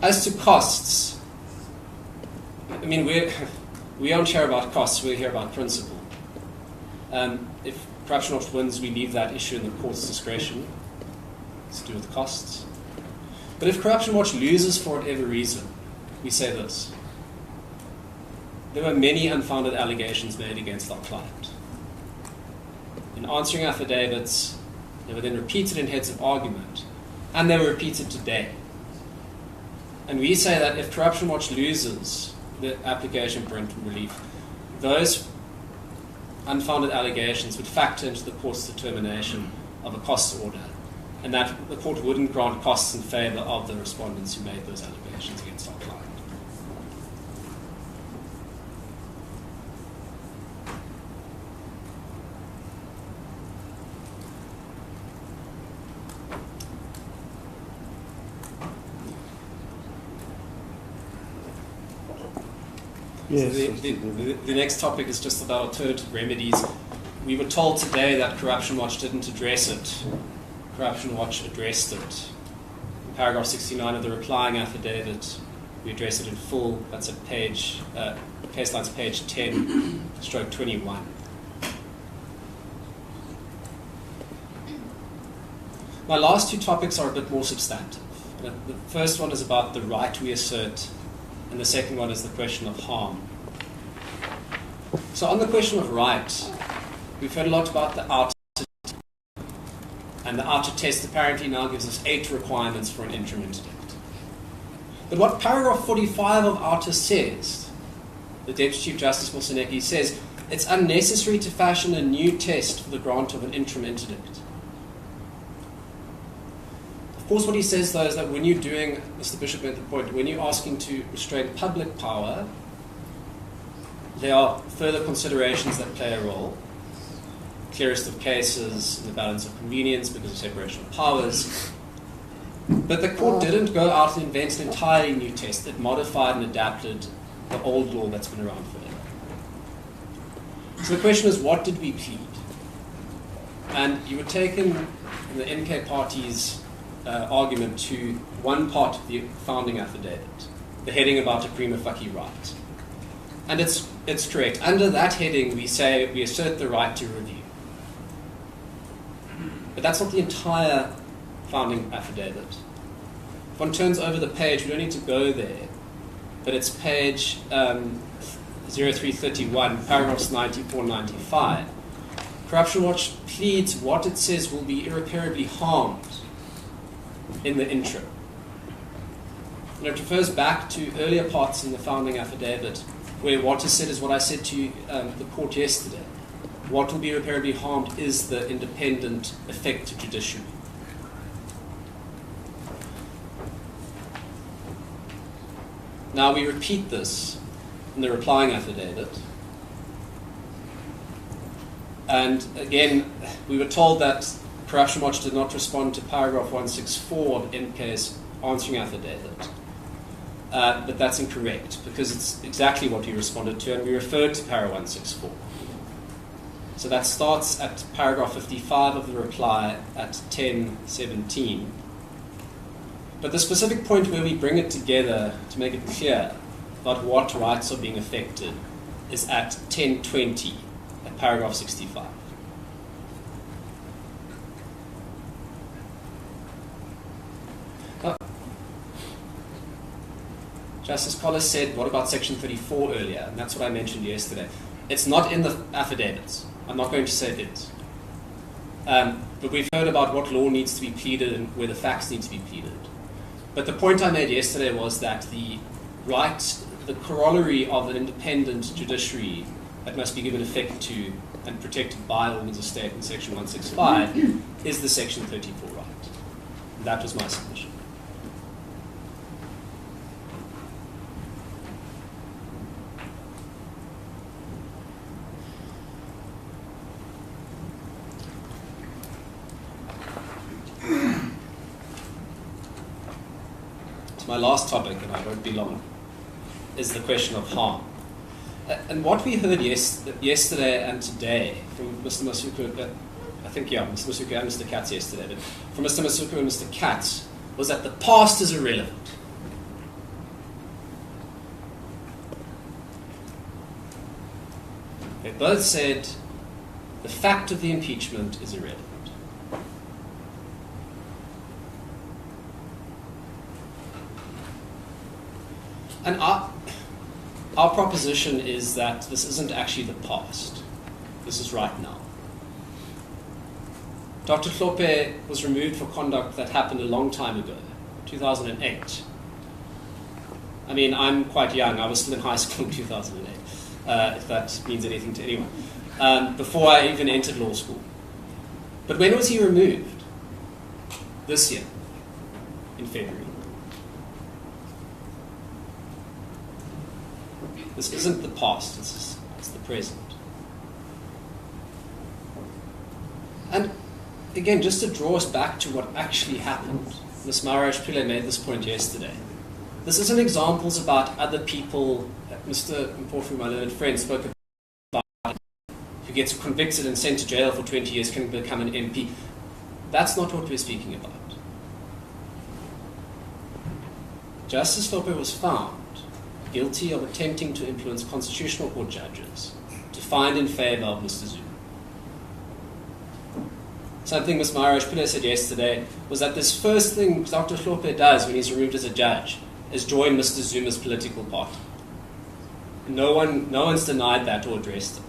As to costs, I mean, we aren't here about costs, we're here about principle. If Corruption Watch wins, we leave that issue in the court's discretion. It's to do with costs. But if Corruption Watch loses for whatever reason, we say this. There were many unfounded allegations made against our client. In answering affidavits, they were then repeated in heads of argument, and they were repeated today. And we say that if Corruption Watch loses the application for interim relief, those unfounded allegations would factor into the court's determination of a costs order, and that the court wouldn't grant costs in favour of the respondents who made those allegations against our client. Yes. The next topic is just about alternative remedies. We were told today that Corruption Watch didn't address it. Corruption Watch addressed it. In paragraph 69 of the replying affidavit, we address it in full. That's at page, case lines page 10, stroke 21. My last 2 topics are a bit more substantive. The first one is about the right we assert, and the second one is the question of harm. So on the question of right, we've heard a lot about the outer test, and the outer test apparently now gives us 8 requirements for an interim interdict. But what paragraph 45 of outer says, the Deputy Chief Justice Moseneke says, it's unnecessary to fashion a new test for the grant of an interim interdict. Of course, what he says, though, is that when you're doing, Mr. Bishop made the point, when you're asking to restrain public power, there are further considerations that play a role. Clearest of cases in the balance of convenience because of separation of powers. But the court didn't go out and invent an entirely new test. It modified and adapted the old law that's been around forever. So the question is, what did we plead? And you were taken in the MK party's argument to one part of the founding affidavit, the heading about a prima facie right. And it's correct. Under that heading, we say we assert the right to review. But that's not the entire founding affidavit. If one turns over the page, we don't need to go there, but it's page 0331, paragraphs 94 and 95. Corruption Watch pleads what it says will be irreparably harmed in the interim. And it refers back to earlier parts in the founding affidavit where what is said is what I said to the court yesterday. What will be irreparably harmed is the independent, effective judiciary. Now we repeat this in the replying affidavit. And again, we were told that Corruption Watch did not respond to paragraph 164 of MK's answering affidavit. But that's incorrect, because it's exactly what we responded to, and we referred to para 164. So that starts at paragraph 55 of the reply at 10:17. But the specific point where we bring it together to make it clear about what rights are being affected is at 10:20, at paragraph 65. Justice Collis said, what about section 34 earlier? And that's what I mentioned yesterday. It's not in the affidavits. I'm not going to say it is. But we've heard about what law needs to be pleaded and where the facts need to be pleaded. But the point I made yesterday was that the right, the corollary of an independent judiciary that must be given effect to and protected by organs of state in section 165 is the section 34 right. And that was my submission. My last topic, and I won't be long, is the question of harm. And what we heard yesterday and today from Mr. Masuku, Mr. Masuku and Mr. Katz yesterday, but from Mr. Masuku and Mr. Katz, was that the past is irrelevant. They both said the fact of the impeachment is irrelevant. And our proposition is that this isn't actually the past. This is right now. Dr. Hlophe was removed for conduct that happened a long time ago, 2008. I mean, I'm quite young. I was still in high school in 2008, if that means anything to anyone, before I even entered law school. But when was he removed? This year, in February. This isn't the past, it's the present. And again, just to draw us back to what actually happened, Ms. Maharaj Pillay made this point yesterday. This isn't examples about other people, Mr. Mpofu, my learned friend, spoke about who gets convicted and sent to jail for 20 years can become an MP. That's not what we're speaking about. Justice Hlophe was found guilty of attempting to influence constitutional court judges to find in favor of Mr. Zuma. Something Ms. Maharaj Pillay said yesterday was that this first thing Dr. Hlophe does when he's removed as a judge is join Mr. Zuma's political party. No one's denied that or addressed it.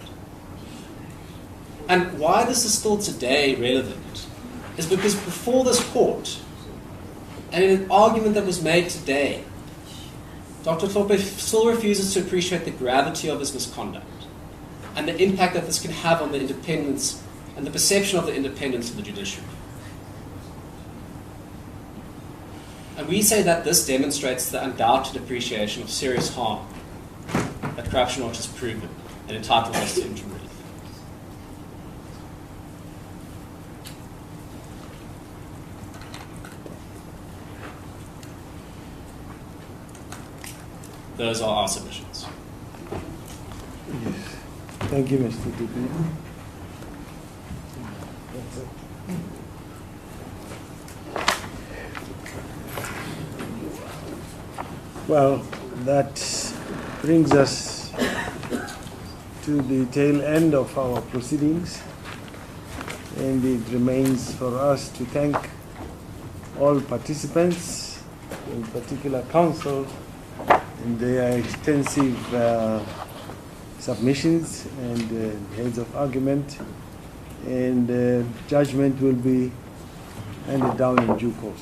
And why this is still today relevant is because before this court, and in an argument that was made today, Dr. Hlophe still refuses to appreciate the gravity of his misconduct. and the impact that this can have on the independence and the perception of the independence of the judiciary. And we say that this demonstrates the undoubted appreciation of serious harm that Corruption Watch has proven and entitles us to interim relief. Those are our submissions. Thank you, Mr. Deputy. Well, that brings us to the tail end of our proceedings, and it remains for us to thank all participants, in particular counsel, and their extensive submissions and heads of argument, and judgment will be handed down in due course.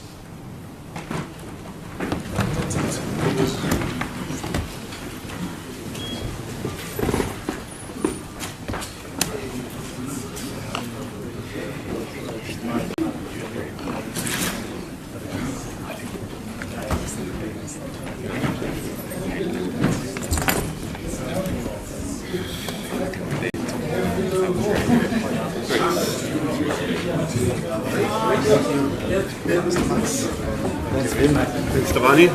Mr. Vani?